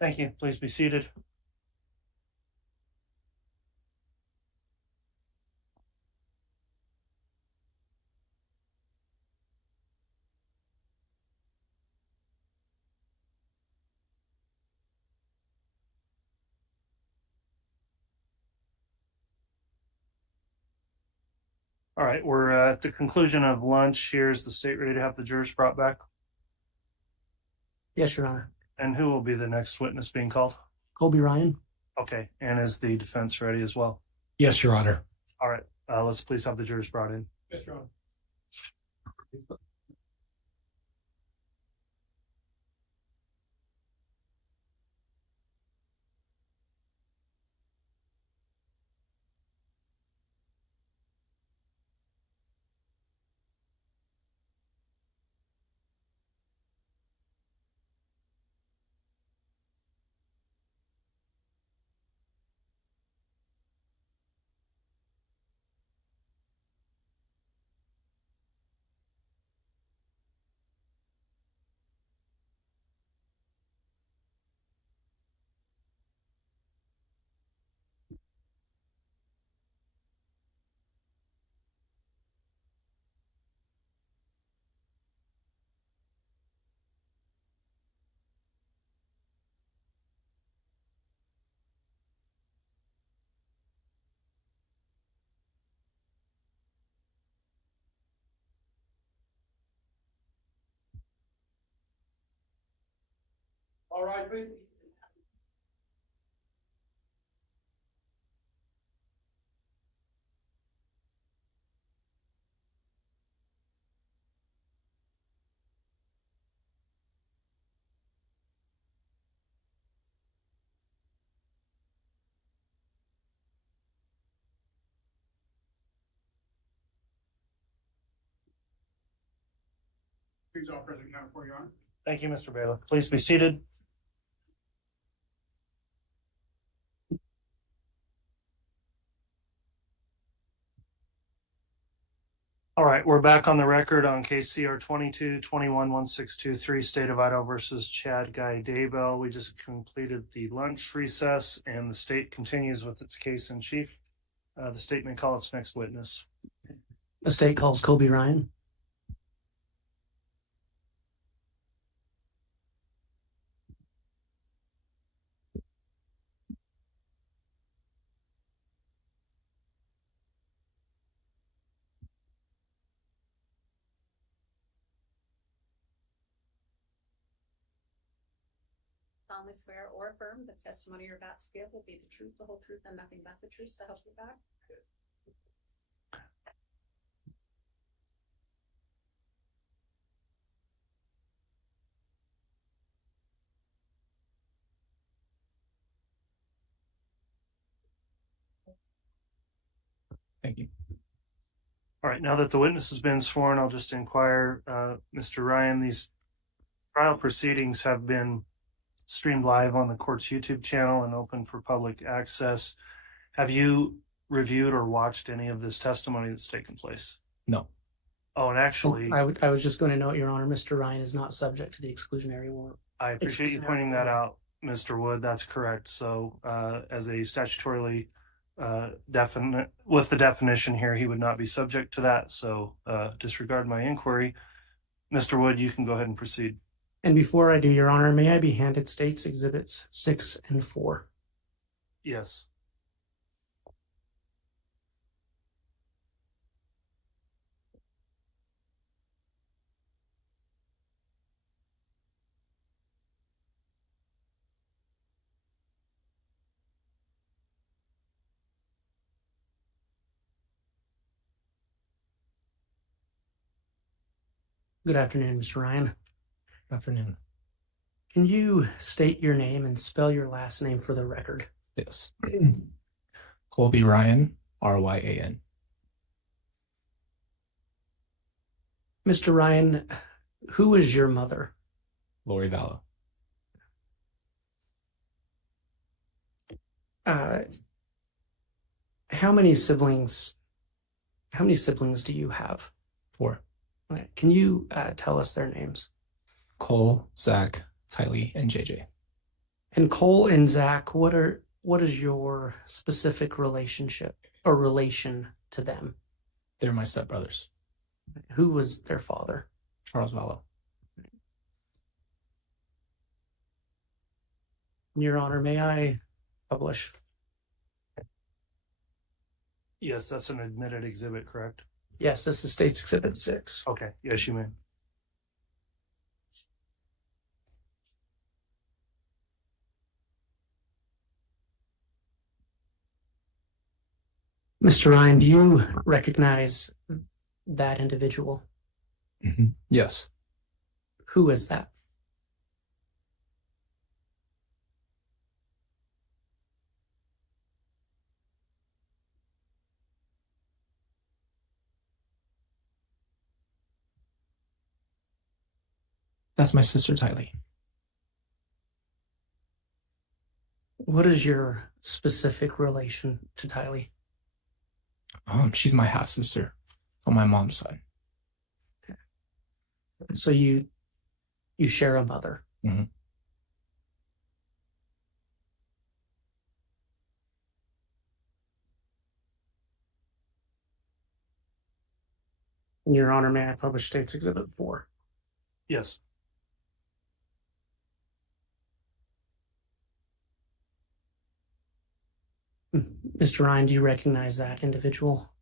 Thank you. Please be seated. All right, we're at the conclusion of lunch. Here's the state ready to have the jurors brought back. Yes, Your Honor. And who will be the next witness being called? Colby Ryan. Okay, and is the defense ready as well? Yes, Your Honor. All right, let's please have the jurors brought in. Yes, Your Honor. All right, please. Please all present account for Your Honor. Thank you, Mr. Bailiff. Please be seated. All right, we're back on the record on case CR 22-21-1623, State of Idaho versus Chad Daybell. We just completed the lunch recess and the state continues with its case in chief. The state may call its next witness. The state calls Colby Ryan. Solemnly swear or affirm the testimony you're about to give will be the truth, the whole truth, and nothing but the truth, so help you God. Thank you. All right, now that the witness has been sworn, I'll just inquire, Mr. Ryan, these trial proceedings have been streamed live on the court's YouTube channel and open for public access. Have you reviewed or watched any of this testimony that's taken place? No. Oh, and actually, I was just going to note, Your Honor, Mr. Ryan is not subject to the exclusionary warrant. I appreciate you pointing that out, Mr. Wood. That's correct. So, as a statutorily definite with the definition here, he would not be subject to that. So, disregard my inquiry. Mr. Wood, you can go ahead and proceed. And before I do, Your Honor, may I be handed States Exhibits 6 and 4? Yes. Good afternoon, Mr. Ryan. Good afternoon. Can you state your name and spell your last name for the record? Yes. Colby Ryan, Ryan. Mr. Ryan, who is your mother? Lori Vallow. How many siblings do you have? 4. Okay. Can you tell us their names? Cole, Zach, Tylee, and JJ. And Cole and Zach, what is your specific relationship or relation to them? They're my stepbrothers. Who was their father? Charles Vallow. Your Honor, may I publish? Yes, that's an admitted exhibit, correct? Yes, this is State's Exhibit 6. Okay, yes, you may. Mr. Ryan, do you recognize that individual? Yes. Who is that? That's my sister, Tylee. What is your specific relation to Tylee? She's my half sister on my mom's side. So you share a mother. Mhm. Your Honor, may I publish State's Exhibit 4? Yes. Mr. Ryan, do you recognize that individual?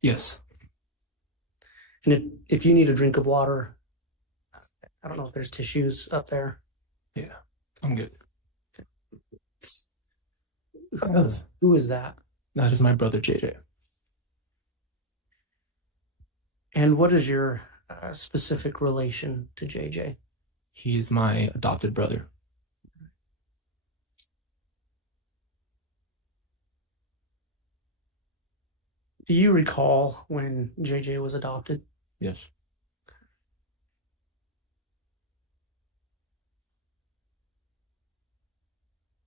Yes. And if you need a drink of water, I don't know if there's tissues up there. Yeah, I'm good. Who is that? That is my brother, JJ. And what is your specific relation to JJ? He is my adopted brother. Do you recall when JJ was adopted? Yes.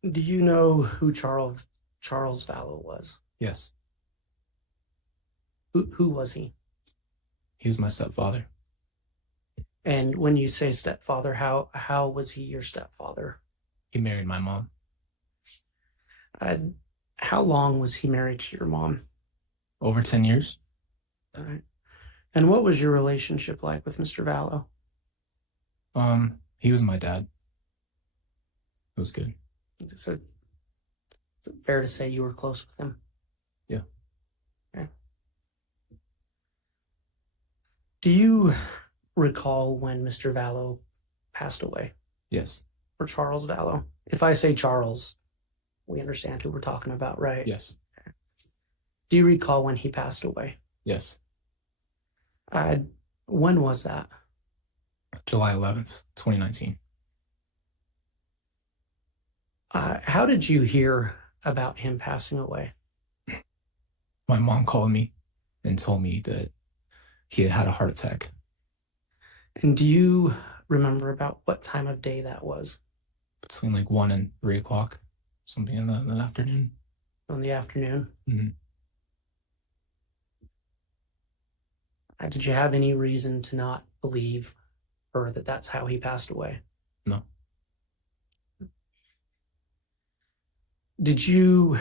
Do you know who Charles Vallow was? Yes. Who was he? He was my stepfather. And when you say stepfather, how was he your stepfather? He married my mom. How long was he married to your mom? Over 10 years. All right. And what was your relationship like with Mr. Vallow? He was my dad. It was good. So, is it fair to say you were close with him? Yeah. Okay. Do you recall when Mr. Vallow passed away? Yes. Or Charles Vallow? If I say Charles, we understand who we're talking about, right? Yes. Do you recall when he passed away? Yes. When was that? July 11th, 2019. How did you hear about him passing away? My mom called me and told me that he had a heart attack. And do you remember about what time of day that was? Between like 1 and 3 o'clock, something in the afternoon. In the afternoon? Mm-hmm. Did you have any reason to not believe her that that's how he passed away? No. Did you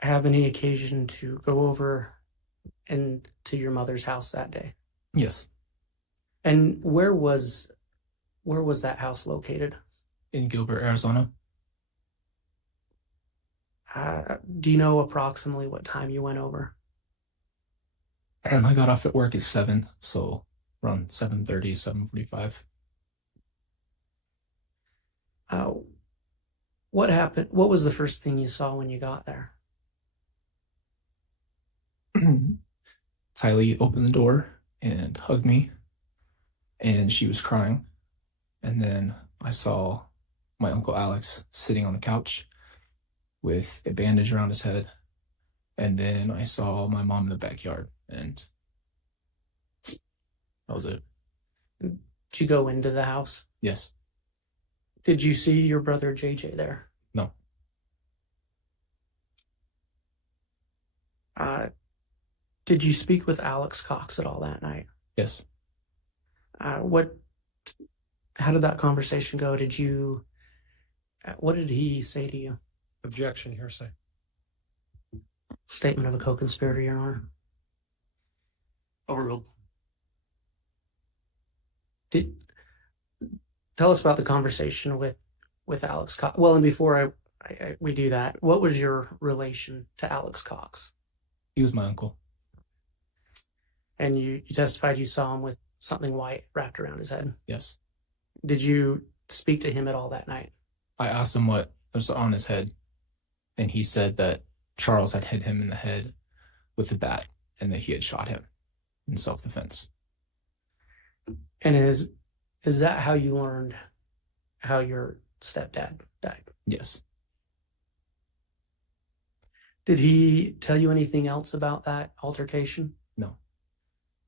have any occasion to go over and to your mother's house that day? Yes. And where was that house located? In Gilbert, Arizona. Do you know approximately what time you went over? And I got off at work at 7, so around 7:30, 7:45. What happened? What was the first thing you saw when you got there? Tylee opened the door and hugged me, and she was crying. And then I saw my Uncle Alex sitting on the couch with a bandage around his head. And then I saw my mom in the backyard, and that was it. Did you go into the house? Yes. Did you see your brother JJ there? No. Did you speak with Alex Cox at all that night? Yes. How did that conversation go? What did he say to you? Objection, hearsay. Statement of a co-conspirator, Your Honor. Overruled. Tell us about the conversation with Alex Cox. Well, and before we do that, what was your relation to Alex Cox? He was my uncle. And you testified you saw him with something white wrapped around his head. Yes. Did you speak to him at all that night? I asked him what was on his head, and he said that Charles had hit him in the head with a bat and that he had shot him in self-defense. And is that how you learned how your stepdad died? Yes. Did he tell you anything else about that altercation? No.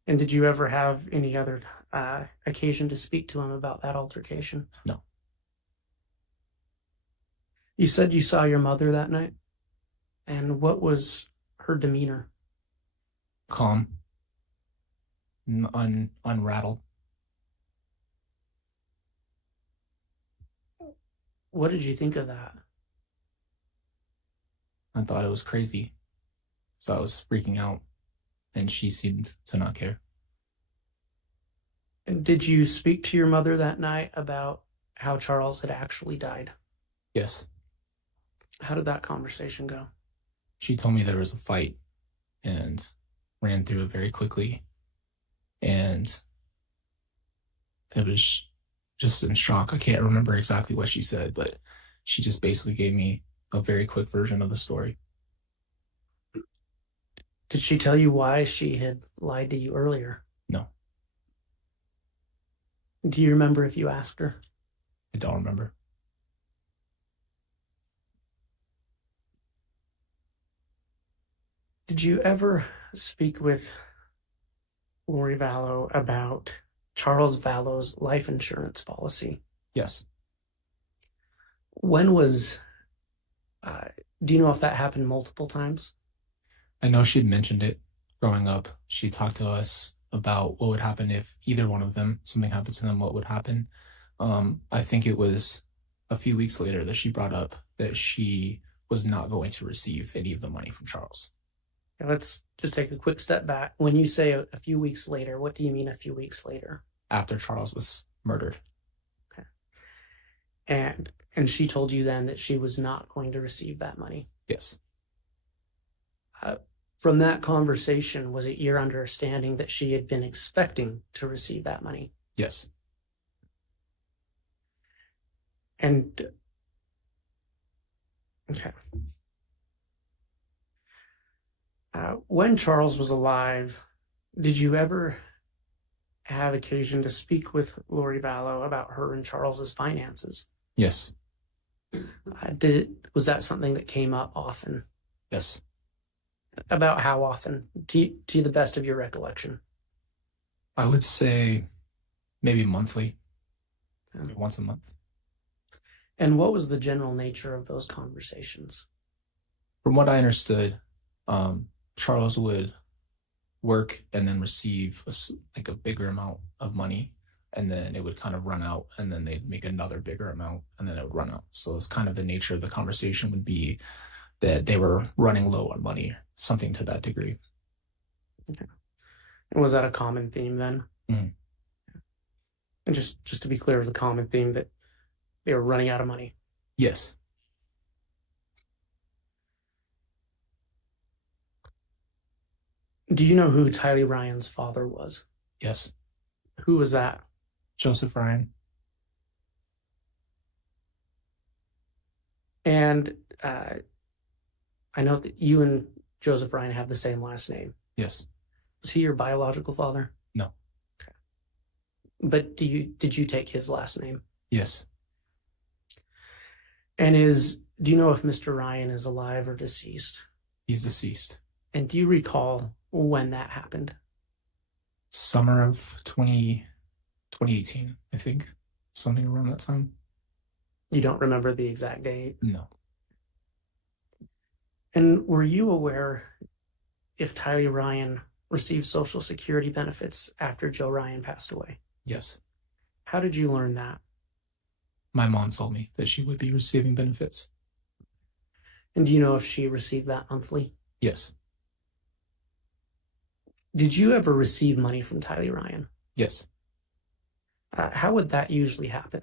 And did you ever have any other occasion to speak to him about that altercation? No. You said you saw your mother that night. And what was her demeanor? Calm. Unrattled. What did you think of that? I thought it was crazy. So I was freaking out, and she seemed to not care. And did you speak to your mother that night about how Charles had actually died? Yes. How did that conversation go? She told me there was a fight and ran through it very quickly. And it was just in shock. I can't remember exactly what she said, but she just basically gave me a very quick version of the story. Did she tell you why she had lied to you earlier? No. Do you remember if you asked her? I don't remember. Did you ever speak with Lori Vallow about Charles Vallow's life insurance policy? Yes. When was, do you know if that happened multiple times? I know she'd mentioned it growing up. She talked to us about what would happen if either one of them, something happened to them, what would happen. I think it was a few weeks later that she brought up that she was not going to receive any of the money from Charles. Let's just take a quick step back. When you say a few weeks later, what do you mean a few weeks later? After Charles was murdered. Okay. And she told you then that she was not going to receive that money? Yes. From that conversation, was it your understanding that she had been expecting to receive that money? Yes. And, okay. When Charles was alive, did you ever have occasion to speak with Lori Vallow about her and Charles's finances? Yes. Was that something that came up often? Yes. About how often, to the best of your recollection? I would say maybe monthly, maybe once a month. And what was the general nature of those conversations? From what I understood, Charles would work and then receive a bigger amount of money, and then it would kind of run out, and then they'd make another bigger amount, and then it would run out. So it's kind of the nature of the conversation would be that they were running low on money, something to that degree. Okay. And was that a common theme then? Mm-hmm. And just to be clear, the common theme that they were running out of money? Yes. Do you know who Tylee Ryan's father was? Yes. Who was that? Joseph Ryan. And I know that you and Joseph Ryan have the same last name. Yes. Was he your biological father? No. Okay. But did you take his last name? Yes. And do you know if Mr. Ryan is alive or deceased? He's deceased. And do you recall when that happened? Summer of 2018, I think. Something around that time. You don't remember the exact date? No. And were you aware if Tylee Ryan received Social Security benefits after Joe Ryan passed away? Yes. How did you learn that? My mom told me that she would be receiving benefits. And do you know if she received that monthly? Yes. Did you ever receive money from Tylee Ryan? Yes. How would that usually happen?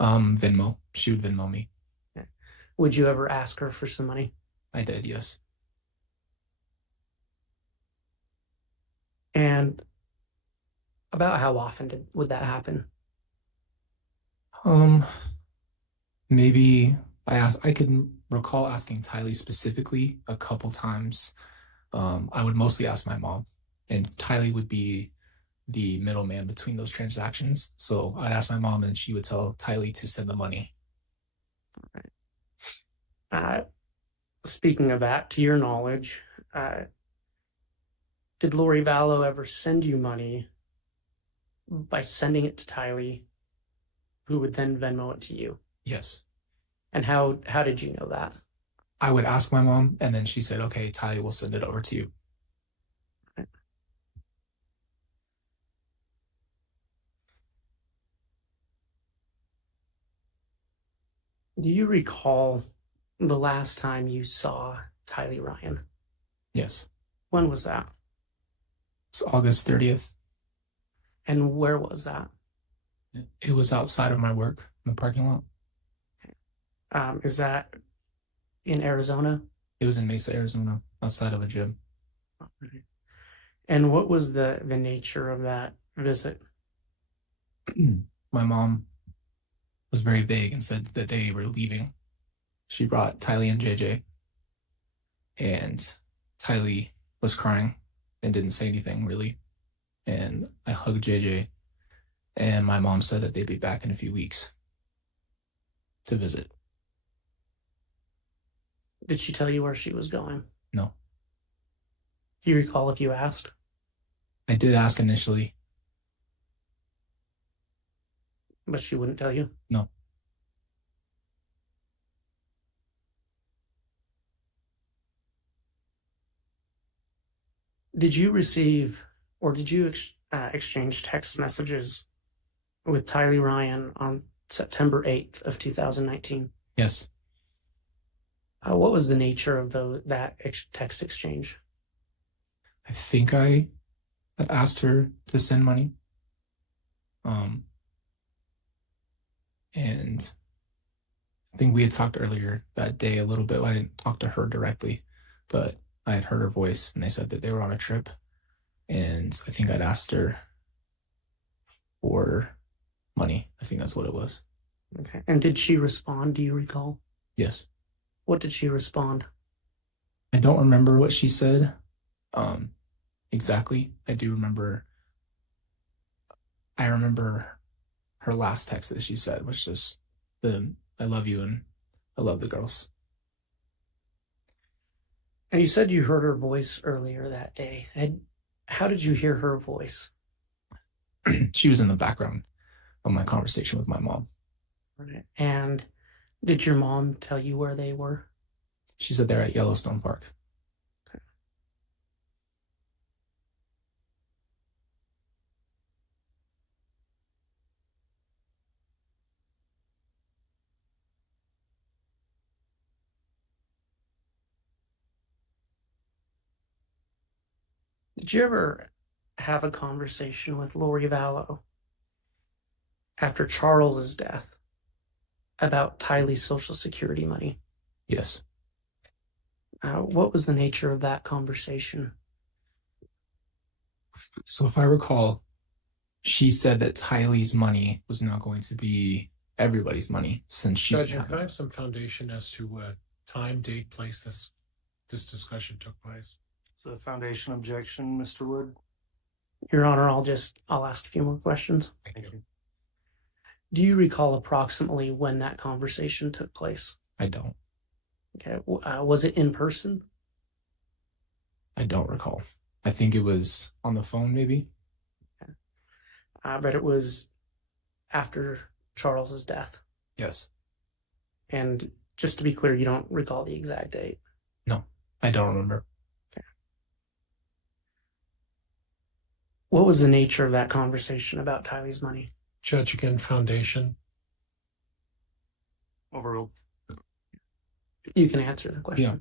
Venmo. She would Venmo me. Would you ever ask her for some money? I did, yes. And about how often would that happen? Maybe I could recall asking Tylee specifically a couple times. I would mostly ask my mom, and Tylee would be the middleman between those transactions. So I'd ask my mom, and she would tell Tylee to send the money. Speaking of that, to your knowledge, did Lori Vallow ever send you money by sending it to Tylee, who would then Venmo it to you? Yes. And how did you know that? I would ask my mom, and then she said, okay, Tylee will send it over to you. Do you recall the last time you saw Tylee Ryan? Yes. When was that? It's August 30th. And where was that? It was outside of my work in the parking lot. Is that in Arizona? It was in Mesa, Arizona, outside of a gym. And what was the nature of that visit? My mom was very vague and said that they were leaving. She brought Tylee and JJ, and Tylee was crying and didn't say anything really. And I hugged JJ, and my mom said that they'd be back in a few weeks to visit. Did she tell you where she was going? No. Do you recall if you asked? I did ask initially. But she wouldn't tell you? No. Did you receive or did you exchange text messages with Tylee Ryan on September 8th of 2019? Yes. What was the nature of that text exchange? I think I had asked her to send money. And I think we had talked earlier that day a little bit. I didn't talk to her directly, but I had heard her voice, and they said that they were on a trip. And I think I'd asked her for money. I think that's what it was. Okay. And did she respond? Do you recall? Yes. What did she respond? I don't remember what she said exactly. I remember her last text that she said, which is I love you and I love the girls. And you said you heard her voice earlier that day. How did you hear her voice? She was in the background of my conversation with my mom. Right. And did your mom tell you where they were? She said they're at Yellowstone Park. Okay. Did you ever have a conversation with Lori Vallow after Charles's death about Tylee's Social Security money? Yes. What was the nature of that conversation? So if I recall, she said that Tylee's money was not going to be everybody's money since she Judge, can I have some foundation as to what time, date, place this discussion took place? So foundation objection, Mr. Wood. Your Honor, I'll ask a few more questions. Thank you. Do you recall approximately when that conversation took place? I don't. Okay. Was it in person? I don't recall. I think it was on the phone, maybe. Okay. But it was after Charles's death. Yes. And just to be clear, you don't recall the exact date? No, I don't remember. Okay. What was the nature of that conversation about Tylee's money? Judge, again, foundation. Overruled. You can answer the question. Yeah.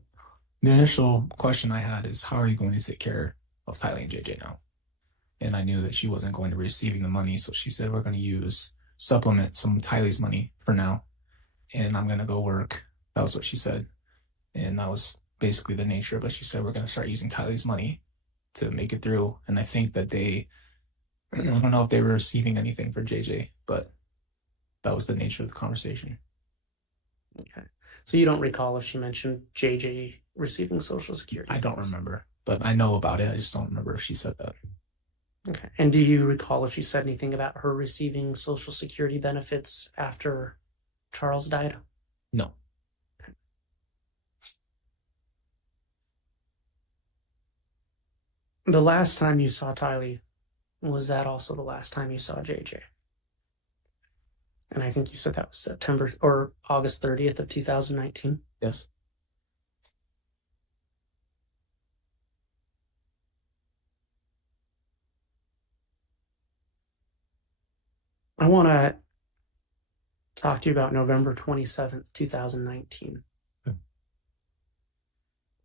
The initial question I had is, how are you going to take care of Tylee and JJ now? And I knew that she wasn't going to be receiving the money, so she said, we're going to supplement some Tylee's money for now, and I'm going to go work. That was what she said. And that was basically the nature of it. She said, we're going to start using Tylee's money to make it through. And I think that I don't know if they were receiving anything for JJ, but that was the nature of the conversation. Okay. So you don't recall if she mentioned JJ receiving Social Security? I don't remember, but I know about it. I just don't remember if she said that. Okay. And do you recall if she said anything about her receiving Social Security benefits after Charles died? No. The last time you saw Tylee, was that also the last time you saw JJ? And I think you said that was September or August 30th of 2019. Yes. I want to talk to you about November 27th, 2019. Okay.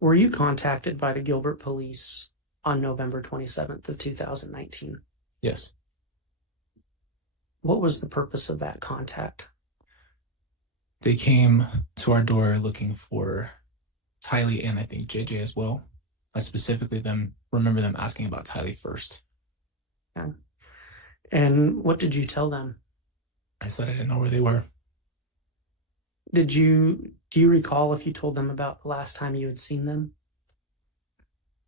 Were you contacted by the Gilbert police on November 27th of 2019? Yes. What was the purpose of that contact? They came to our door looking for Tylee and I think JJ as well. I specifically remember them asking about Tylee first. Yeah. And what did you tell them? I said I didn't know where they were. Do you recall if you told them about the last time you had seen them?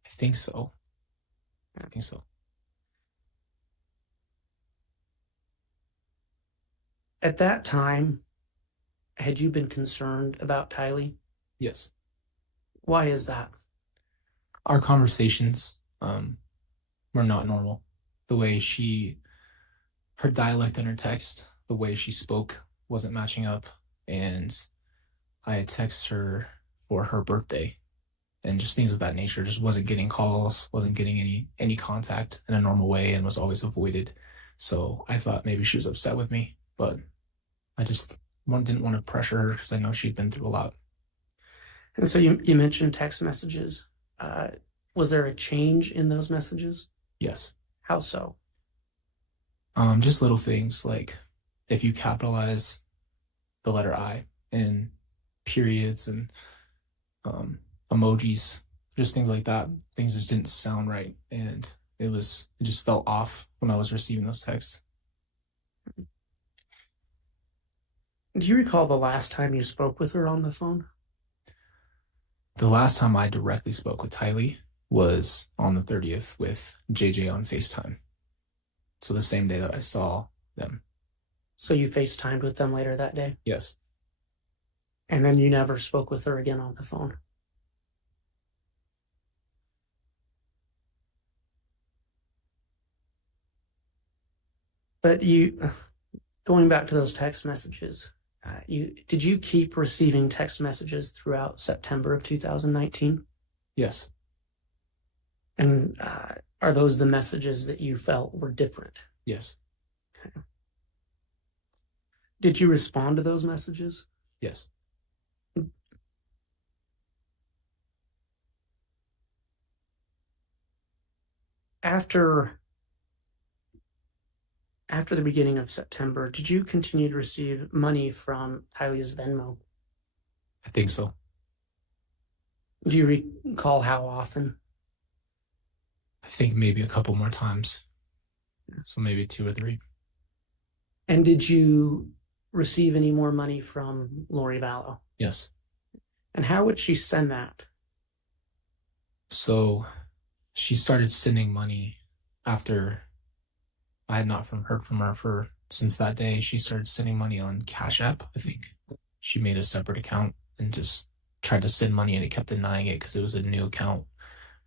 I think so. I think so. At that time, had you been concerned about Tylee? Yes. Why is that? Our conversations were not normal. The way her dialect in her text, the way she spoke wasn't matching up. And I had texted her for her birthday and just things of that nature. Just wasn't getting calls, wasn't getting any contact in a normal way, and was always avoided. So I thought maybe she was upset with me, but I just didn't want to pressure her because I know she'd been through a lot. And so you mentioned text messages. Was there a change in those messages? Yes. How so? Just little things like if you capitalize the letter I in periods and emojis, just things like that. Things just didn't sound right, and it just felt off when I was receiving those texts. Do you recall the last time you spoke with her on the phone? The last time I directly spoke with Tylee was on the 30th with JJ on FaceTime. So the same day that I saw them. So you FaceTimed with them later that day? Yes. And then you never spoke with her again on the phone? But going back to those text messages, did you keep receiving text messages throughout September of 2019? Yes. And are those the messages that you felt were different? Yes. Okay. Did you respond to those messages? Yes. After the beginning of September, did you continue to receive money from Tylee's Venmo? I think so. Do you recall how often? I think maybe a couple more times. So maybe 2 or 3. And did you receive any more money from Lori Vallow? Yes. And how would she send that? So she started sending money after I had not heard from her since that day. She started sending money on Cash App, I think. She made a separate account and just tried to send money, and it kept denying it because it was a new account.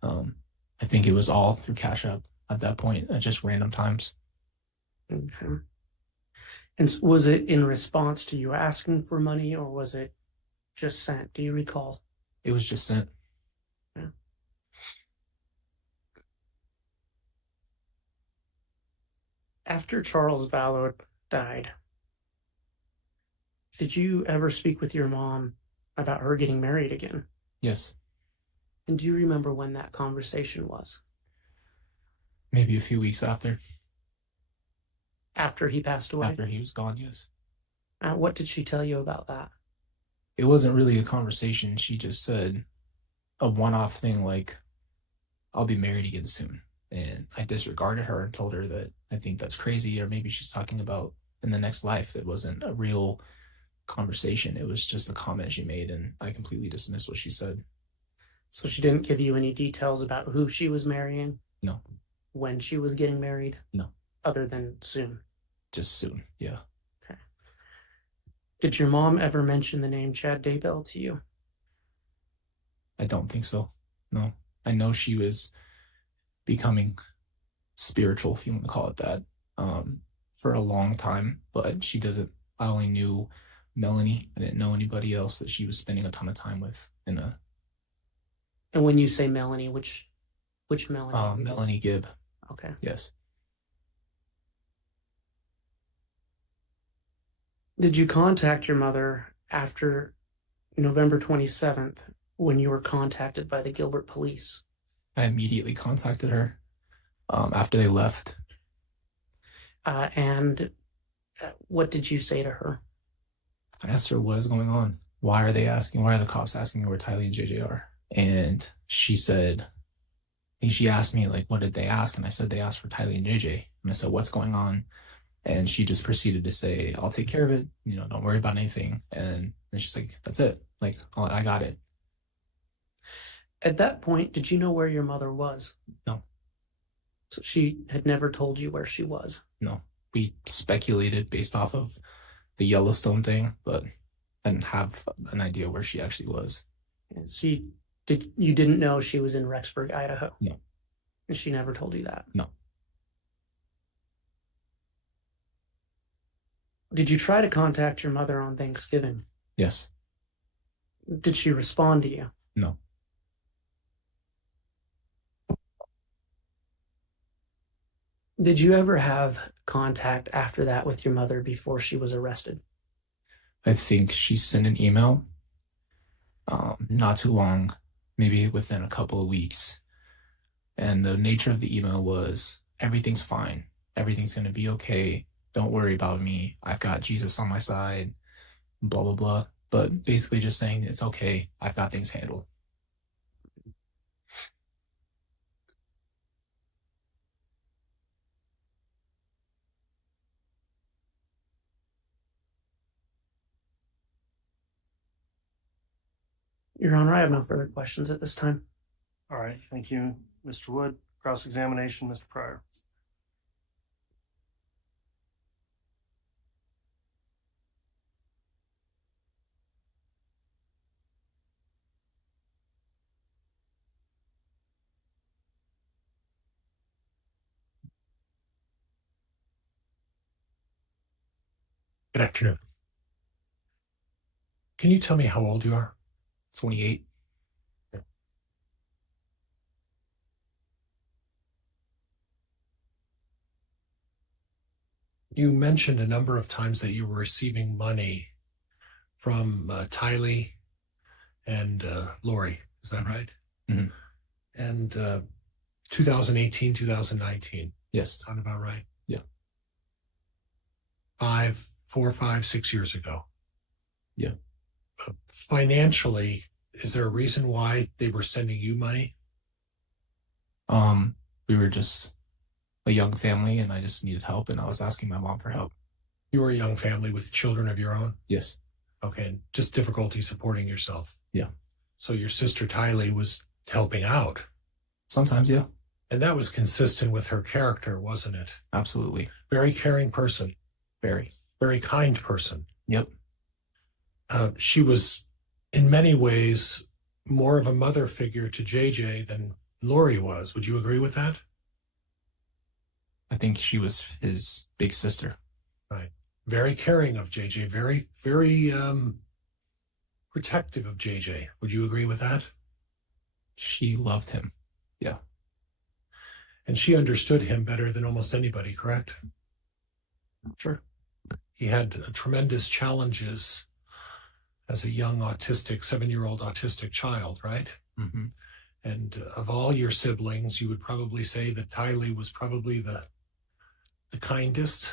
I think it was all through Cash App at that point, at just random times. Okay. And was it in response to you asking for money, or was it just sent? Do you recall? It was just sent. Yeah. After Charles Vallow died, did you ever speak with your mom about her getting married again? Yes. And do you remember when that conversation was? Maybe a few weeks after. After he passed away? After he was gone, yes. What did she tell you about that? It wasn't really a conversation. She just said a one-off thing like, I'll be married again soon. And I disregarded her and told her that I think that's crazy, or maybe she's talking about in the next life. It wasn't a real conversation. It was just a comment she made, and I completely dismissed what she said. So she didn't give you any details about who she was marrying? No. When she was getting married? No. Other than soon? Just soon, yeah. Okay. Did your mom ever mention the name Chad Daybell to you? I don't think so. No. I know she was becoming spiritual, if you want to call it that, for a long time, but she doesn't. I only knew Melanie. I didn't know anybody else that she was spending a ton of time with. And when you say Melanie, which Melanie? Melanie Gibb. Okay. Yes. Did you contact your mother after November 27th when you were contacted by the Gilbert police? I immediately contacted her after they left. And what did you say to her? I asked her what is going on. Why are the cops asking me where Tylee and JJ are? And she said, I think she asked me, like, what did they ask? And I said, they asked for Tylee and JJ. And I said, what's going on? And she just proceeded to say, I'll take care of it. Don't worry about anything. And then she's like, that's it. Like, I got it. At that point, did you know where your mother was? No. So she had never told you where she was? No. We speculated based off of the Yellowstone thing, but I didn't have an idea where she actually was. And you didn't know she was in Rexburg, Idaho? No. And she never told you that? No. Did you try to contact your mother on Thanksgiving? Yes. Did she respond to you? No. Did you ever have contact after that with your mother before she was arrested? I think she sent an email not too long, maybe within a couple of weeks. And the nature of the email was, everything's fine. Everything's going to be okay. Don't worry about me. I've got Jesus on my side, blah, blah, blah. But basically just saying it's okay. I've got things handled. Your Honor, I have no further questions at this time. All right, thank you, Mr. Wood. Cross-examination, Mr. Pryor. Good afternoon. Can you tell me how old you are? 28. You mentioned a number of times that you were receiving money from Tylee and Lori. Is that right? Mm-hmm. And 2018, 2019. Yes. Sound about right? Yeah. 4, 5, 6 years ago. Yeah. Financially, is there a reason why they were sending you money? We were just a young family and I just needed help and I was asking my mom for help. You were a young family with children of your own? Yes. Okay, and just difficulty supporting yourself? Yeah. So your sister Tylee was helping out? Sometimes, yeah. And that was consistent with her character, wasn't it? Absolutely. Very caring person. Very. Very kind person. Yep. She was, in many ways, more of a mother figure to JJ than Lori was. Would you agree with that? I think she was his big sister. Right. Very caring of JJ. Very, very protective of JJ. Would you agree with that? She loved him. Yeah. And she understood him better than almost anybody, correct? Sure. He had tremendous challenges as a young autistic, 7-year-old autistic child, right? Mm-hmm. And of all your siblings, you would probably say that Tylee was probably the kindest,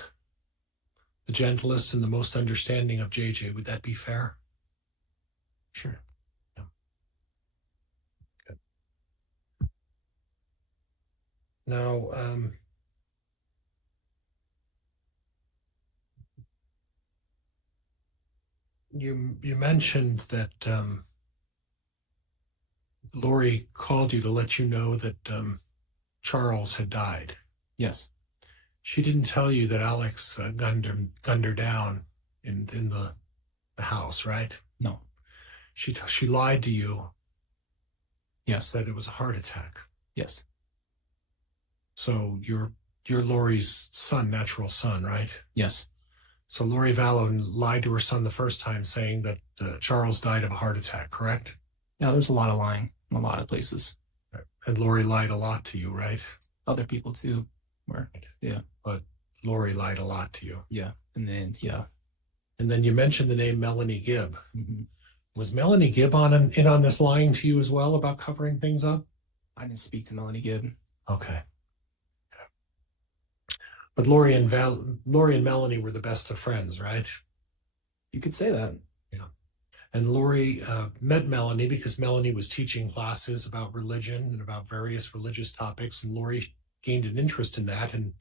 the gentlest, and the most understanding of JJ. Would that be fair? Sure. Yeah. Good. Now, you mentioned that Lori called you to let you know that Charles had died. Yes. She didn't tell you that Alex gunned her down in the house, right? No. She lied to you. Yes. Said it was a heart attack. Yes. So you're Lori's son, natural son, right? Yes. So Lori Vallow lied to her son the first time, saying that Charles died of a heart attack, correct? Yeah, there's a lot of lying in a lot of places. Right. And Lori lied a lot to you, right? Other people too were. Yeah. But Lori lied a lot to you. Yeah. And then you mentioned the name Melanie Gibb. Mm-hmm. Was Melanie Gibb in on this lying to you as well about covering things up? I didn't speak to Melanie Gibb. Okay. But Lori and Melanie were the best of friends, right? You could say that. Yeah. And Lori met Melanie because Melanie was teaching classes about religion and about various religious topics, and Lori gained an interest in that, and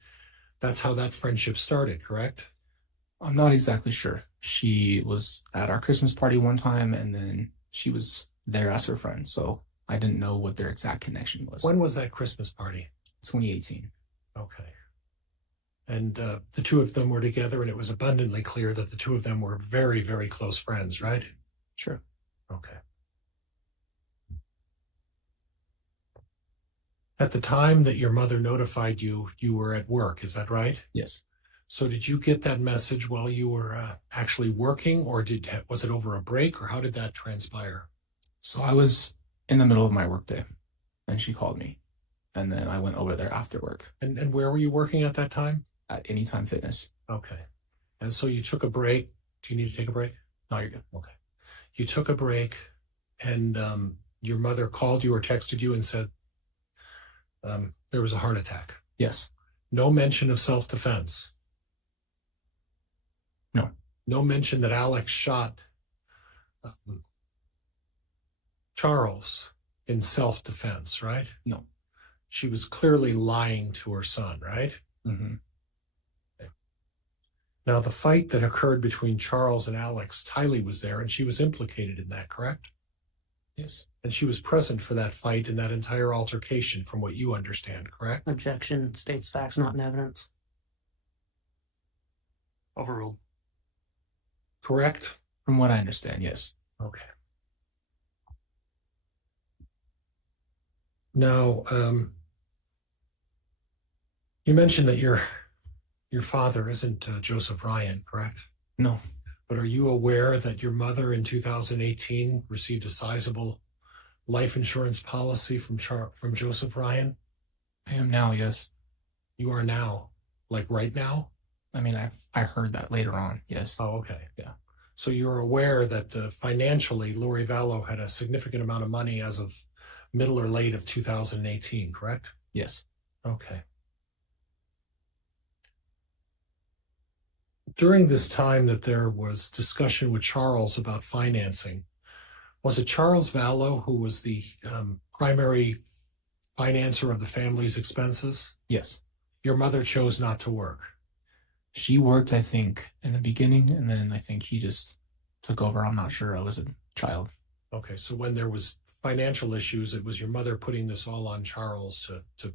that's how that friendship started, correct? I'm not exactly sure. She was at our Christmas party one time, and then she was there as her friend, so I didn't know what their exact connection was. When was that Christmas party? 2018. Okay. And the two of them were together, and it was abundantly clear that the two of them were very, very close friends, right? Sure. Okay. At the time that your mother notified you, you were at work, is that right? Yes. So did you get that message while you were actually working, or was it over a break, or how did that transpire? So I was in the middle of my workday, and she called me, and then I went over there after work. And where were you working at that time? At Anytime Fitness. Okay. And so you took a break. Do you need to take a break? No, you're good. Okay. You took a break, and your mother called you or texted you and said there was a heart attack. Yes. No mention of self-defense. No. No mention that Alex shot Charles in self-defense, right? No. She was clearly lying to her son, right? Mm-hmm. Okay. Now, the fight that occurred between Charles and Alex, Tylee was there, and she was implicated in that, correct? Yes. And she was present for that fight and that entire altercation, from what you understand, correct? Objection. States facts, not in evidence. Overruled. Correct? From what I understand, yes. Okay. Now, you mentioned that your father isn't Joseph Ryan, correct? No. But are you aware that your mother in 2018 received a sizable life insurance policy from Joseph Ryan? I am now, yes. You are now, like right now? I mean, I heard that later on, yes. Oh, okay. Yeah. So you're aware that financially, Lori Vallow had a significant amount of money as of middle or late of 2018, correct? Yes. Okay. During this time that there was discussion with Charles about financing, was it Charles Vallow who was the primary financer of the family's expenses? Yes. Your mother chose not to work. She worked, I think, in the beginning, and then I think he just took over. I'm not sure. I was a child. Okay, so when there was financial issues, it was your mother putting this all on Charles to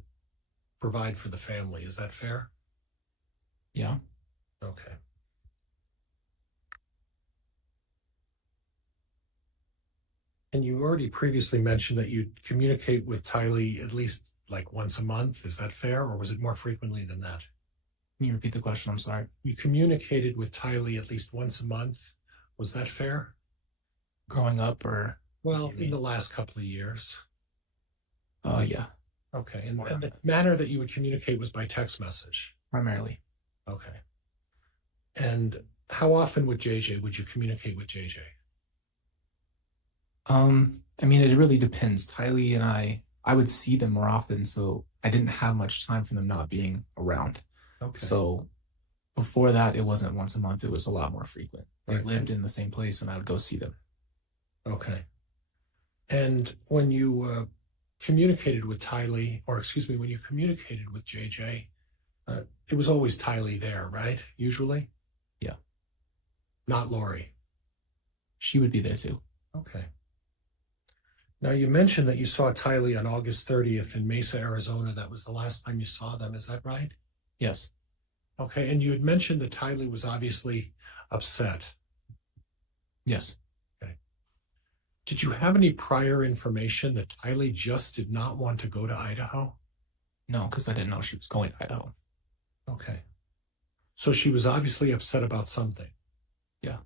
provide for the family. Is that fair? Yeah. Okay. And you already previously mentioned that you'd communicate with Tylee at least like once a month. Is that fair, or was it more frequently than that? Can you repeat the question? I'm sorry. You communicated with Tylee at least once a month. Was that fair? Growing up, or? Well, in the last couple of years. Yeah. Okay, and the manner that you would communicate was by text message? Primarily. Okay. And how often would you communicate with JJ? I mean, it really depends. Tylee and I would see them more often, so I didn't have much time for them not being around. Okay. So before that, it wasn't once a month. It was a lot more frequent. They Right. lived in the same place and I would go see them. Okay. And when you communicated with Tylee, or excuse me, when you communicated with JJ, it was always Tylee there, right? Usually? Yeah. Not Lori. She would be there too. Okay. Now, you mentioned that you saw Tylee on August 30th in Mesa, Arizona. That was the last time you saw them. Is that right? Yes. Okay. And you had mentioned that Tylee was obviously upset. Yes. Okay. Did you have any prior information that Tylee just did not want to go to Idaho? No, because I didn't know she was going to Idaho. Okay. So she was obviously upset about something. Yeah.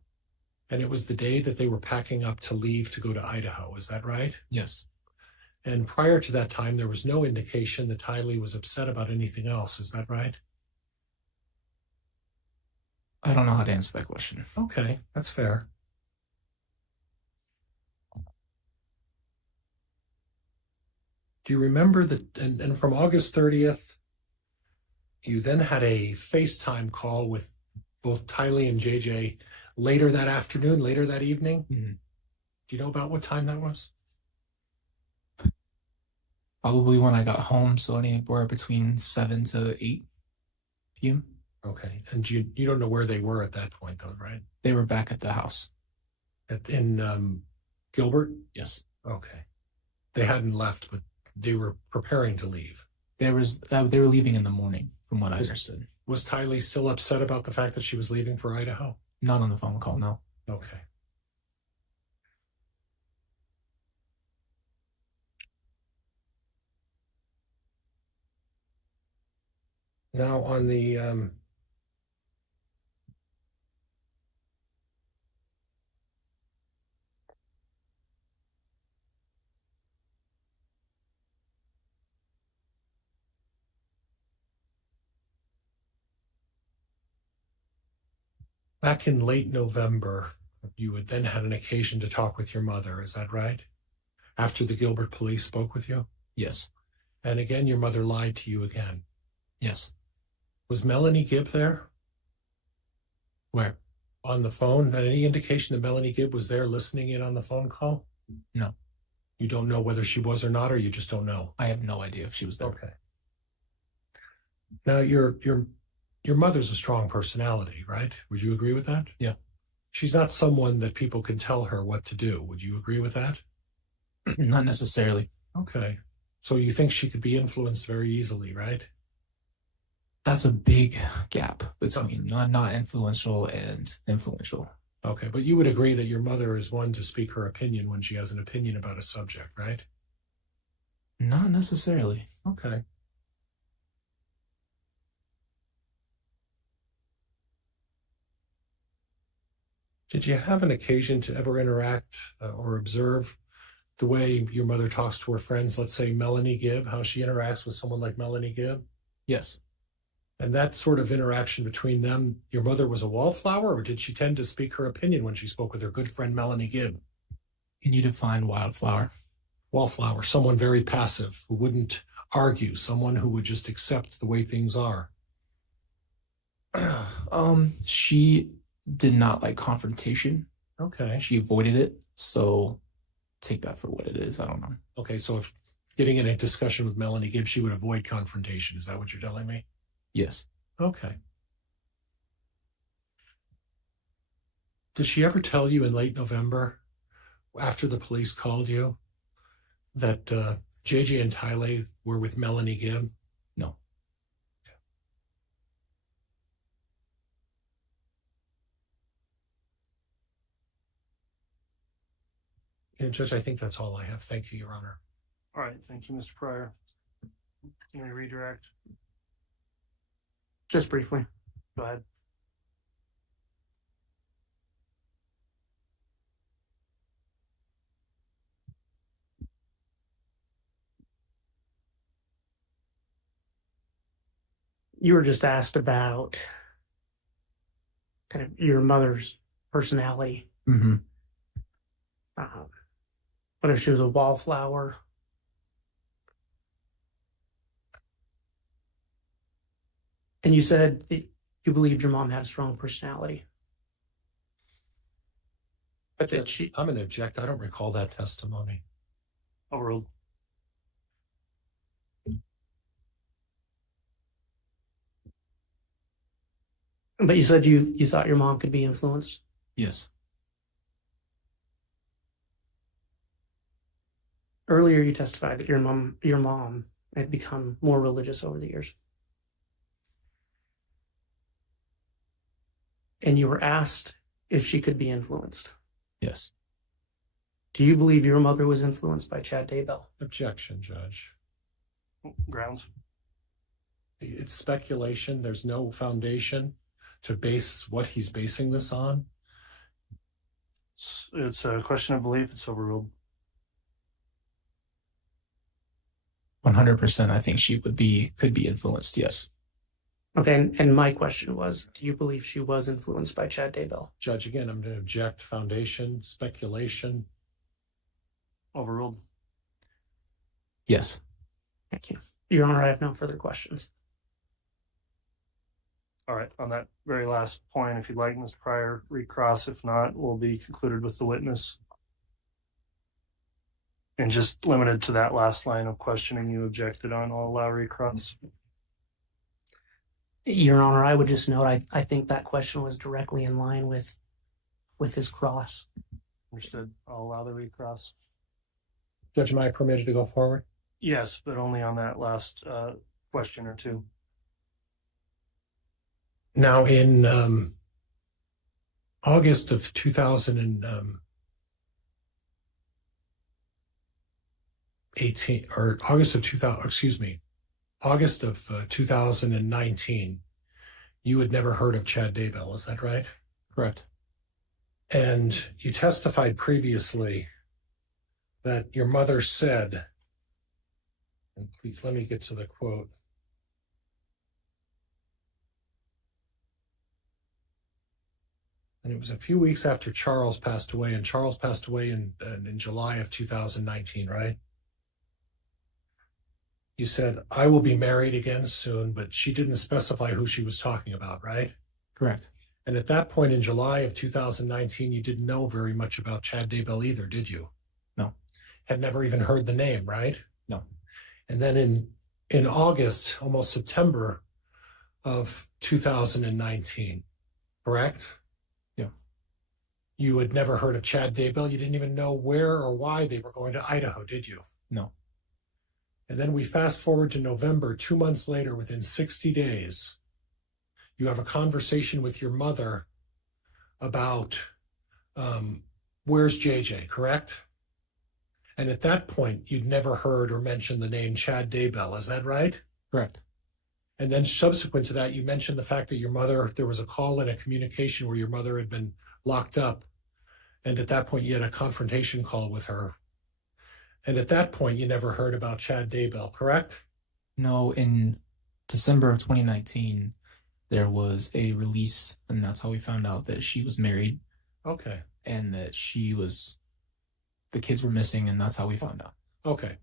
And it was the day that they were packing up to leave to go to Idaho. Is that right? Yes. And prior to that time, there was no indication that Tylee was upset about anything else. Is that right? I don't know how to answer that question. Okay, that's fair. Do you remember that? And from August 30th, you then had a FaceTime call with both Tylee and JJ later that afternoon, later that evening. Mm-hmm. Do you know about what time that was? Probably when I got home, so anywhere between 7 to 8 p.m. Okay, and you don't know where they were at that point, though, right? They were back at the house. In Gilbert? Yes. Okay. They hadn't left, but they were preparing to leave. They were leaving in the morning, from what I understood. Was Tylee still upset about the fact that she was leaving for Idaho? Not on the phone call, no. Okay. Now on the back in late November, you had then had an occasion to talk with your mother. Is that right? After the Gilbert police spoke with you? Yes. And again, your mother lied to you again. Yes. Was Melanie Gibb there? Where? On the phone? Any indication that Melanie Gibb was there listening in on the phone call? No. You don't know whether she was or not, or you just don't know? I have no idea if she was there. Okay. Now, your mother's a strong personality, right? Would you agree with that? Yeah. She's not someone that people can tell her what to do. Would you agree with that? Not necessarily. Okay. So you think she could be influenced very easily, right? That's a big gap between not influential and influential. Okay, but you would agree that your mother is one to speak her opinion when she has an opinion about a subject, right? Not necessarily. Okay. Did you have an occasion to ever interact or observe the way your mother talks to her friends, let's say Melanie Gibb, how she interacts with someone like Melanie Gibb? Yes. And that sort of interaction between them, your mother was a wallflower, or did she tend to speak her opinion when she spoke with her good friend Melanie Gibb? Can you define wildflower? Wallflower, someone very passive, who wouldn't argue, someone who would just accept the way things are. She did not like confrontation. Okay. She avoided it. So take that for what it is. I don't know. Okay, so if getting in a discussion with Melanie Gibb, she would avoid confrontation. Is that what you're telling me? Yes. Okay. Did she ever tell you in late November, after the police called you, that JJ and Tylee were with Melanie Gibb? No. And Judge, I think that's all I have. Thank you, Your Honor. All right, thank you, Mr. Pryor. Can we redirect? Just briefly. Go ahead. You were just asked about kind of your mother's personality. Mm-hmm. Whether she was a wallflower. And you said that you believed your mom had a strong personality. But that she, I'm going to object. I don't recall that testimony. Overruled. but you said you thought your mom could be influenced. Yes. Earlier, you testified that your mom had become more religious over the years. And you were asked if she could be influenced. Yes. Do you believe your mother was influenced by Chad Daybell? Objection, Judge. Grounds. It's speculation. There's no foundation to base what he's basing this on. It's a question of belief. It's overruled. 100%. I think she could be influenced. Yes. Okay, and my question was, do you believe she was influenced by Chad Daybell? Judge, again, I'm going to object. Foundation, speculation. Overruled. Yes. Thank you. Your Honor, I have no further questions. All right. On that very last point, if you'd like, Mr. Pryor, recross. If not, we'll be concluded with the witness. And just limited to that last line of questioning you objected on, I'll allow recross. Your Honor, I would just note, I think that question was directly in line with his cross. Understood. I'll allow the recross. Judge, am I permitted to go forward? Yes, but only on that last question or two. Now, in August of 2018, or August of 2019, you had never heard of Chad Daybell, is that right? Correct. And you testified previously that your mother said, and please let me get to the quote. And it was a few weeks after Charles passed away, and Charles passed away in July of 2019, right? You said, I will be married again soon, but she didn't specify who she was talking about, right? Correct. And at that point in July of 2019, you didn't know very much about Chad Daybell either, did you? No. Had never even heard the name, right? No. And then in August, almost September of 2019, correct? Yeah. You had never heard of Chad Daybell. You didn't even know where or why they were going to Idaho, did you? No. And then we fast forward to November, 2 months later, within 60 days, you have a conversation with your mother about where's JJ, correct? And at that point, you'd never heard or mentioned the name Chad Daybell, is that right? Correct. And then subsequent to that, you mentioned the fact that your mother, there was a call and a communication where your mother had been locked up. And at that point, you had a confrontation call with her. And at that point, you never heard about Chad Daybell, correct? No, in December of 2019, there was a release, and that's how we found out that she was married. Okay. And that the kids were missing, and that's how we found out. Okay.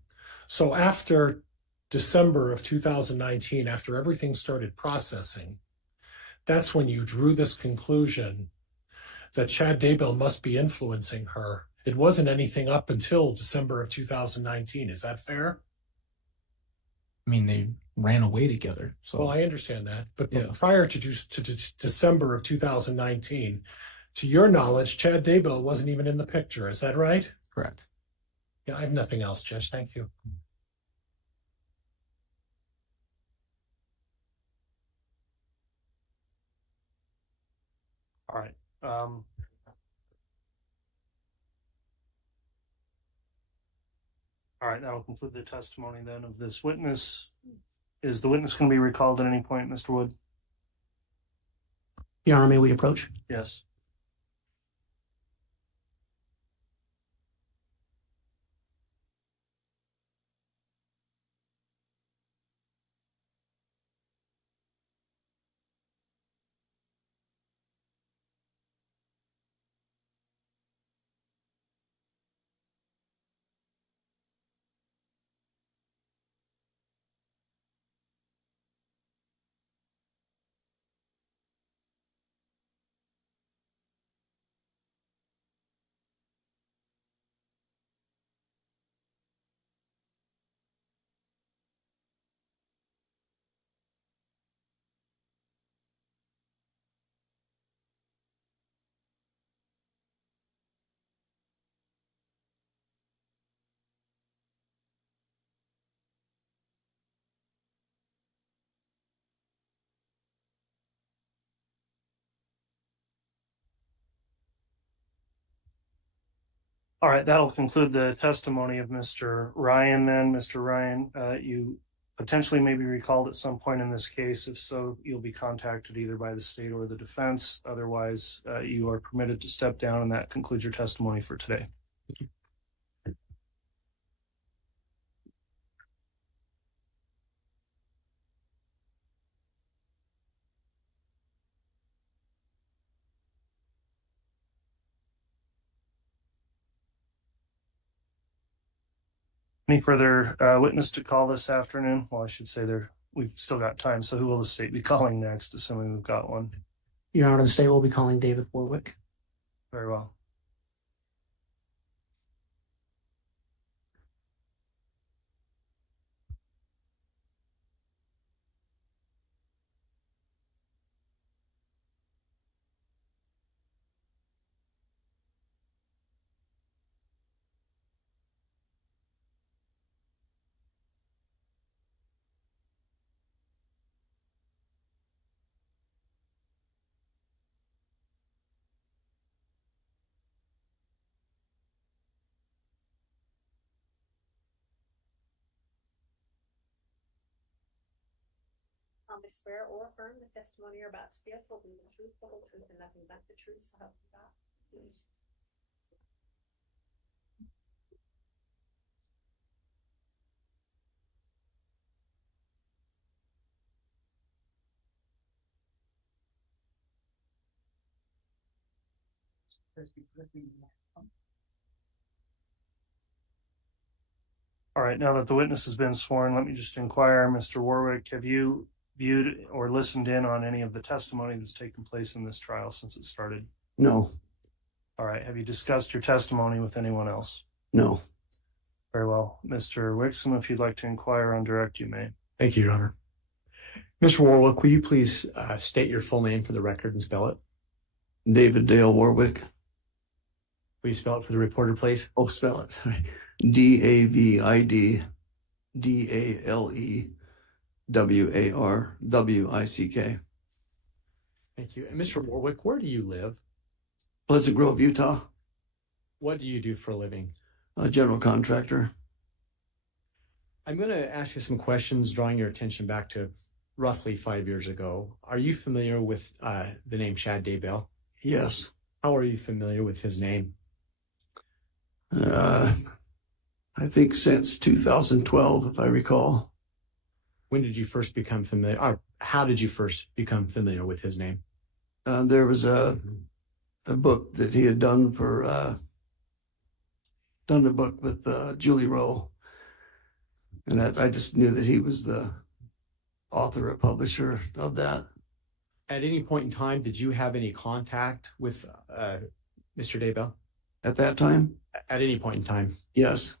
So after December of 2019, after everything started processing, that's when you drew this conclusion that Chad Daybell must be influencing her. It wasn't anything up until December of 2019. Is that fair? I mean, they ran away together. So, well, I understand that. But Yeah. prior to December of 2019, to your knowledge, Chad Daybell wasn't even in the picture. Is that right? Correct. Yeah, I have nothing else, Judge. Thank you. All right. All right, that'll conclude the testimony then of this witness. Is the witness going to be recalled at any point, Mr. Wood? Your Honor, may we approach? Yes. All right, that'll conclude the testimony of Mr. Ryan then. Mr. Ryan, you potentially may be recalled at some point in this case. If so, you'll be contacted either by the state or the defense. Otherwise, you are permitted to step down, and that concludes your testimony for today. Any further witness to call this afternoon? Well, I should say we've still got time. So who will the state be calling next, assuming we've got one? Your Honor, the state will be calling David Warwick. Very well. I swear or affirm the testimony you're about to give will be the truth, the whole truth, and nothing but the truth, so help you God. All right, now that the witness has been sworn, let me just inquire, Mr. Warwick, have you viewed or listened in on any of the testimony that's taken place in this trial since it started? No. All right, have you discussed your testimony with anyone else? No. Very well. Mr. Wixom, if you'd like to inquire on direct, you may. Thank you, Your Honor. Mr. Warwick, will you please state your full name for the record and spell it? David Dale Warwick. Will you spell it for the reporter, please? Oh, spell it. Sorry. DavidDaleWarwick. Thank you. And Mr. Warwick, where do you live? Pleasant Grove, Utah. What do you do for a living? A general contractor. I'm going to ask you some questions, drawing your attention back to roughly 5 years ago. Are you familiar with the name Chad Daybell? Yes. How are you familiar with his name? I think since 2012, if I recall. When did you first become familiar, or how did you first become familiar with his name? There was a book that he had done done a book with Julie Rowe. And I just knew that he was the author or publisher of that. At any point in time, did you have any contact with Mr. Daybell? At that time? At any point in time? Yes.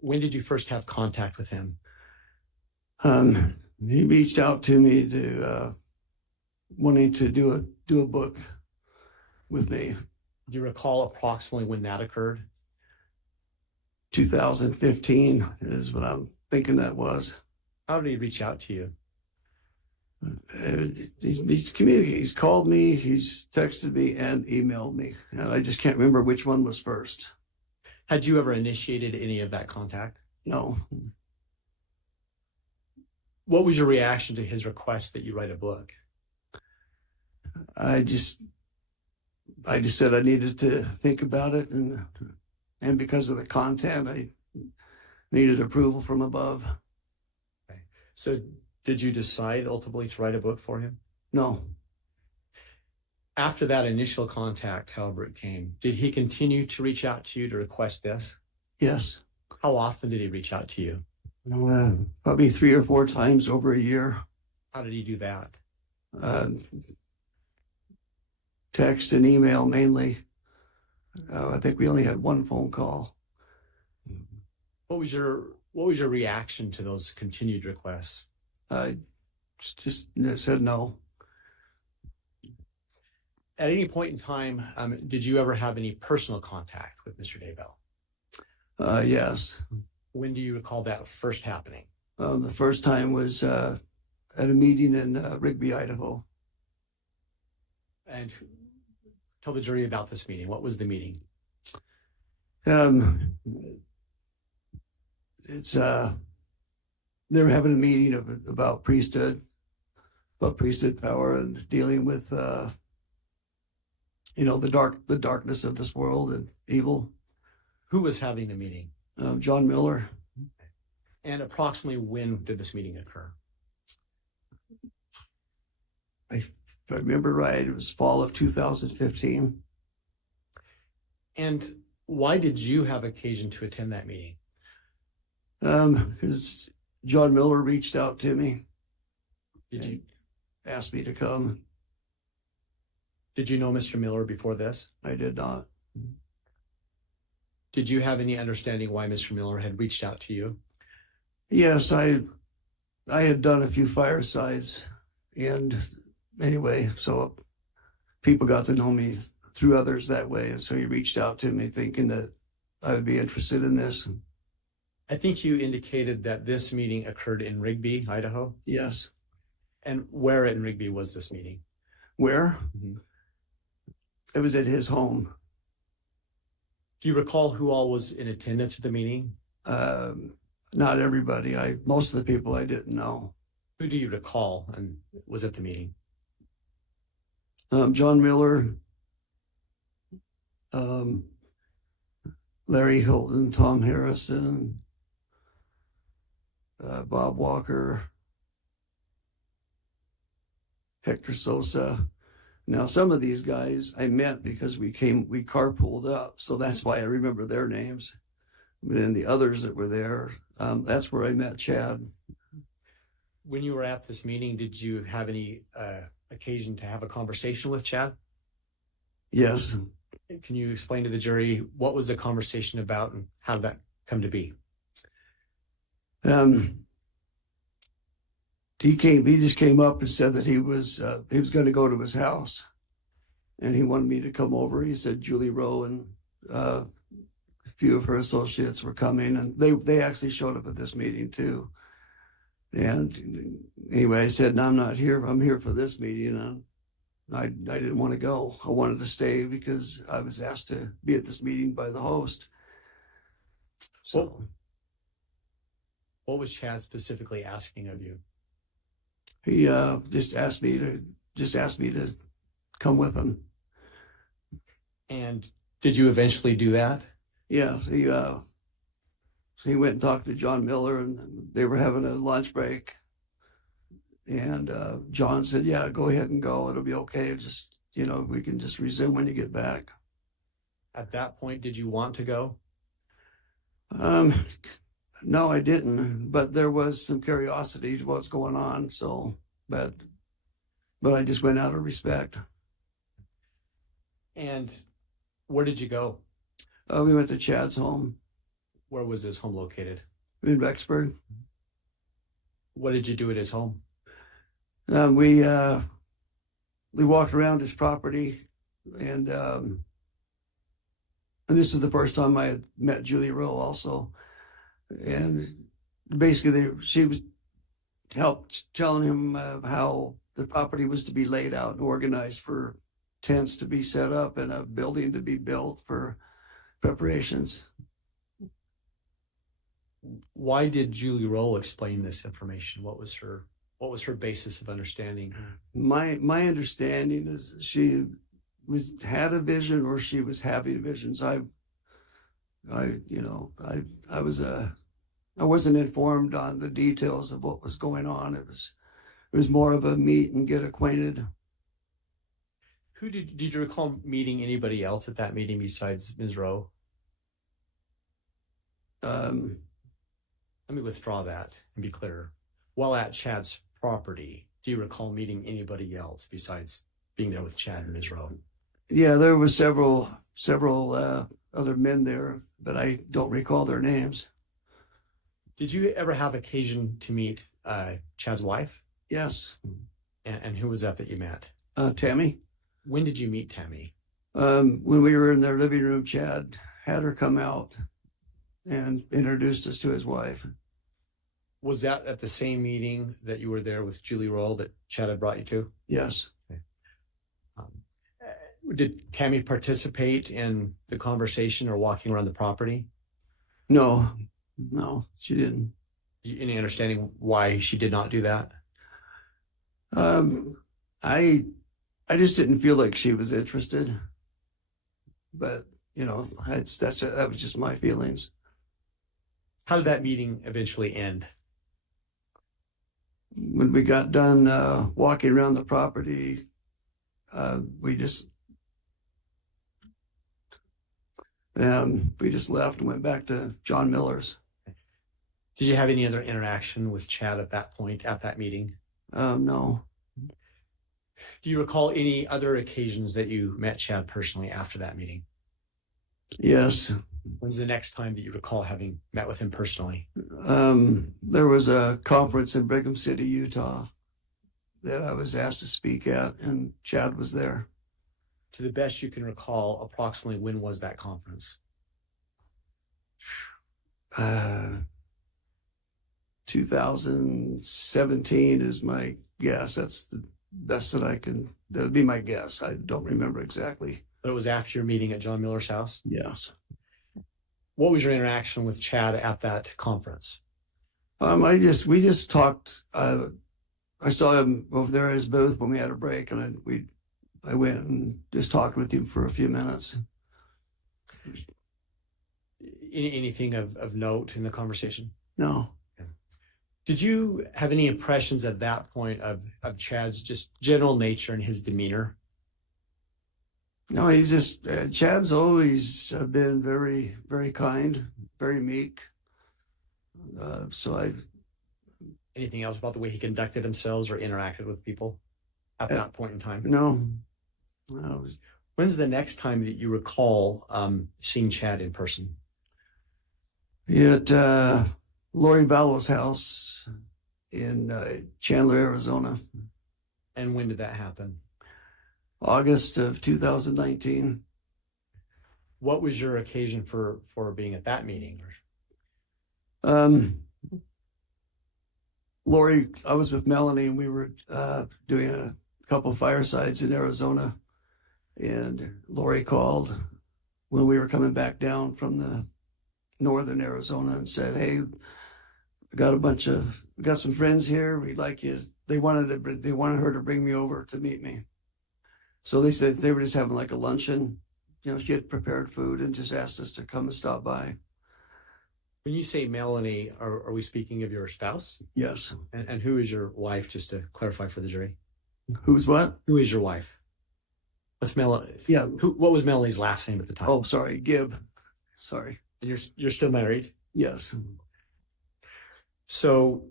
When did you first have contact with him? He reached out to me to wanting to do a book with me. Do you recall approximately when that occurred? 2015 is what I'm thinking that was. How did he reach out to you? He's communicated. He's called me, he's texted me, and emailed me. And I just can't remember which one was first. Had you ever initiated any of that contact? No. What was your reaction to his request that you write a book? I just said I needed to think about it, and because of the content, I needed approval from above. Okay. So did you decide ultimately to write a book for him? No. After that initial contact, however it came, did he continue to reach out to you to request this? Yes. How often did he reach out to you? Probably 3 or 4 times over a year. How did he do that? Text and email mainly. I think we only had 1 phone call. What was your reaction to those continued requests? I just said no. At any point in time, did you ever have any personal contact with Mr. Daybell? Yes. When do you recall that first happening? The first time was at a meeting in Rigby, Idaho. And tell the jury about this meeting. What was the meeting? It's they're having a meeting about priesthood power and dealing with the darkness of this world and evil. Who was having the meeting? John Miller. And approximately when did this meeting occur? If I remember right, it was fall of 2015. And why did you have occasion to attend that meeting? Because John Miller reached out to me. Did you ask me to come? Did you know Mr. Miller before this? I did not. Did you have any understanding why Mr. Miller had reached out to you? Yes, I had done a few firesides, and anyway, so people got to know me through others that way, and so he reached out to me thinking that I would be interested in this. I think you indicated that this meeting occurred in Rigby, Idaho. Yes. And where in Rigby was this meeting? Where? Mm-hmm. It was at his home. Do you recall who all was in attendance at the meeting? Not everybody. Most of the people I didn't know. Who do you recall and was at the meeting? John Miller, Larry Hilton, Tom Harrison, Bob Walker, Hector Sosa. Now, some of these guys I met because we carpooled up, so that's why I remember their names. But then the others that were there, that's where I met Chad. When you were at this meeting, did you have any occasion to have a conversation with Chad? Yes. Can you explain to the jury what was the conversation about and how did that come to be? He just came up and said that he was going to go to his house, and he wanted me to come over. He said Julie Rowe and a few of her associates were coming, and they actually showed up at this meeting too. And anyway, I said, no, I'm not here. I'm here for this meeting. And I didn't want to go. I wanted to stay because I was asked to be at this meeting by the host. So what was Chad specifically asking of you? He just asked me to come with him. And did you eventually do that? Yeah, he went and talked to John Miller, and they were having a lunch break. And John said, "Yeah, go ahead and go. It'll be okay. Just we can just resume when you get back." At that point, did you want to go? No, I didn't. But there was some curiosity to what's going on. So, but I just went out of respect. And where did you go? We went to Chad's home. Where was his home located? In Rexburg. What did you do at his home? We walked around his property, and this is the first time I had met Julie Rowe also. And basically she was helped telling him how the property was to be laid out and organized for tents to be set up and a building to be built for preparations. Why did Julie Rowe explain this information? What was her basis of understanding? My understanding is she had a vision, or she was having visions. I wasn't informed on the details of what was going on. It was more of a meet and get acquainted. Did you recall meeting anybody else at that meeting besides Ms. Rowe? Let me withdraw that and be clear. While at Chad's property, do you recall meeting anybody else besides being there with Chad and Ms. Rowe? Yeah, there were several other men there, but I don't recall their names. Did you ever have occasion to meet Chad's wife? Yes. And who was that you met? Tammy. When did you meet Tammy? When we were in their living room, Chad had her come out and introduced us to his wife. Was that at the same meeting that you were there with Julie Rowe that Chad had brought you to? Yes. Okay. Did Tammy participate in the conversation or walking around the property? No, she didn't. Any understanding why she did not do that? I just didn't feel like she was interested. But that was just my feelings. How did that meeting eventually end? When we got done walking around the property, we just left and went back to John Miller's. Did you have any other interaction with Chad at that point, at that meeting? No. Do you recall any other occasions that you met Chad personally after that meeting? Yes. When's the next time that you recall having met with him personally? There was a conference in Brigham City, Utah that I was asked to speak at, and Chad was there. To the best you can recall, approximately when was that conference? 2017 is my guess. That's the best that would be my guess. I don't remember exactly. But it was after your meeting at John Miller's house? Yes. What was your interaction with Chad at that conference? We just talked. I saw him over there at his booth when we had a break, and I went and just talked with him for a few minutes. Anything of note in the conversation? No. Did you have any impressions at that point of Chad's just general nature and his demeanor? No, he's just, Chad's always been very, very kind, very meek. Anything else about the way he conducted himself or interacted with people at that point in time? No. When's the next time that you recall seeing Chad in person? At Lori Vallow's house in Chandler, Arizona. And when did that happen? August of 2019. What was your occasion for being at that meeting? Lori, I was with Melanie, and we were doing a couple firesides in Arizona, and Lori called when we were coming back down from the northern Arizona and said, "Hey, we got some friends here. We'd like you." They wanted her to bring me over to meet me. So they said they were just having like a luncheon. She had prepared food and just asked us to come and stop by. When you say Melanie, are we speaking of your spouse? Yes. And who is your wife, just to clarify for the jury? Who's what? Who is your wife? What's Melanie? Yeah. What was Melanie's last name at the time? Oh, sorry, Gibb. Sorry. And you're still married? Yes. So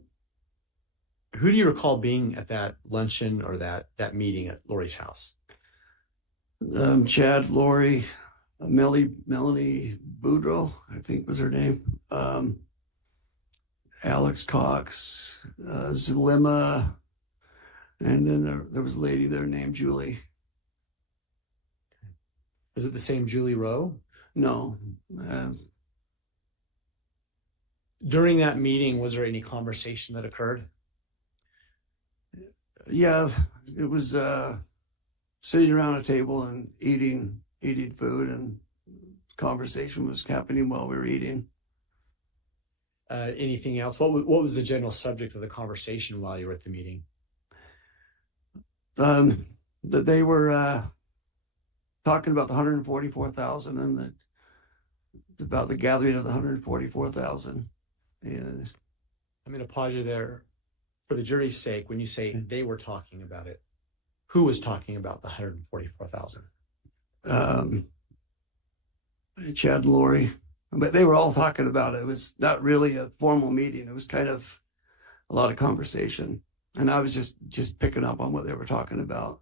who do you recall being at that luncheon or that meeting at Lori's house? Chad, Lori, Melanie Boudreaux, I think was her name. Alex Cox, Zalima, and then there was a lady there named Julie. Is it the same Julie Rowe? No. During that meeting, was there any conversation that occurred? Yeah, it was sitting around a table and eating food, and conversation was happening while we were eating. Anything else? What was the general subject of the conversation while you were at the meeting? That they were talking about the 144,000 and about the gathering of the 144,000. And I'm going to pause you there for the jury's sake. When you say they were talking about it, who was talking about the 144,000? Chad and Lori, but they were all talking about it. It was not really a formal meeting. It was kind of a lot of conversation, and I was just picking up on what they were talking about.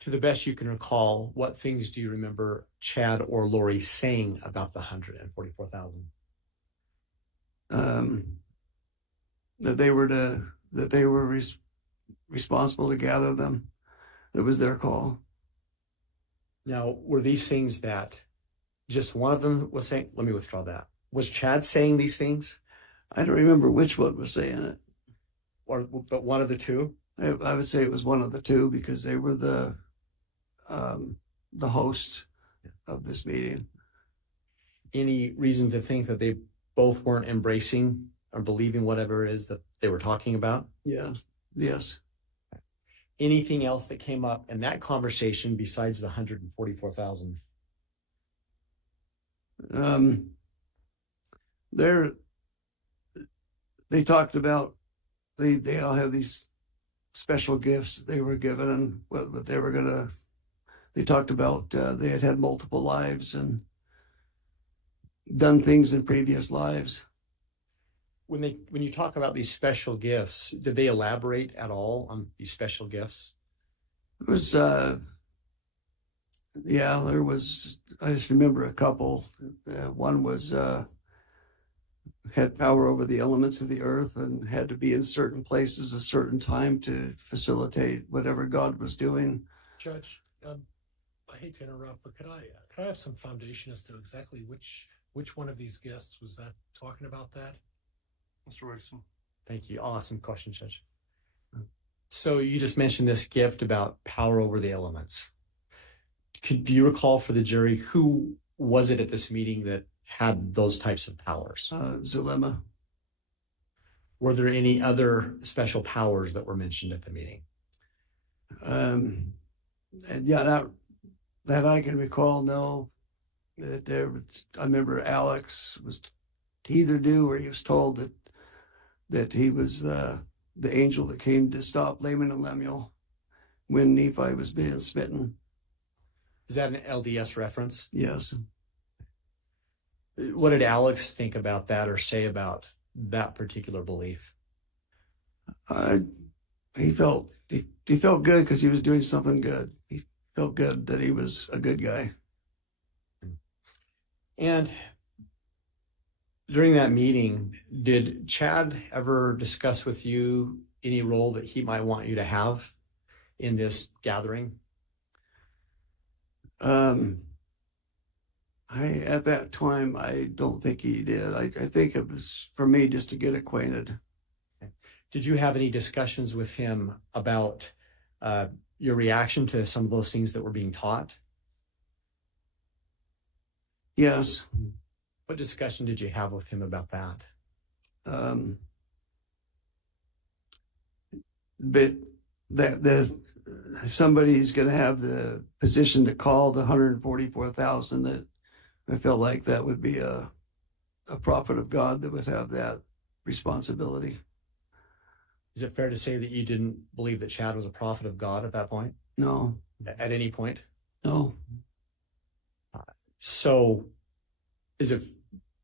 To the best you can recall, what things do you remember Chad or Lori saying about the 144,000? That they were responsible to gather them. That was their call. Now, were these things that just one of them was saying? Let me withdraw that. Was Chad saying these things? I don't remember which one was saying it. But one of the two? I would say it was one of the two, because they were the host of this meeting. Any reason to think that they both weren't embracing or believing whatever it is that they were talking about? Yeah. Yes. Anything else that came up in that conversation besides the 144,000? They talked about they all have these special gifts they were given, and what they were gonna. They talked about they had multiple lives and done things in previous lives. When you talk about these special gifts, did they elaborate at all on these special gifts? It was there was. I just remember a couple. One was had power over the elements of the earth and had to be in certain places a certain time to facilitate whatever God was doing. Judge, I hate to interrupt, but could I have some foundation as to exactly which one of these guests was that talking about that? Mr. Richardson. Thank you. Awesome question, Judge. So you just mentioned this gift about power over the elements. Do you recall for the jury, who was it at this meeting that had those types of powers? Zulema. Were there any other special powers that were mentioned at the meeting? And yeah, that I can recall, no. I remember Alex was to either do, or he was told that he was the angel that came to stop Laman and Lemuel when Nephi was being smitten. Is that an LDS reference? Yes. What did Alex think about that or say about that particular belief? He felt good because he was doing something good. He felt good that he was a good guy. And during that meeting, did Chad ever discuss with you any role that he might want you to have in this gathering? At that time, I don't think he did. I think it was for me just to get acquainted. Did you have any discussions with him about your reaction to some of those things that were being taught? Yes. What discussion did you have with him about that? But if somebody's going to have the position to call the 144,000, that I felt like that would be a prophet of God that would have that responsibility. Is it fair to say that you didn't believe that Chad was a prophet of God at that point? No. At any point? No. So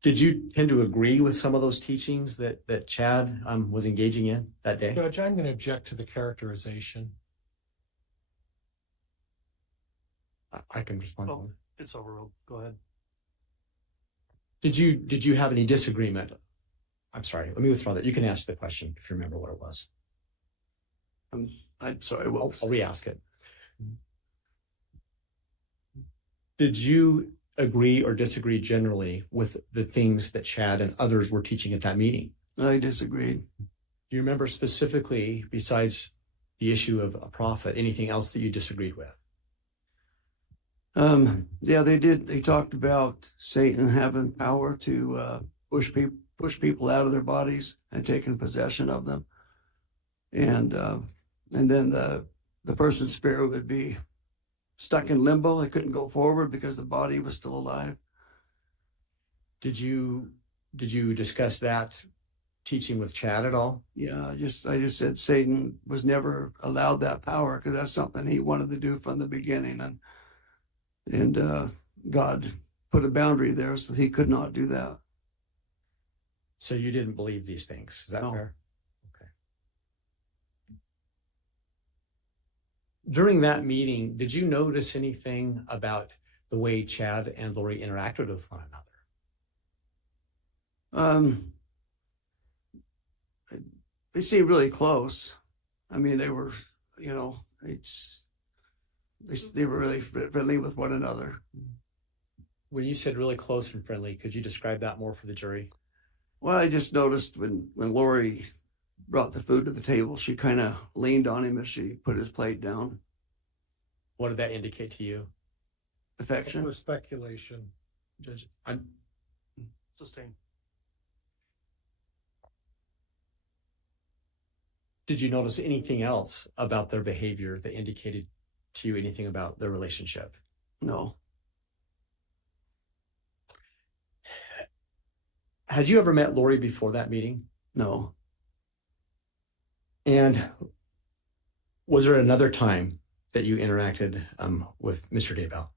did you tend to agree with some of those teachings that Chad was engaging in that day? Judge, I'm going to object to the characterization. I can respond. Oh, it's overruled. Go ahead. Did you have any disagreement? I'm sorry. Let me withdraw that. You can ask the question if you remember what it was. I'm sorry. I'll re-ask it. Did you agree or disagree generally with the things that Chad and others were teaching at that meeting? I disagreed. Do you remember specifically, besides the issue of a prophet, anything else that you disagreed with? Yeah, they did. They talked about Satan having power to push people out of their bodies and taking possession of them, and then the person's spirit would be stuck in limbo. They couldn't go forward because the body was still alive. Did you discuss that teaching with Chad at all? Yeah, I just said Satan was never allowed that power because that's something he wanted to do from the beginning, and God put a boundary there so he could not do that. So you didn't believe these things? Is that fair? Okay. During that meeting, did you notice anything about the way Chad and Lori interacted with one another? They seemed really close. I mean, they were, they were really friendly with one another. When you said really close and friendly, could you describe that more for the jury? Well, I just noticed when Lori brought the food to the table, she kind of leaned on him as she put his plate down. What did that indicate to you? affection. For speculation, Judge, Sustained. did you notice anything else about their behavior that indicated to you anything about their relationship? No. Had you ever met Lori before that meeting? No. And was there another time that you interacted with Mr. Daybell?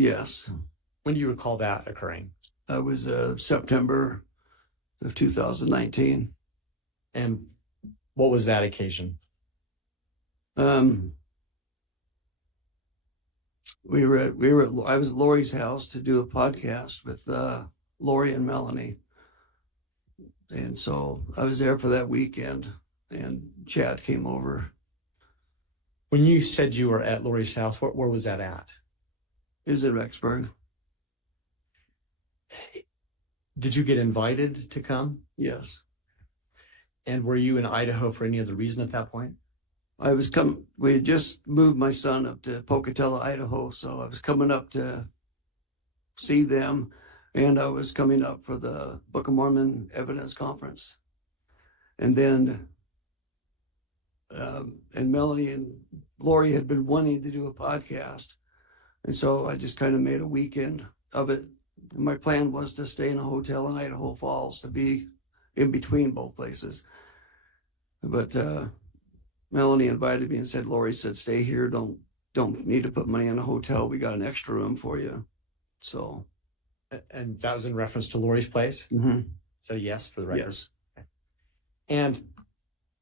Yes. When do you recall that occurring? It was September of 2019. And what was that occasion? I was at Lori's house to do a podcast with Lori and Melanie. And so I was there for that weekend, and Chad came over. When you said you were at Lori's house, where was that at? It was in Rexburg. Did you get invited to come? Yes. And were you in Idaho for any other reason at that point? We had just moved my son up to Pocatello, Idaho, so I was coming up to see them, and I was coming up for the Book of Mormon Evidence Conference. And then, and Melanie and Lori had been wanting to do a podcast, and so I just kind of made a weekend of it. My plan was to stay in a hotel in Idaho Falls, to be in between both places. But Melanie invited me and said, Lori said, stay here. Don't need to put money in a hotel. We got an extra room for you. So. And that was in reference to Lori's place? Mm-hmm. Is that a yes for the record? Yes. Okay. And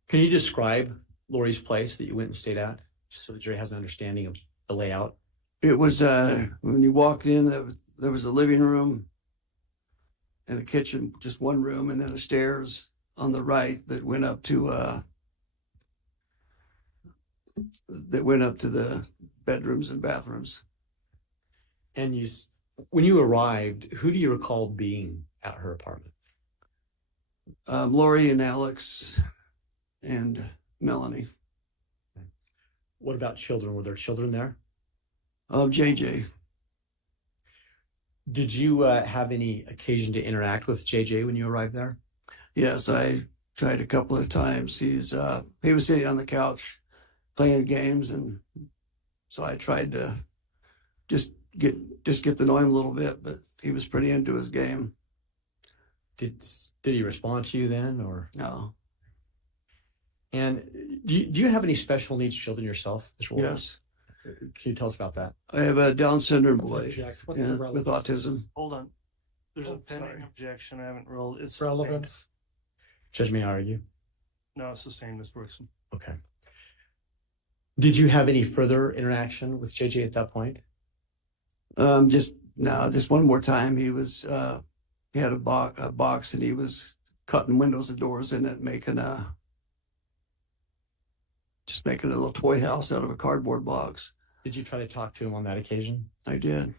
can you describe Lori's place that you went and stayed at, so the jury has an understanding of the layout? It was, when you walked in, there was a living room and a kitchen, just one room, and then a stairs on the right that went up to the bedrooms and bathrooms. And when you arrived, who do you recall being at her apartment? Lori and Alex and Melanie. What about children? Were there children there? JJ. Did you have any occasion to interact with JJ when you arrived there? Yes, I tried a couple of times. He was sitting on the couch playing games, and so I tried to just get to know him a little bit, but he was pretty into his game. Did he respond to you then, or no? And do you have any special needs children yourself, Mr. Warwick? Yes. Can you tell us about that? I have a Down syndrome boy What's with autism. Hold on. There's a pending sorry. objection. I haven't ruled. It's relevance. Judge, may I argue? No, it's sustained, Mr. Brookston. Okay. Did you have any further interaction with JJ at that point? Just one more time. He had a box, and he was cutting windows and doors in it, making a little toy house out of a cardboard box. Did you try to talk to him on that occasion? I did.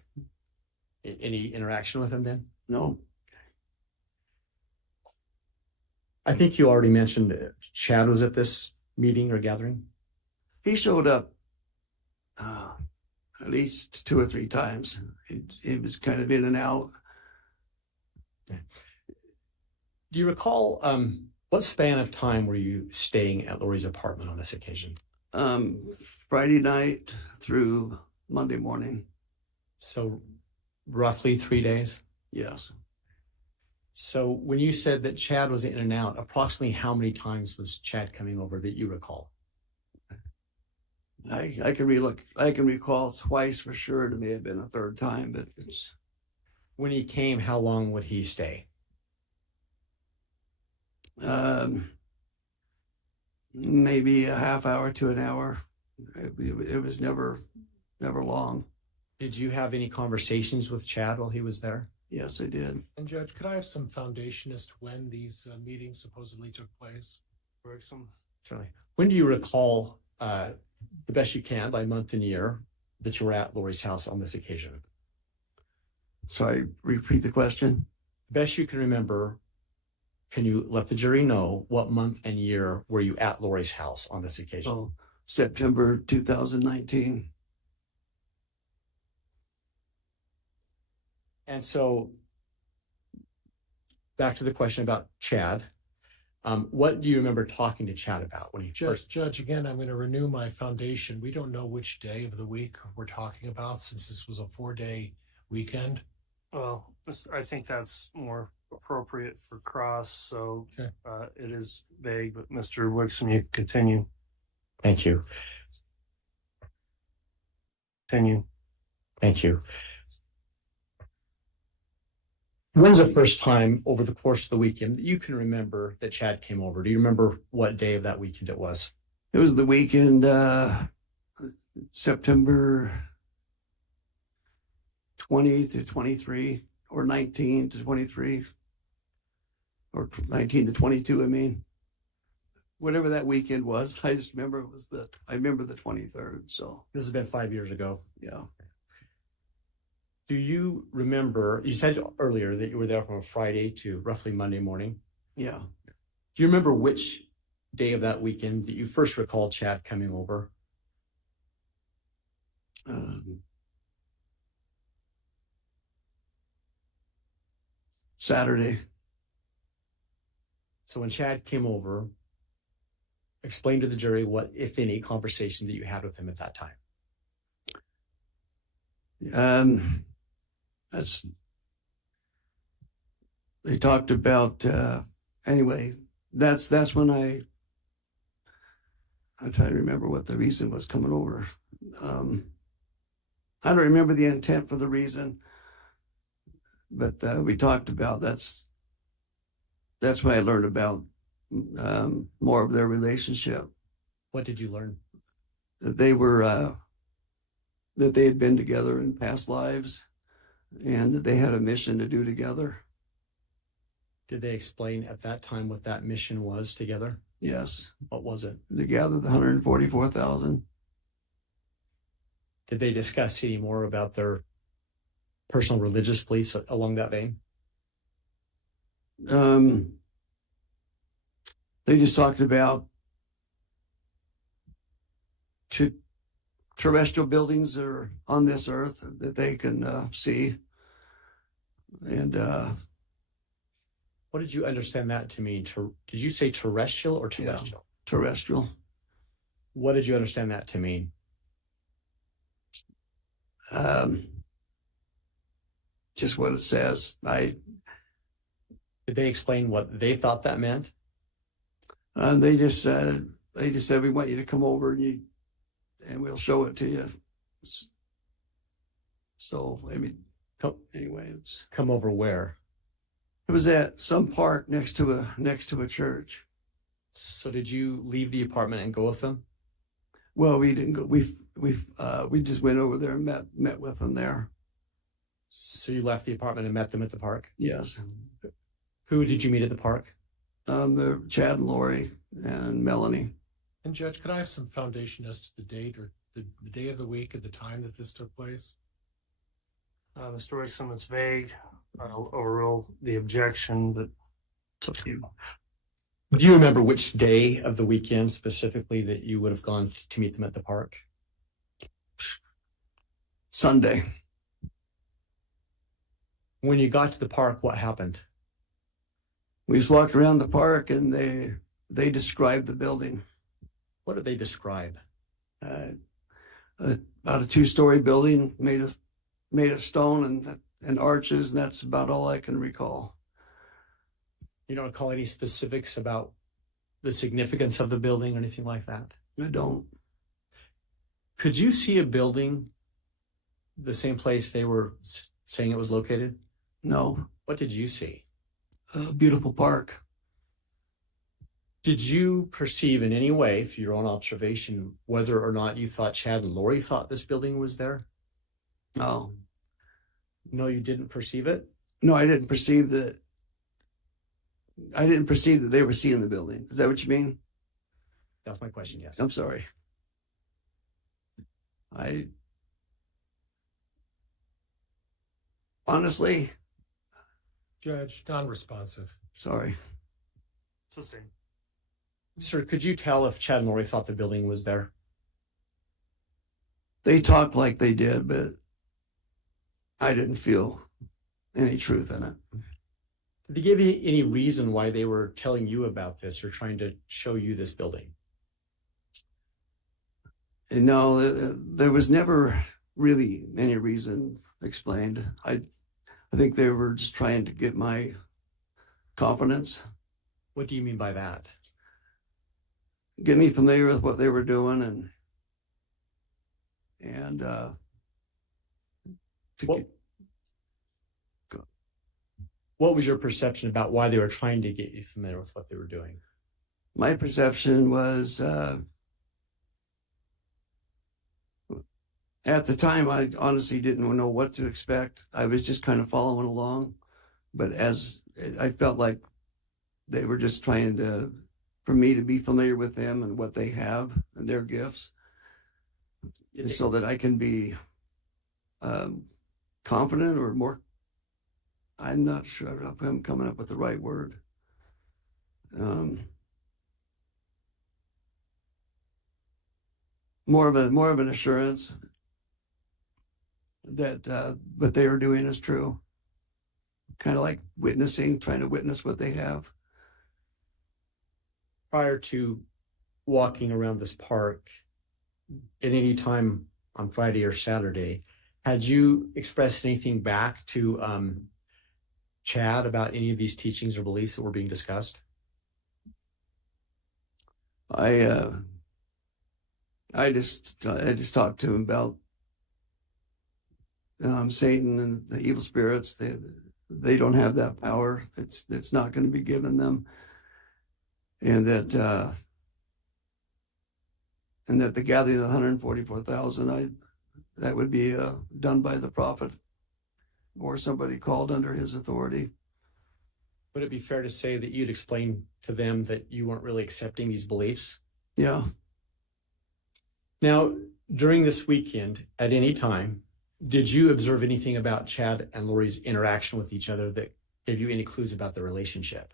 Any interaction with him then? No. I think you already mentioned Chad was at this meeting or gathering. He showed up at least 2 or 3 times. He was kind of in and out. Do you recall what span of time were you staying at Lori's apartment on this occasion? Friday night through Monday morning. So roughly 3 days? Yes. So when you said that Chad was in and out, approximately how many times was Chad coming over that you recall? I can recall twice for sure. It may have been a third time, but it's. When he came, how long would he stay? Maybe a half hour to an hour. It was never long. Did you have any conversations with Chad while he was there? Yes, I did. And Judge, could I have some foundation as to when these meetings supposedly took place? Certainly. When do you recall, the best you can, by month and year, that you were at Lori's house on this occasion? Sorry, repeat the question. Best you can remember, can you let the jury know what month and year were you at Lori's house on this occasion? Oh, September 2019. And so back to the question about Chad. What do you remember talking to Chad about when he first? Judge, again, I'm going to renew my foundation. We don't know which day of the week we're talking about since this was a 4-day weekend. Well, I think that's more appropriate for cross, so Okay. It is vague, but Mr. Wixom, you continue. Thank you. Continue. Thank you. When's the first time over the course of the weekend that you can remember that Chad came over? Do you remember what day of that weekend it was? It was the weekend, September 20 to 23, or 19 to 23, or 19 to 22, I mean. Whatever that weekend was, I just remember I remember the 23rd, so. This has been 5 years ago. Yeah. Do you remember, you said earlier that you were there from a Friday to roughly Monday morning. Yeah. Do you remember which day of that weekend that you first recall Chad coming over? Saturday. So when Chad came over, explain to the jury what, if any, conversation that you had with him at that time. They talked about, anyway, that's when I'm trying to remember what the reason was coming over. I don't remember the intent for the reason, but we talked about that's when I learned about more of their relationship. What did you learn? That they were that they had been together in past lives, and that they had a mission to do together. Did they explain at that time what that mission was together? Yes. What was it? To gather the 144,000. Did they discuss any more about their personal religious beliefs along that vein? They just talked about terrestrial buildings that are on this earth that they can see. And what did you understand that to mean? Did you say terrestrial or terrestrial? Yeah, terrestrial. What did you understand that to mean? Just what it says. Did they explain what they thought that meant? They just said we want you to come over and we'll show it to you. So I mean, anyway, it's come over where? It was at some park next to a church. So did you leave the apartment and go with them? Well, we didn't go. We just went over there and met with them there. So you left the apartment and met them at the park? Yes. Who did you meet at the park? Chad and Lori and Melanie. And Judge, could I have some foundation as to the date or the day of the week at the time that this took place? Mr. Wixom, it's vague. I'll overrule the objection, but it's up to you. Do you remember which day of the weekend specifically that you would have gone to meet them at the park? Sunday. When you got to the park, what happened? We just walked around the park and they described the building. What did they describe? About a 2-story building made of stone and arches, and that's about all I can recall. You don't recall any specifics about the significance of the building or anything like that? I don't. Could you see a building the same place they were saying it was located? No. What did you see? A beautiful park. Did you perceive in any way, through your own observation, whether or not you thought Chad and Lori thought this building was there? No. No, you didn't perceive it? No, I didn't perceive that. I didn't perceive that they were seeing the building. Is that what you mean? That's my question, yes. I'm sorry. Honestly. Judge, non-responsive. Sorry. Sustained. Sir, could you tell if Chad and Lori thought the building was there? They talked like they did, but I didn't feel any truth in it. Did they give you any reason why they were telling you about this or trying to show you this building? No, there was never really any reason explained. I think they were just trying to get my confidence. What do you mean by that? Get me familiar with what they were doing and what was your perception about why they were trying to get you familiar with what they were doing? My perception was at the time, I honestly didn't know what to expect. I was just kind of following along. But as I felt like they were just trying for me to be familiar with them and what they have and their gifts so that I can be confident or more. I'm not sure if I'm coming up with the right word. More of an assurance that what they are doing is true. Kind of like trying to witness what they have. Prior to walking around this park at any time on Friday or Saturday, had you expressed anything back to Chad about any of these teachings or beliefs that were being discussed? I just talked to him about Satan and the evil spirits. They don't have that power. It's not going to be given them, and that the gathering of 144,000, that would be done by the prophet or somebody called under his authority. Would it be fair to say that you'd explain to them that you weren't really accepting these beliefs? Yeah. Now, during this weekend, at any time, did you observe anything about Chad and Lori's interaction with each other that gave you any clues about the relationship?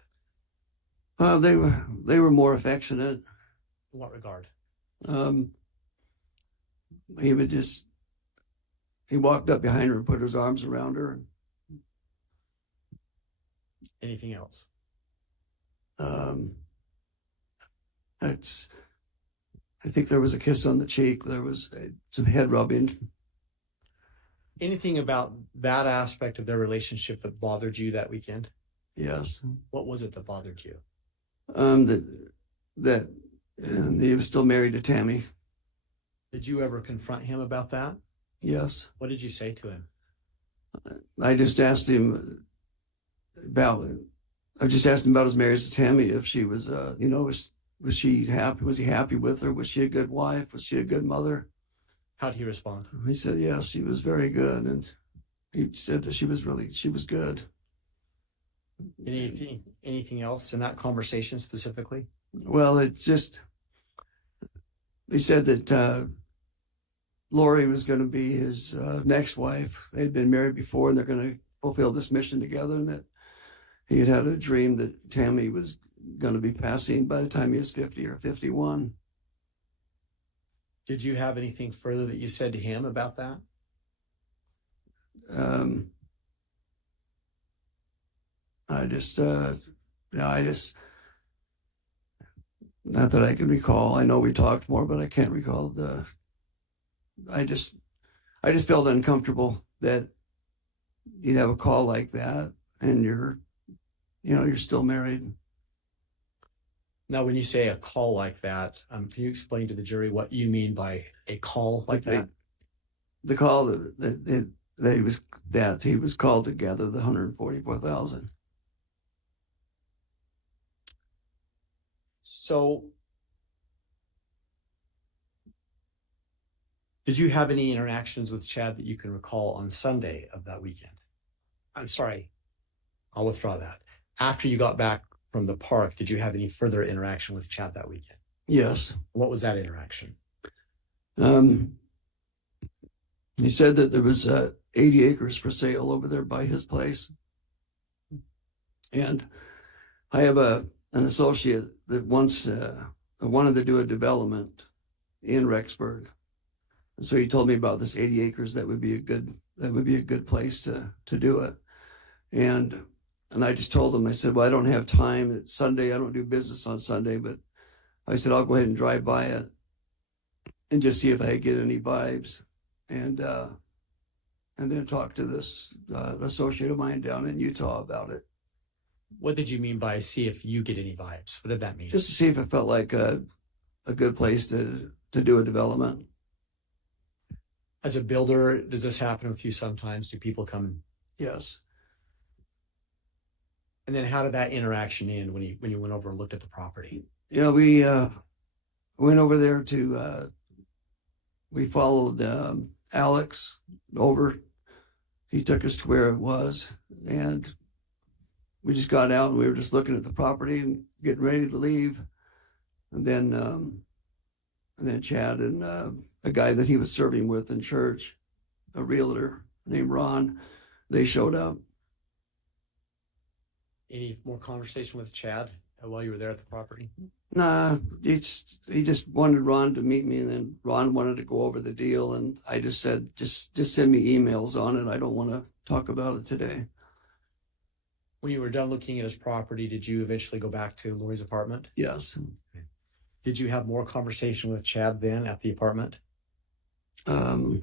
They were more affectionate. In what regard? He walked up behind her and put his arms around her. Anything else? I think there was a kiss on the cheek. There was some head rubbing. Anything about that aspect of their relationship that bothered you that weekend? Yes. What was it that bothered you? That he was still married to Tammy. Did you ever confront him about that? Yes. What did you say to him? I just asked him about his marriage to Tammy, if she was, was she happy? Was he happy with her? Was she a good wife? Was she a good mother? How'd he respond? He said, yes, she was very good. And he said that she was good. Anything else in that conversation specifically? Well, they said that Lori was going to be his next wife. They'd been married before and they're going to fulfill this mission together, and that he had a dream that Tammy was going to be passing by the time he was 50 or 51. Did you have anything further that you said to him about that? Not that I can recall. I know we talked more, but I can't recall I just felt uncomfortable that you'd have a call like that and you're still married. Now, when you say a call like that, can you explain to the jury what you mean by a call like that? The call that he was called to gather the 144,000. So, did you have any interactions with Chad that you can recall on Sunday of that weekend? I'm sorry, I'll withdraw that. After you got back from the park, did you have any further interaction with Chad that weekend? Yes. What was that interaction? He said that there was 80 acres for sale over there by his place. And I have an associate that once wanted to do a development in Rexburg. So he told me about this 80 acres that would be a good place to do it. And I just told him, I said, well, I don't have time. It's Sunday. I don't do business on Sunday, but I said, I'll go ahead and drive by it and just see if I get any vibes. And then talk to this associate of mine down in Utah about it. What did you mean by see if you get any vibes? What did that mean? Just to see if it felt like a good place to do a development. As a builder, does this happen with you sometimes? Do people come? Yes. And then how did that interaction end when you went over and looked at the property? Yeah, we went over there to we followed Alex over. He took us to where it was, and we just got out and we were just looking at the property and getting ready to leave. And then Chad and a guy that he was serving with in church, a realtor named Ron, they showed up. Any more conversation with Chad while you were there at the property? Nah, he just wanted Ron to meet me, and then Ron wanted to go over the deal, and I just said, just send me emails on it. I don't want to talk about it today. When you were done looking at his property, did you eventually go back to Lori's apartment? Yes. Did you have more conversation with Chad then at the apartment? Not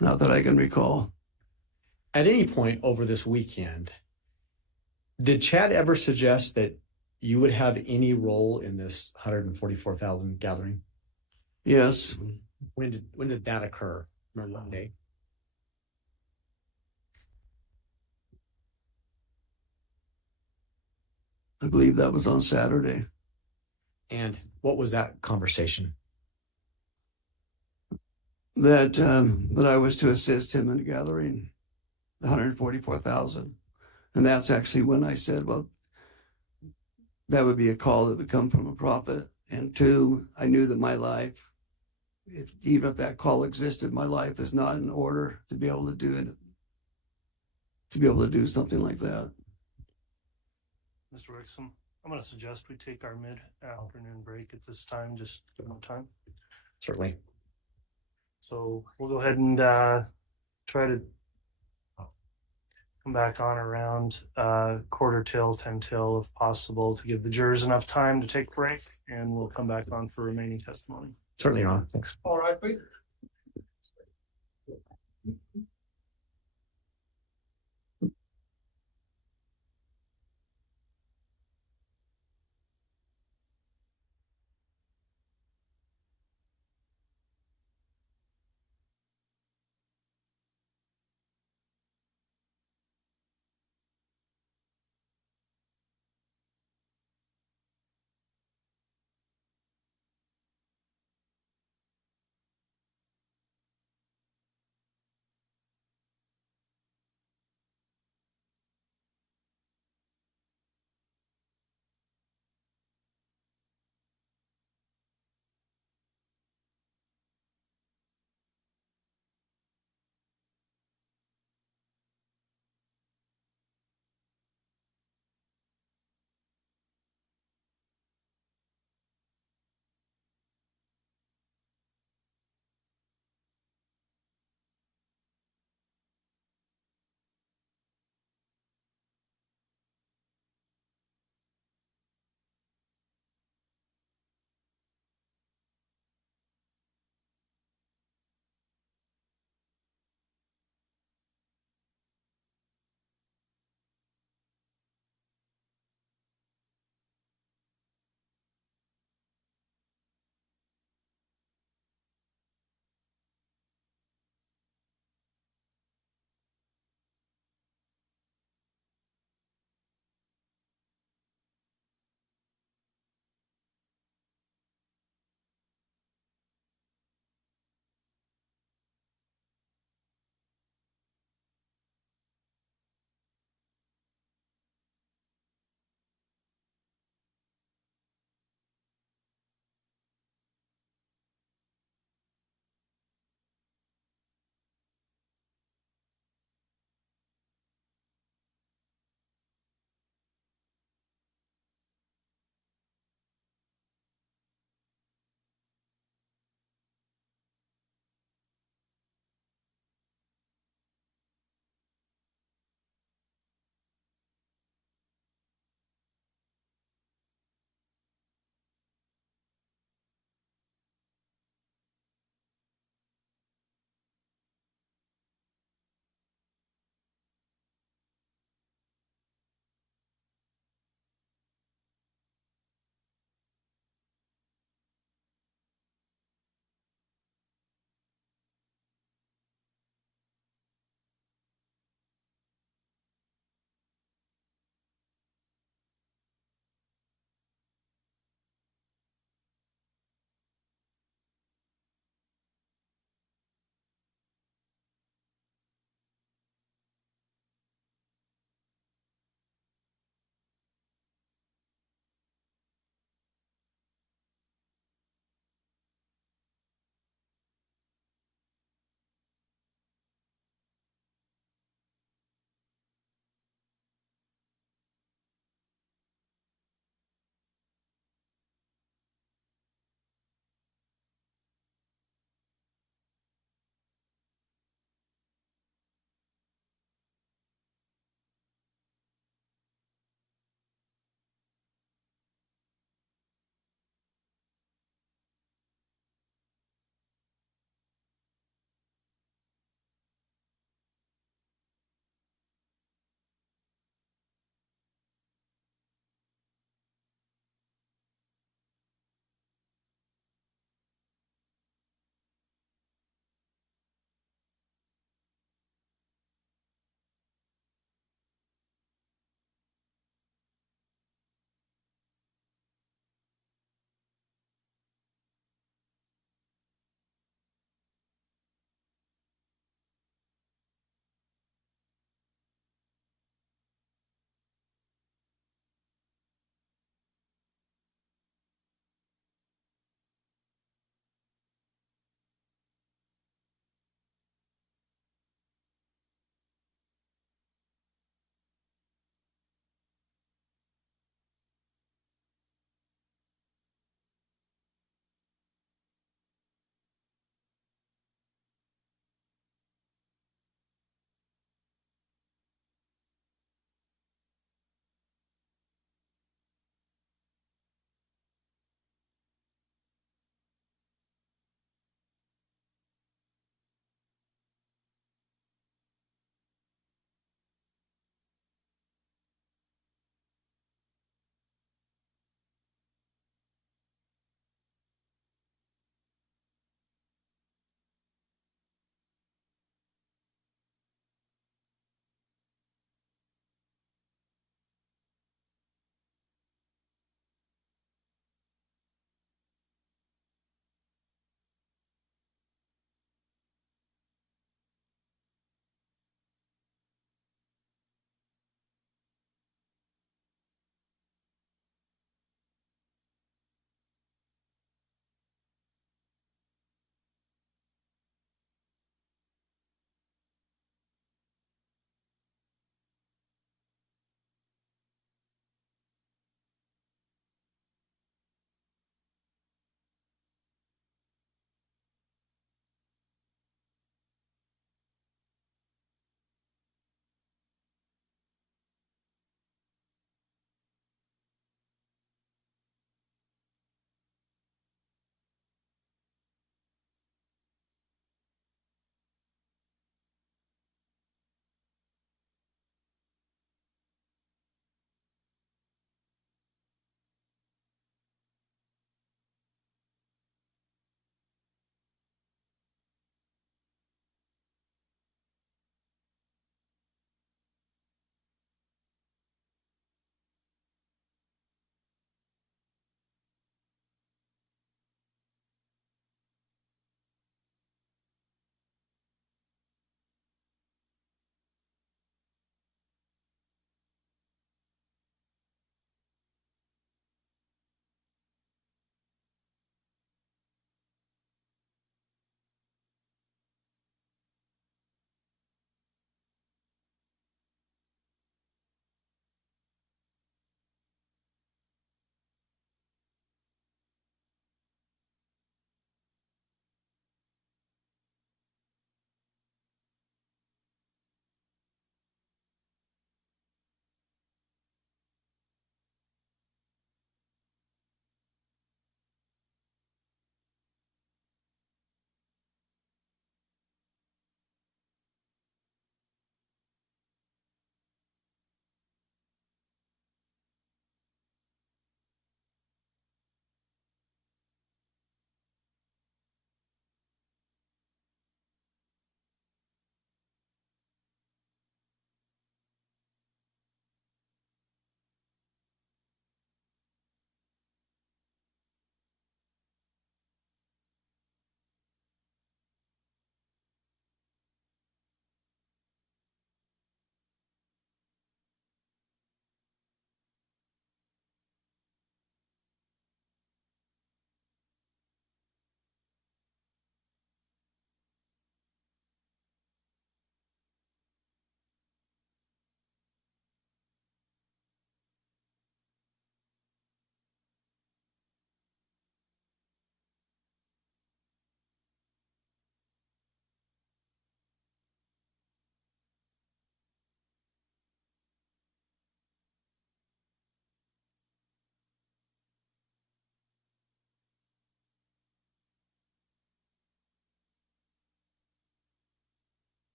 that I can recall. At any point over this weekend, did Chad ever suggest that you would have any role in this 144,000 gathering? Yes. When did that occur? Remember that day? I believe that was on Saturday. And what was that conversation? That I was to assist him in gathering the 144,000. And that's actually when I said, well, that would be a call that would come from a prophet. And two, I knew that my life, even if that call existed, my life is not in order to be able to do it, to be able to do something like that. Mr. Wixom, I'm going to suggest we take our mid-afternoon break at this time, just give them time. Certainly. So we'll go ahead and try to come back on around quarter till, 10 till, if possible, to give the jurors enough time to take a break, and we'll come back on for remaining testimony. Certainly, Ron. Thanks. All right, please.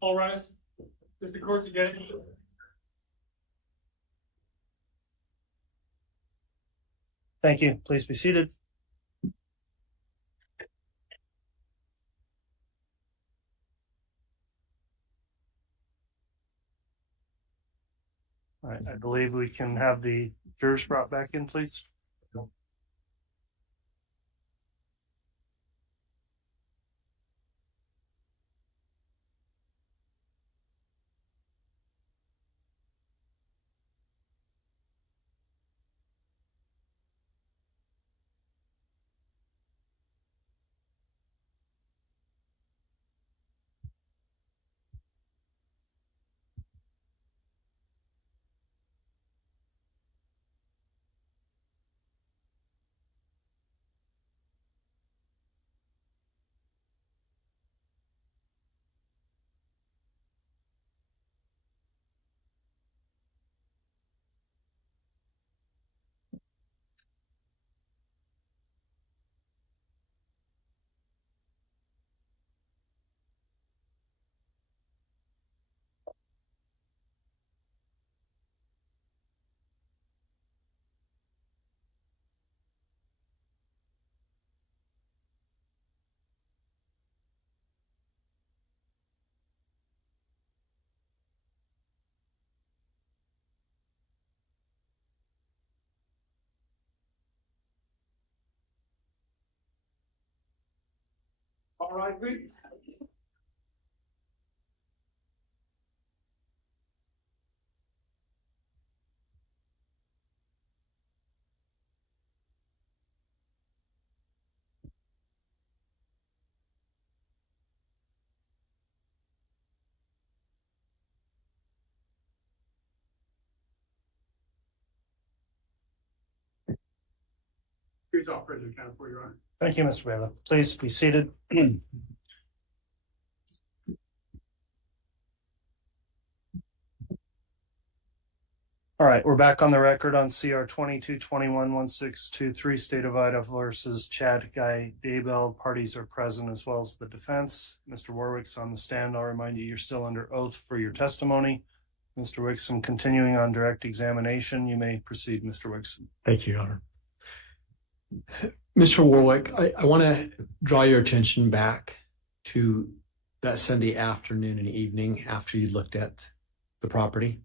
All rise. Is the court again? Thank you. Please be seated. All right, I believe we can have the jurors brought back in, please. All right, please. Please off prisoner count for your honor. Thank you, Mr. Bailiff. Please be seated. All right, we're back on the record on CR 2221-1623, State of Idaho versus Chad Daybell. Parties are present as well as the defense. Mr. Warwick's on the stand. I'll remind you, you're still under oath for your testimony. Mr. Wixom, continuing on direct examination. You may proceed, Mr. Wixom. Thank you, Your Honor. Mr. Warwick, I want to draw your attention back to that Sunday afternoon and evening after you looked at the property.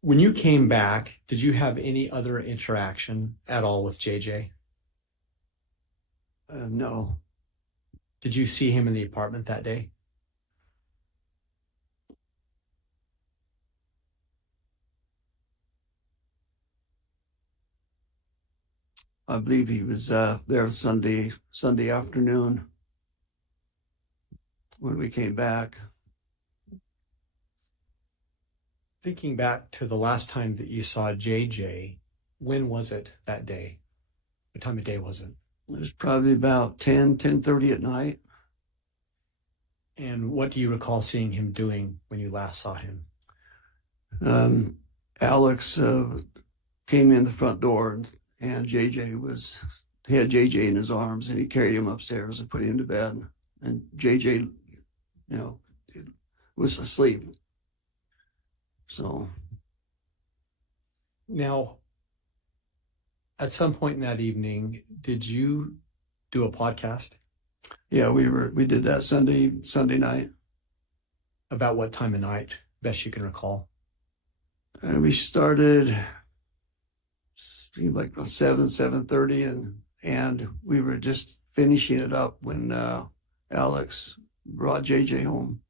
When you came back, did you have any other interaction at all with JJ? No. Did you see him in the apartment that day? I believe he was there Sunday afternoon when we came back. Thinking back to the last time that you saw JJ, when was it that day? What time of day was it? It was probably about 10:30 at night. And what do you recall seeing him doing when you last saw him? Alex came in the front door and he had JJ in his arms and he carried him upstairs and put him to bed. And JJ, was asleep. So now, at some point in that evening, did you do a podcast? Yeah, we did that Sunday night. About what time of night, best you can recall? And we started like 7:30, and we were just finishing it up when Alex brought JJ home.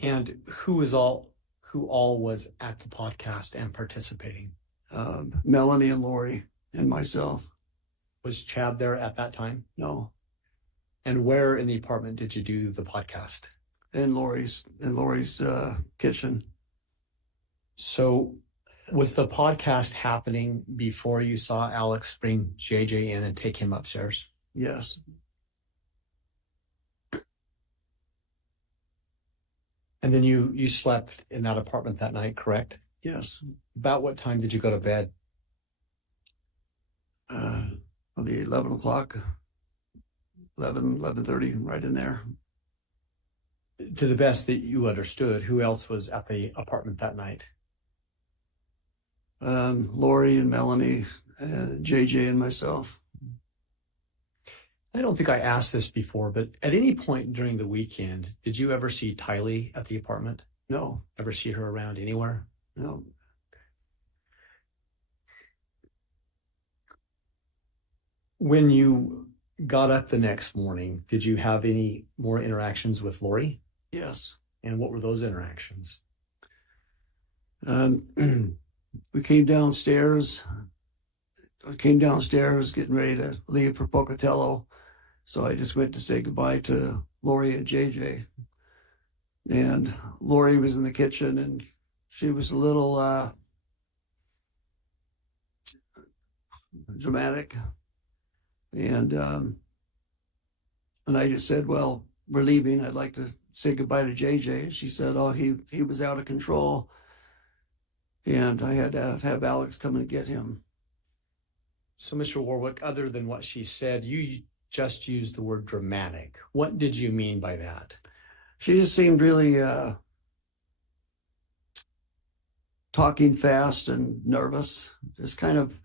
And who all was at the podcast and participating? Melanie and Lori and myself. Was Chad there at that time? No. And where in the apartment did you do the podcast? In Lori's kitchen. So was the podcast happening before you saw Alex bring JJ in and take him upstairs? Yes. And then you slept in that apartment that night, correct? Yes. About what time did you go to bed? Probably 11 o'clock. 11:30, right in there. To the best that you understood, who else was at the apartment that night? Lori and Melanie, JJ and myself. I don't think I asked this before, but at any point during the weekend, did you ever see Tylee at the apartment? No. Ever see her around anywhere? No. When you got up the next morning, did you have any more interactions with Lori? Yes. And what were those interactions? We came downstairs. I came downstairs getting ready to leave for Pocatello. So I just went to say goodbye to Lori and JJ. And Lori was in the kitchen and she was a little dramatic. And I just said, well, we're leaving. I'd like to say goodbye to JJ. And she said, oh, he was out of control. And I had to have Alex come and get him. So, Mr. Warwick, other than what she said, you just used the word dramatic. What did you mean by that? She just seemed really talking fast and nervous. Just kind of,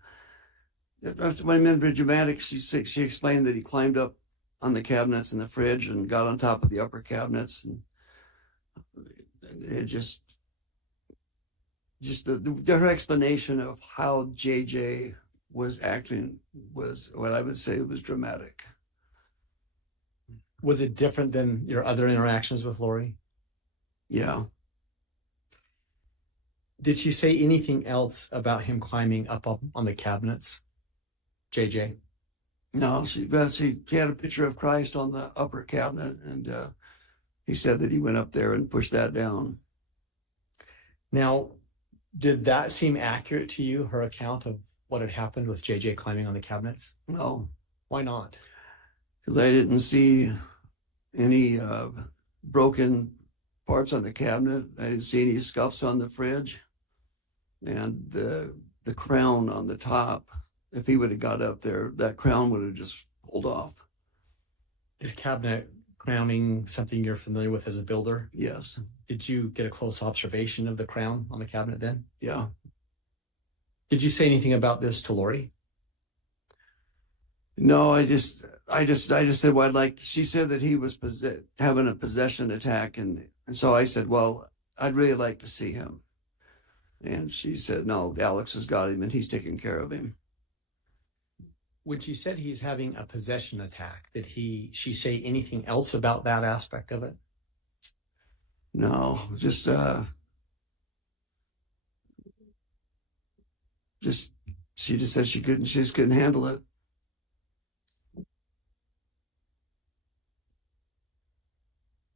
when I meant by dramatic, she explained that he climbed up on the cabinets in the fridge and got on top of the upper cabinets. And it just her explanation of how JJ was acting was what I would say was dramatic. Was it different than your other interactions with Lori? Yeah. Did she say anything else about him climbing up on the cabinets, JJ? No, she had a picture of Christ on the upper cabinet, and he said that he went up there and pushed that down. Now, did that seem accurate to you, her account of what had happened with JJ climbing on the cabinets? No. Why not? Because I didn't see any broken parts on the cabinet. I didn't see any scuffs on the fridge. And the crown on the top, if he would have got up there, that crown would have just pulled off. Is cabinet crowning something you're familiar with as a builder? Yes. Did you get a close observation of the crown on the cabinet then? Yeah. Did you say anything about this to Lori? No, I just said, well, she said that he was having a possession attack. And so I said, well, I'd really like to see him. And she said, no, Alex has got him and he's taking care of him. When she said he's having a possession attack, did she say anything else about that aspect of it? No, just she just said she just couldn't handle it.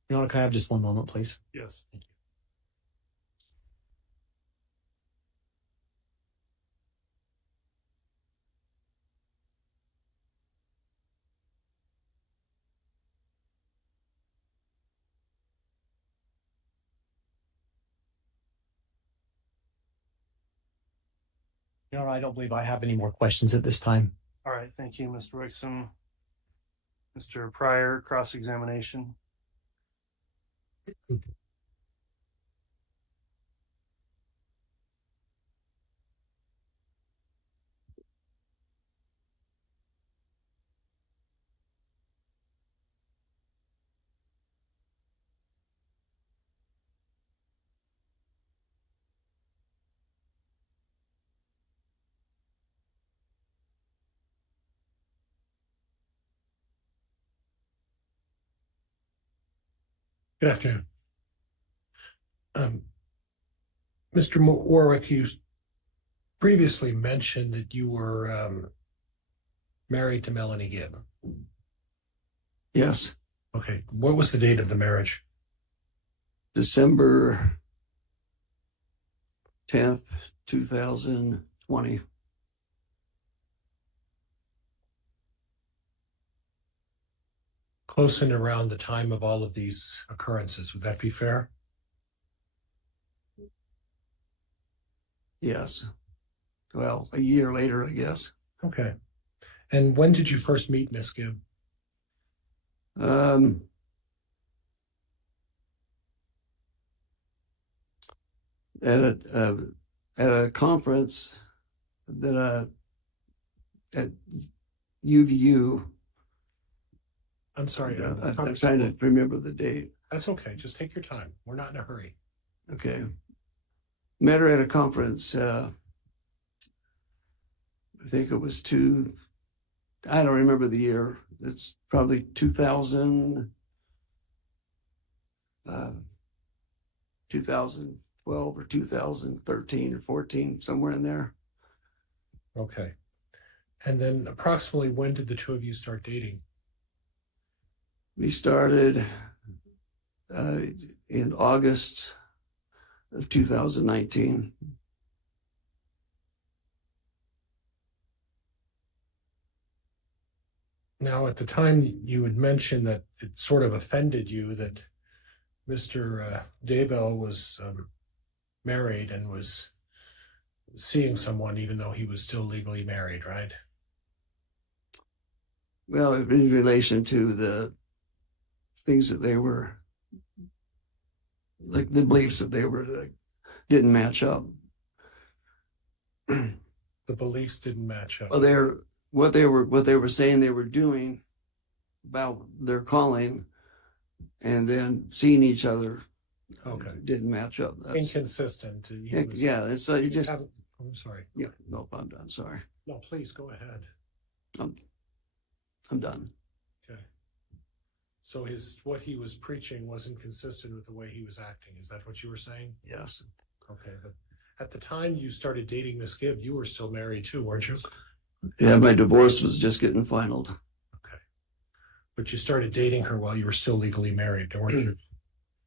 Your Honor, can I have just one moment, please? Yes. Thank you. Your Honor, I don't believe I have any more questions at this time. All right, thank you, Mr. Wixom. Mr. Pryor, cross-examination. Good afternoon. Mr. Warwick, you previously mentioned that you were married to Melanie Gibb. Yes. Okay. What was the date of the marriage? December 10th, 2020. Close and around the time of all of these occurrences. Would that be fair? Yes. Well, a year later, I guess. Okay. And when did you first meet Miss Gibb? Um, at a conference that at UVU. I'm sorry. I'm trying to remember the date. That's okay. Just take your time. We're not in a hurry. Okay. Met her at a conference. I think it was I don't remember the year. It's probably 2000, 2012 or 2013 or 14, somewhere in there. Okay. And then approximately when did the two of you start dating? We started in August of 2019. Now, at the time, you had mentioned that it sort of offended you that Mr. Daybell was married and was seeing someone even though he was still legally married, right? Well, in relation to the things that they were, like the beliefs that they were, didn't match up. The beliefs didn't match up. Well, what they were saying they were doing about their calling and then seeing each other didn't match up. That's inconsistent. Yeah, it's you just. I'm sorry. Yeah, no, I'm done. Sorry. No, please go ahead. I'm done. Okay. So what he was preaching wasn't consistent with the way he was acting. Is that what you were saying? Yes. Okay, but at the time you started dating Miss Gibb, you were still married too, weren't you? Yeah, my divorce was just getting finalized. Okay. But you started dating her while you were still legally married, weren't you?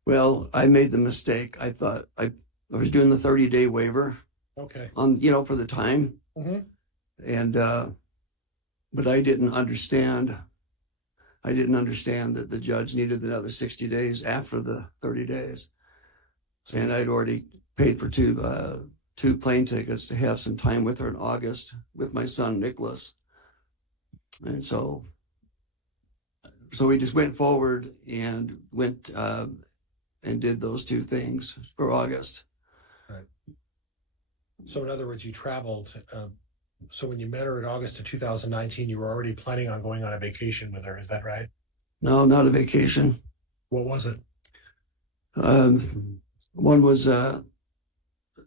Well, I made the mistake. I thought I was doing the 30-day waiver. Okay. On, for the time. Mm-hmm. And, but I didn't understand that the judge needed another 60 days after the 30 days. And I'd already paid for two plane tickets to have some time with her in August with my son, Nicholas. And so we just went forward and went, and did those two things for August. Right. So in other words, you traveled. So when you met her in August of 2019, you were already planning on going on a vacation with her. Is that right? No, not a vacation. What was it? One was the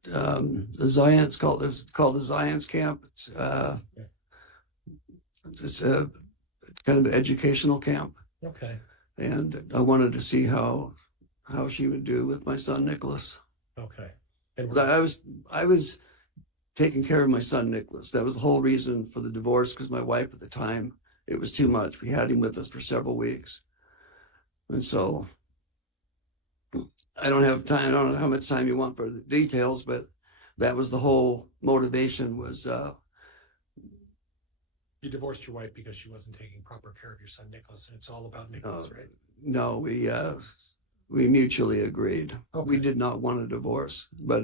Zions, called the Zions camp. It's a kind of an educational camp. Okay. And I wanted to see how she would do with my son Nicholas. Okay. And I was taking care of my son Nicholas. That was the whole reason for the divorce, because my wife at the time, it was too much. We had him with us for several weeks. And so I don't have time. I don't know how much time you want for the details, but that was the whole motivation was. You divorced your wife because she wasn't taking proper care of your son Nicholas, and it's all about Nicholas, right? No, we mutually agreed. Okay. We did not want a divorce, but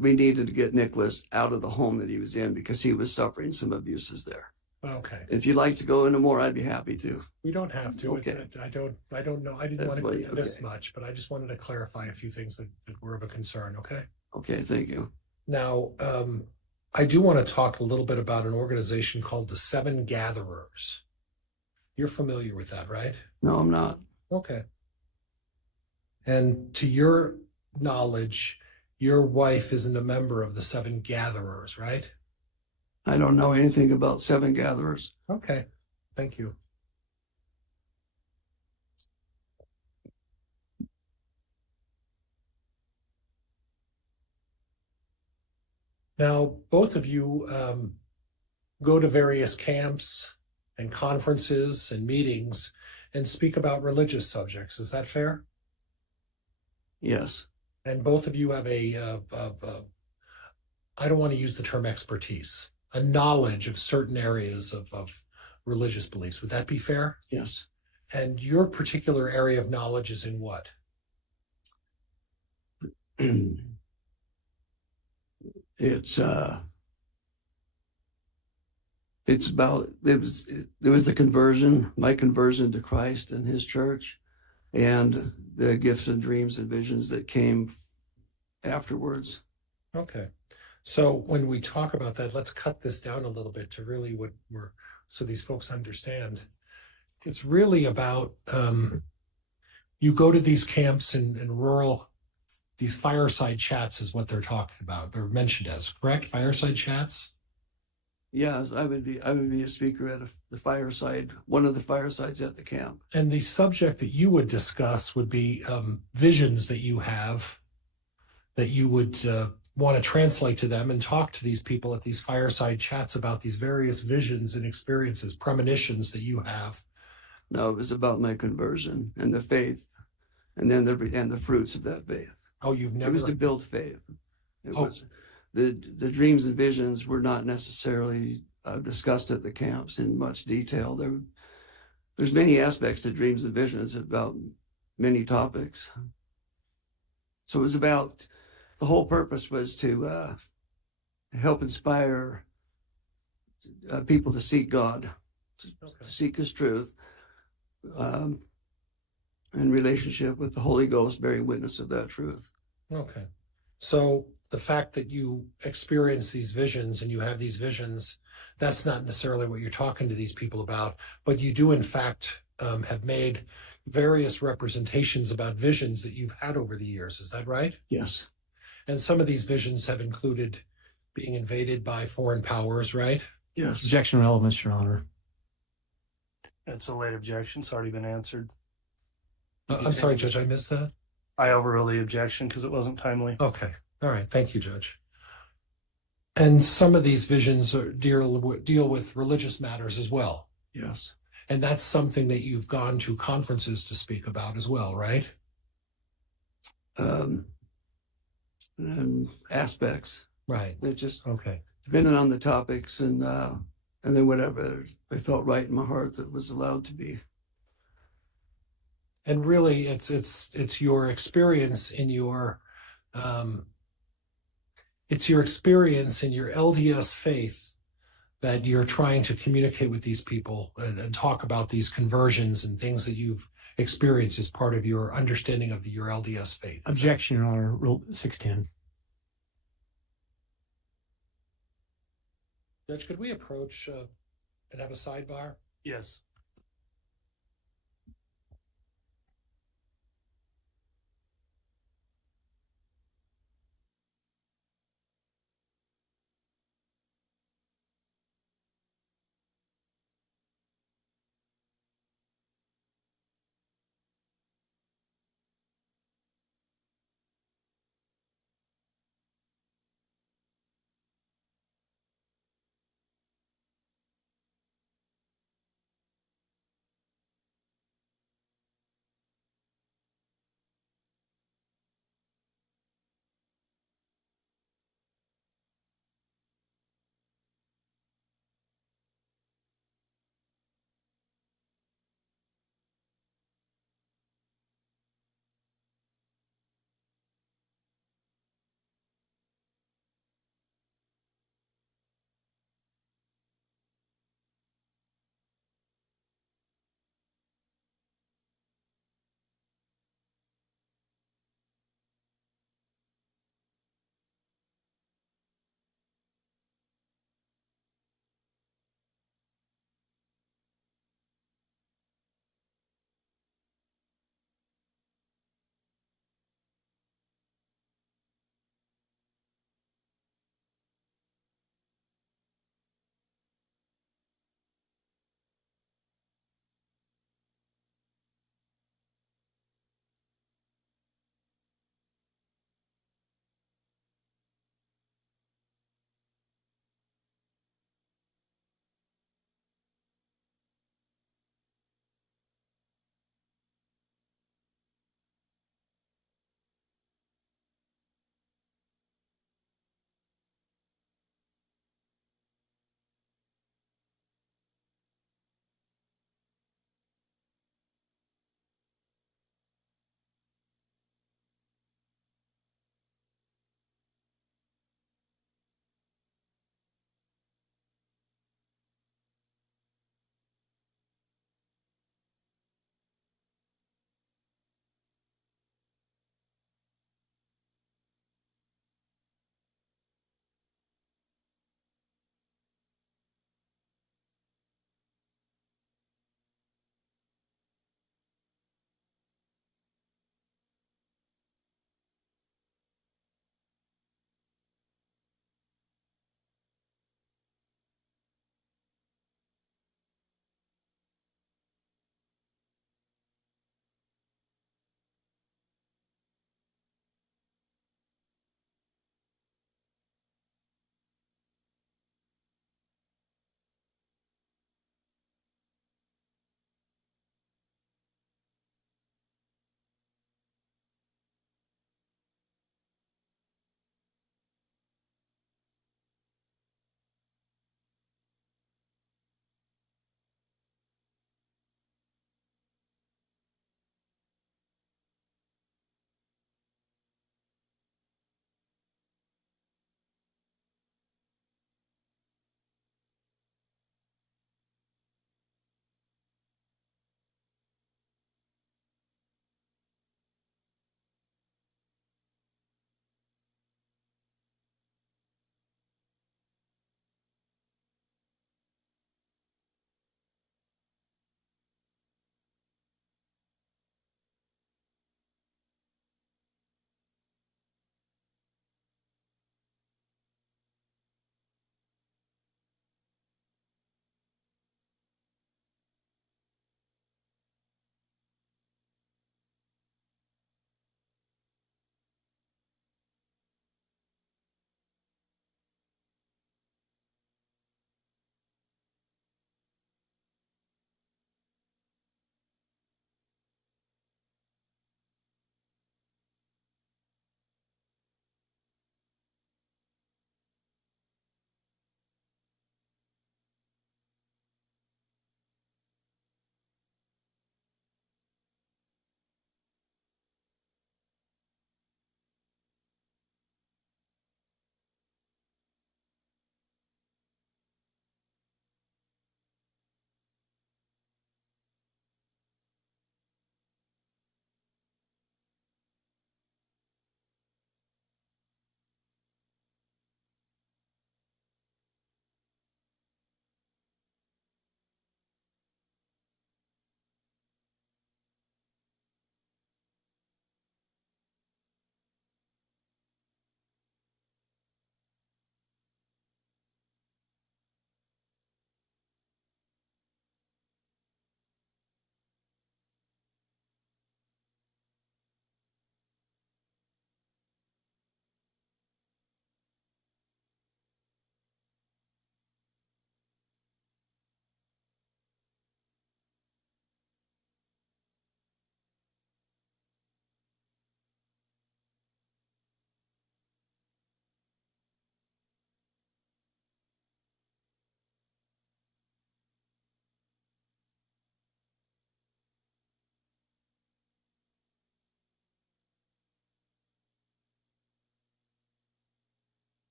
we needed to get Nicholas out of the home that he was in because he was suffering some abuses there. Okay. If you'd like to go into more, I'd be happy to. We don't have to. Okay. I don't know. I didn't want to go into this much, but I just wanted to clarify a few things that were of a concern. Okay. Okay. Thank you. Now, I do want to talk a little bit about an organization called the Seven Gatherers. You're familiar with that, right? No, I'm not. Okay. And to your knowledge, your wife isn't a member of the Seven Gatherers, right? I don't know anything about Seven Gatherers. Okay. Thank you. Now, both of you go to various camps and conferences and meetings and speak about religious subjects. Is that fair? Yes. And both of you have I don't want to use the term expertise, a knowledge of certain areas of religious beliefs. Would that be fair? Yes. And your particular area of knowledge is in what? It's It's about there was the conversion, my conversion to Christ and His church, and the gifts and dreams and visions that came afterwards. Okay. So when we talk about that, let's cut this down a little bit to really what we're, so these folks understand. It's really about, you go to these camps in rural, these fireside chats is what they're talking about, or mentioned as, correct? Fireside chats? Yes, I would be a speaker at the fireside, one of the firesides at the camp. And the subject that you would discuss would be visions that you have that you would want to translate to them and talk to these people at these fireside chats about these various visions and experiences, premonitions that you have. No, it was about my conversion and the faith, and then the fruits of that faith. Oh, you've never. It was to build faith. It was the dreams and visions were not necessarily discussed at the camps in much detail. There's many aspects to dreams and visions about many topics. So it was about, the whole purpose was to help inspire people to seek God, to seek His truth, in relationship with the Holy Ghost, bearing witness of that truth. Okay. So the fact that you experience these visions and you have these visions, that's not necessarily what you're talking to these people about, but you do in fact have made various representations about visions that you've had over the years. Is that right? Yes. And some of these visions have included being invaded by foreign powers, right? Yes. Objection relevance, Your Honor. It's a late objection. It's already been answered. I'm sorry, Judge, I missed that. I overrule the objection because it wasn't timely. Okay. All right. Thank you, Judge. And some of these visions deal with religious matters as well. Yes. And that's something that you've gone to conferences to speak about as well, right? And aspects. Right. They're just okay. Depending on the topics and then whatever I felt right in my heart that was allowed to be. And really, it's your experience in your LDS faith that you're trying to communicate with these people and talk about these conversions and things that you've experienced as part of your understanding of your LDS faith. Objection, Your Honor. Rule 610. Judge, could we approach and have a sidebar? Yes.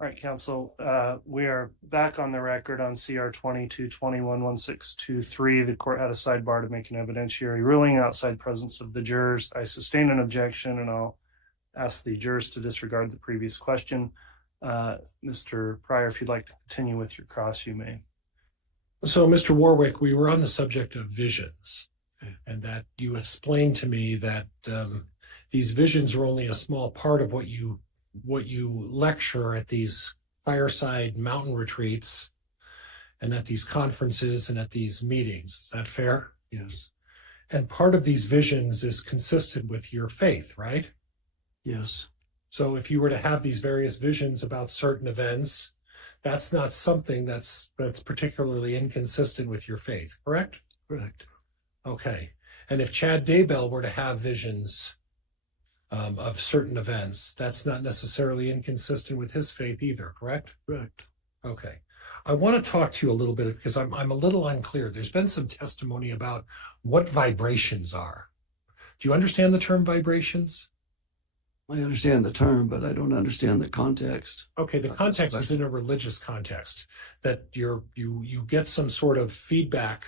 All right, council, we are back on the record on CR 22211623. The court had a sidebar to make an evidentiary ruling outside presence of the jurors. I sustain an objection, and I'll ask the jurors to disregard the previous question. Mr. Pryor, if you'd like to continue with your cross, you may. So, Mr. Warwick, we were on the subject of visions, and that you explained to me that these visions are only a small part of what you lecture at these fireside mountain retreats and at these conferences and at these meetings. Is that fair? Yes. And part of these visions is consistent with your faith, right? Yes. So if you were to have these various visions about certain events, that's not something that's particularly inconsistent with your faith, correct? Correct. Okay. And if Chad Daybell were to have visions of certain events, that's not necessarily inconsistent with his faith either, correct? Correct. Okay. I want to talk to you a little bit because I'm a little unclear. There's been some testimony about what vibrations are. Do you understand the term vibrations? I understand the term, but I don't understand the context. Okay, the context is in a religious context, that you get some sort of feedback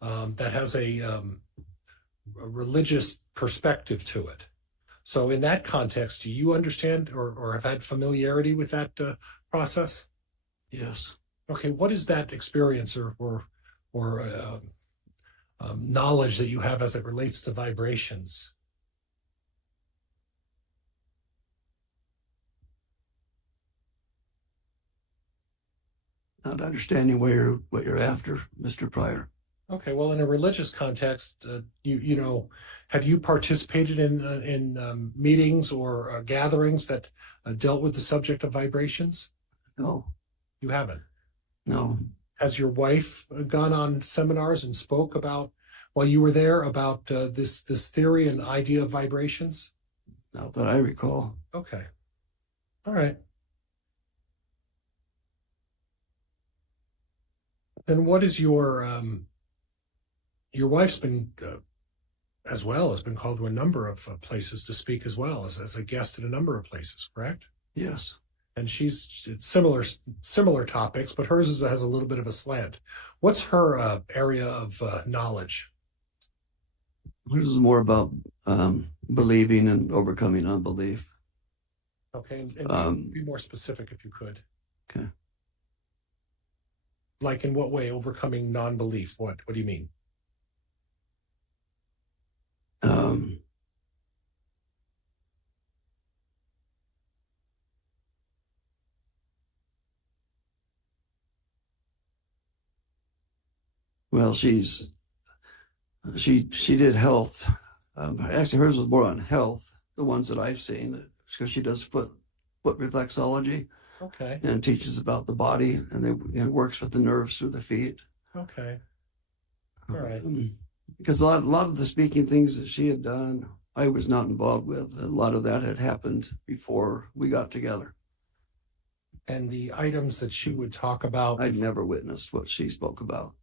that has a religious perspective to it. So in that context, do you understand or have had familiarity with that process? Yes. Okay, what is that experience or knowledge that you have as it relates to vibrations? Not understanding what you're after, Mr. Pryor. Okay, well, in a religious context, have you participated in meetings or gatherings that dealt with the subject of vibrations? No. You haven't? No. Has your wife gone on seminars and spoke about, while you were there, about this theory and idea of vibrations? Not that I recall. Okay. All right. Then what is your wife's been as well has been called to a number of places to speak as well as a guest at a number of places, correct? Yes. And she's similar topics, but hers has a little bit of a slant. What's her area of knowledge? Hers is more about believing and overcoming unbelief. Okay, and be more specific if you could. Okay. Like in what way? Overcoming non-belief? What do you mean? Well, she did health. Actually, hers was more on health. The ones that I've seen, because she does foot reflexology. Okay. And it teaches about the body, and it works with the nerves through the feet. Okay. All right. Because a lot of the speaking things that she had done, I was not involved with. A lot of that had happened before we got together. And the items that she would talk about, I'd never witnessed what she spoke about.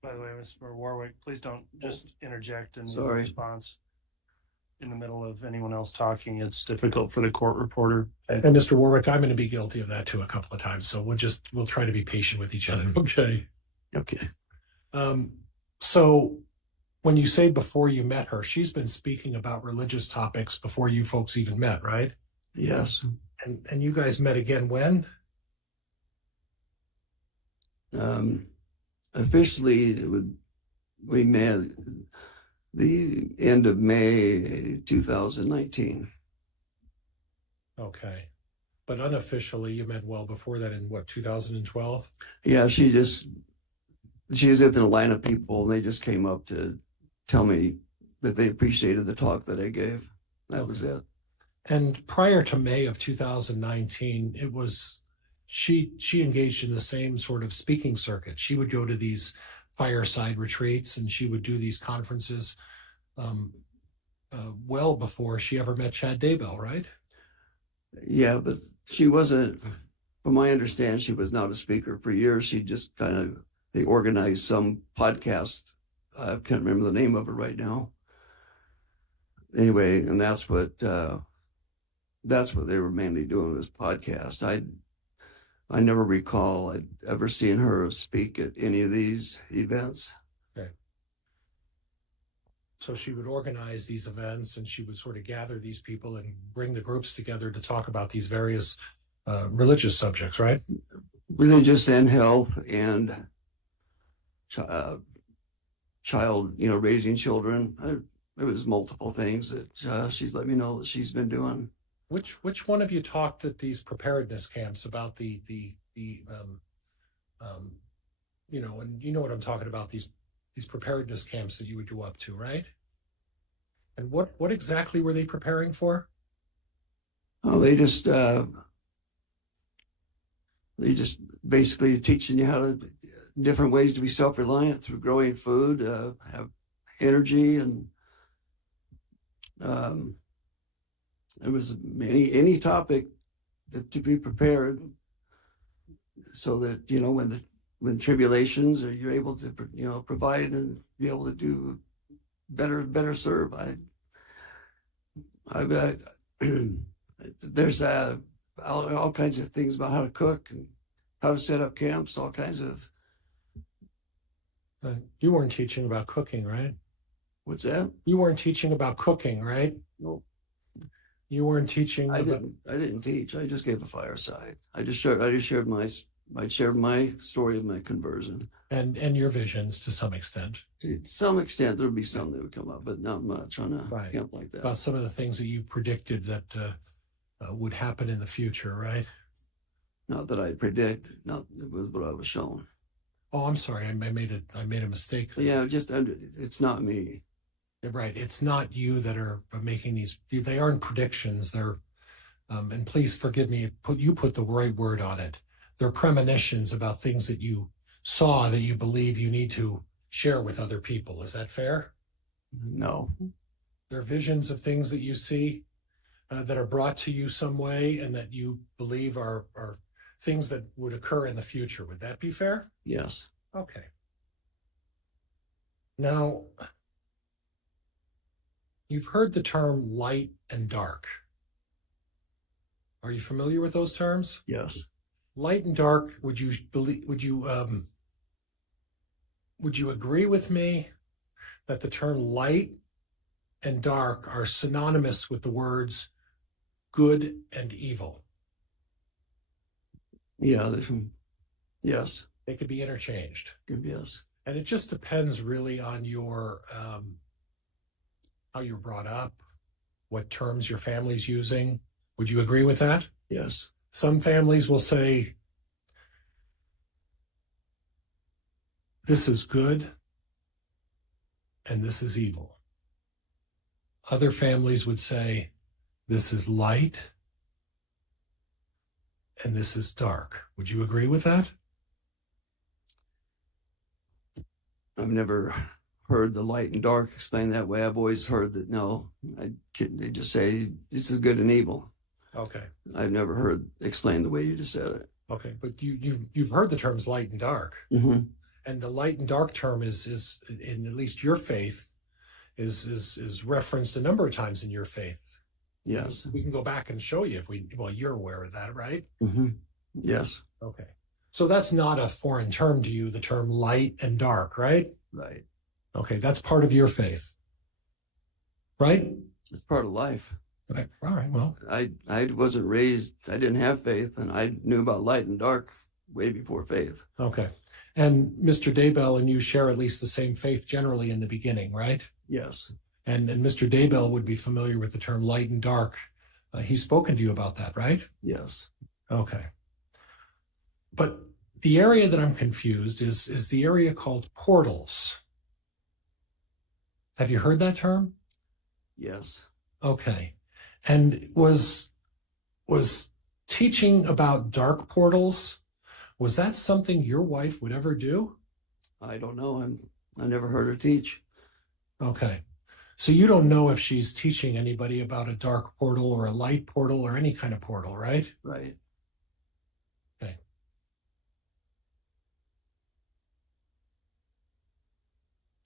By the way, Mr. Warwick, please don't just interject in Sorry. response in the middle of anyone else talking. It's difficult for the court reporter. And Mr. Warwick, I'm going to be guilty of that too a couple of times. So we'll try to be patient with each other. Okay. Okay. So when you say before you met her, she's been speaking about religious topics before you folks even met, right? Yes. And you guys met again when? Officially, we met the end of May 2019. Okay. But unofficially, you met well before that in what, 2012? Yeah, she was in the line of people, and they just came up to tell me that they appreciated the talk that I gave. That was it. And prior to May of 2019, it was she engaged in the same sort of speaking circuit. She would go to these fireside retreats and she would do these conferences well before she ever met Chad Daybell, right? Yeah, but she wasn't, from my understanding, she was not a speaker for years. She just they organized some podcast. I can't remember the name of it right now. Anyway, and that's what that's what they were mainly doing, was podcast. I never recall I'd ever seen her speak at any of these events. Okay. So she would organize these events, and she would sort of gather these people and bring the groups together to talk about these various religious subjects, right? Religious and health and child, raising children. There was multiple things that she's let me know that she's been doing. Which one of you talked at these preparedness camps about and you know what I'm talking about, these preparedness camps that you would go up to, right? And what exactly were they preparing for? Oh, they just basically teaching you how to different ways to be self-reliant through growing food, have energy, and it was any topic to be prepared, so that when tribulations, or you're able to provide and be able to do better serve. There's all kinds of things about how to cook and how to set up camps, all kinds of. You weren't teaching about cooking, right? What's that? You weren't teaching about cooking, right? Nope. You weren't teaching. I didn't teach. I just gave a fireside. I just shared my story of my conversion and your visions to some extent. To some extent, there would be some that would come up, but not much on a camp like that. About some of the things that you predicted that would happen in the future, right? Not that I predict. Not it was what I was shown. Oh, I'm sorry. I made a mistake. Yeah, it's not me. Right. It's not you that are making these. They aren't predictions. They're, and please forgive me. You put the right word on it. They're premonitions about things that you saw that you believe you need to share with other people. Is that fair? No. They're visions of things that you see that are brought to you some way, and that you believe are things that would occur in the future. Would that be fair? Yes. Okay. Now, you've heard the term light and dark. Are you familiar with those terms? Yes. Light and dark, would you agree with me that the term light and dark are synonymous with the words good and evil? Yeah. Yes. They could be interchanged. Yes. And it just depends really on your how you're brought up, what terms your family's using. Would you agree with that? Yes. Some families will say, this is good and this is evil. Other families would say, this is light and this is dark. Would you agree with that? I've never heard the light and dark explained that way. I've always heard that they just say this is good and evil. Okay. I've never heard explained the way you just said it. Okay, but you've heard the terms light and dark, mm-hmm. And the light and dark term is in at least your faith is referenced a number of times in your faith. Yes, we can go back and show you you're aware of that, right? Mm-hmm. Yes. Okay, so that's not a foreign term to you. The term light and dark, right? Right. Okay, that's part of your faith, right? It's part of life. Right. All right. Well, I wasn't raised. I didn't have faith, and I knew about light and dark way before faith. Okay. And Mr. Daybell and you share at least the same faith generally in the beginning, right? Yes. And Mr. Daybell would be familiar with the term light and dark. He's spoken to you about that, right? Yes. Okay. But the area that I'm confused is the area called portals. Have you heard that term? Yes. Okay. And was teaching about dark portals, was that something your wife would ever do? I don't know. I never heard her teach. Okay. So you don't know if she's teaching anybody about a dark portal or a light portal or any kind of portal, right? Right. Okay.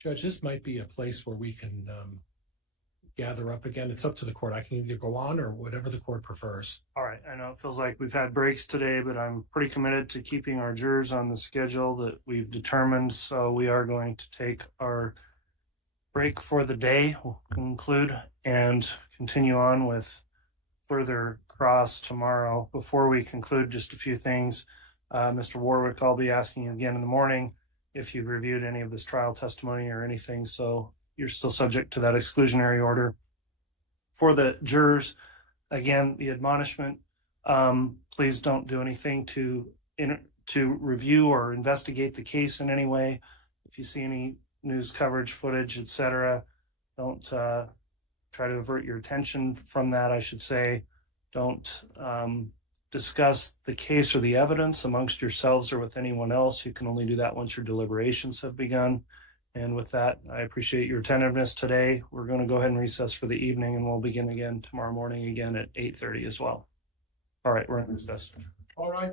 Judge, this might be a place where we can gather up again. It's up to the court. I can either go on or whatever the court prefers. All right. I know it feels like we've had breaks today, but I'm pretty committed to keeping our jurors on the schedule that we've determined. So we are going to take our break for the day. We'll conclude and continue on with further cross tomorrow. Before we conclude, just a few things. Mr. Warwick, I'll be asking you again in the morning if you've reviewed any of this trial testimony or anything. So you're still subject to that exclusionary order. For the jurors, again, the admonishment, please don't do anything to review or investigate the case in any way. If you see any news coverage, footage, etc., don't try to avert your attention from that, I should say. Don't discuss the case or the evidence amongst yourselves or with anyone else. You can only do that once your deliberations have begun. And with that, I appreciate your attentiveness today. We're going to go ahead and recess for the evening, and we'll begin again tomorrow morning again at 8:30 as well. All right, we're in recess. All right.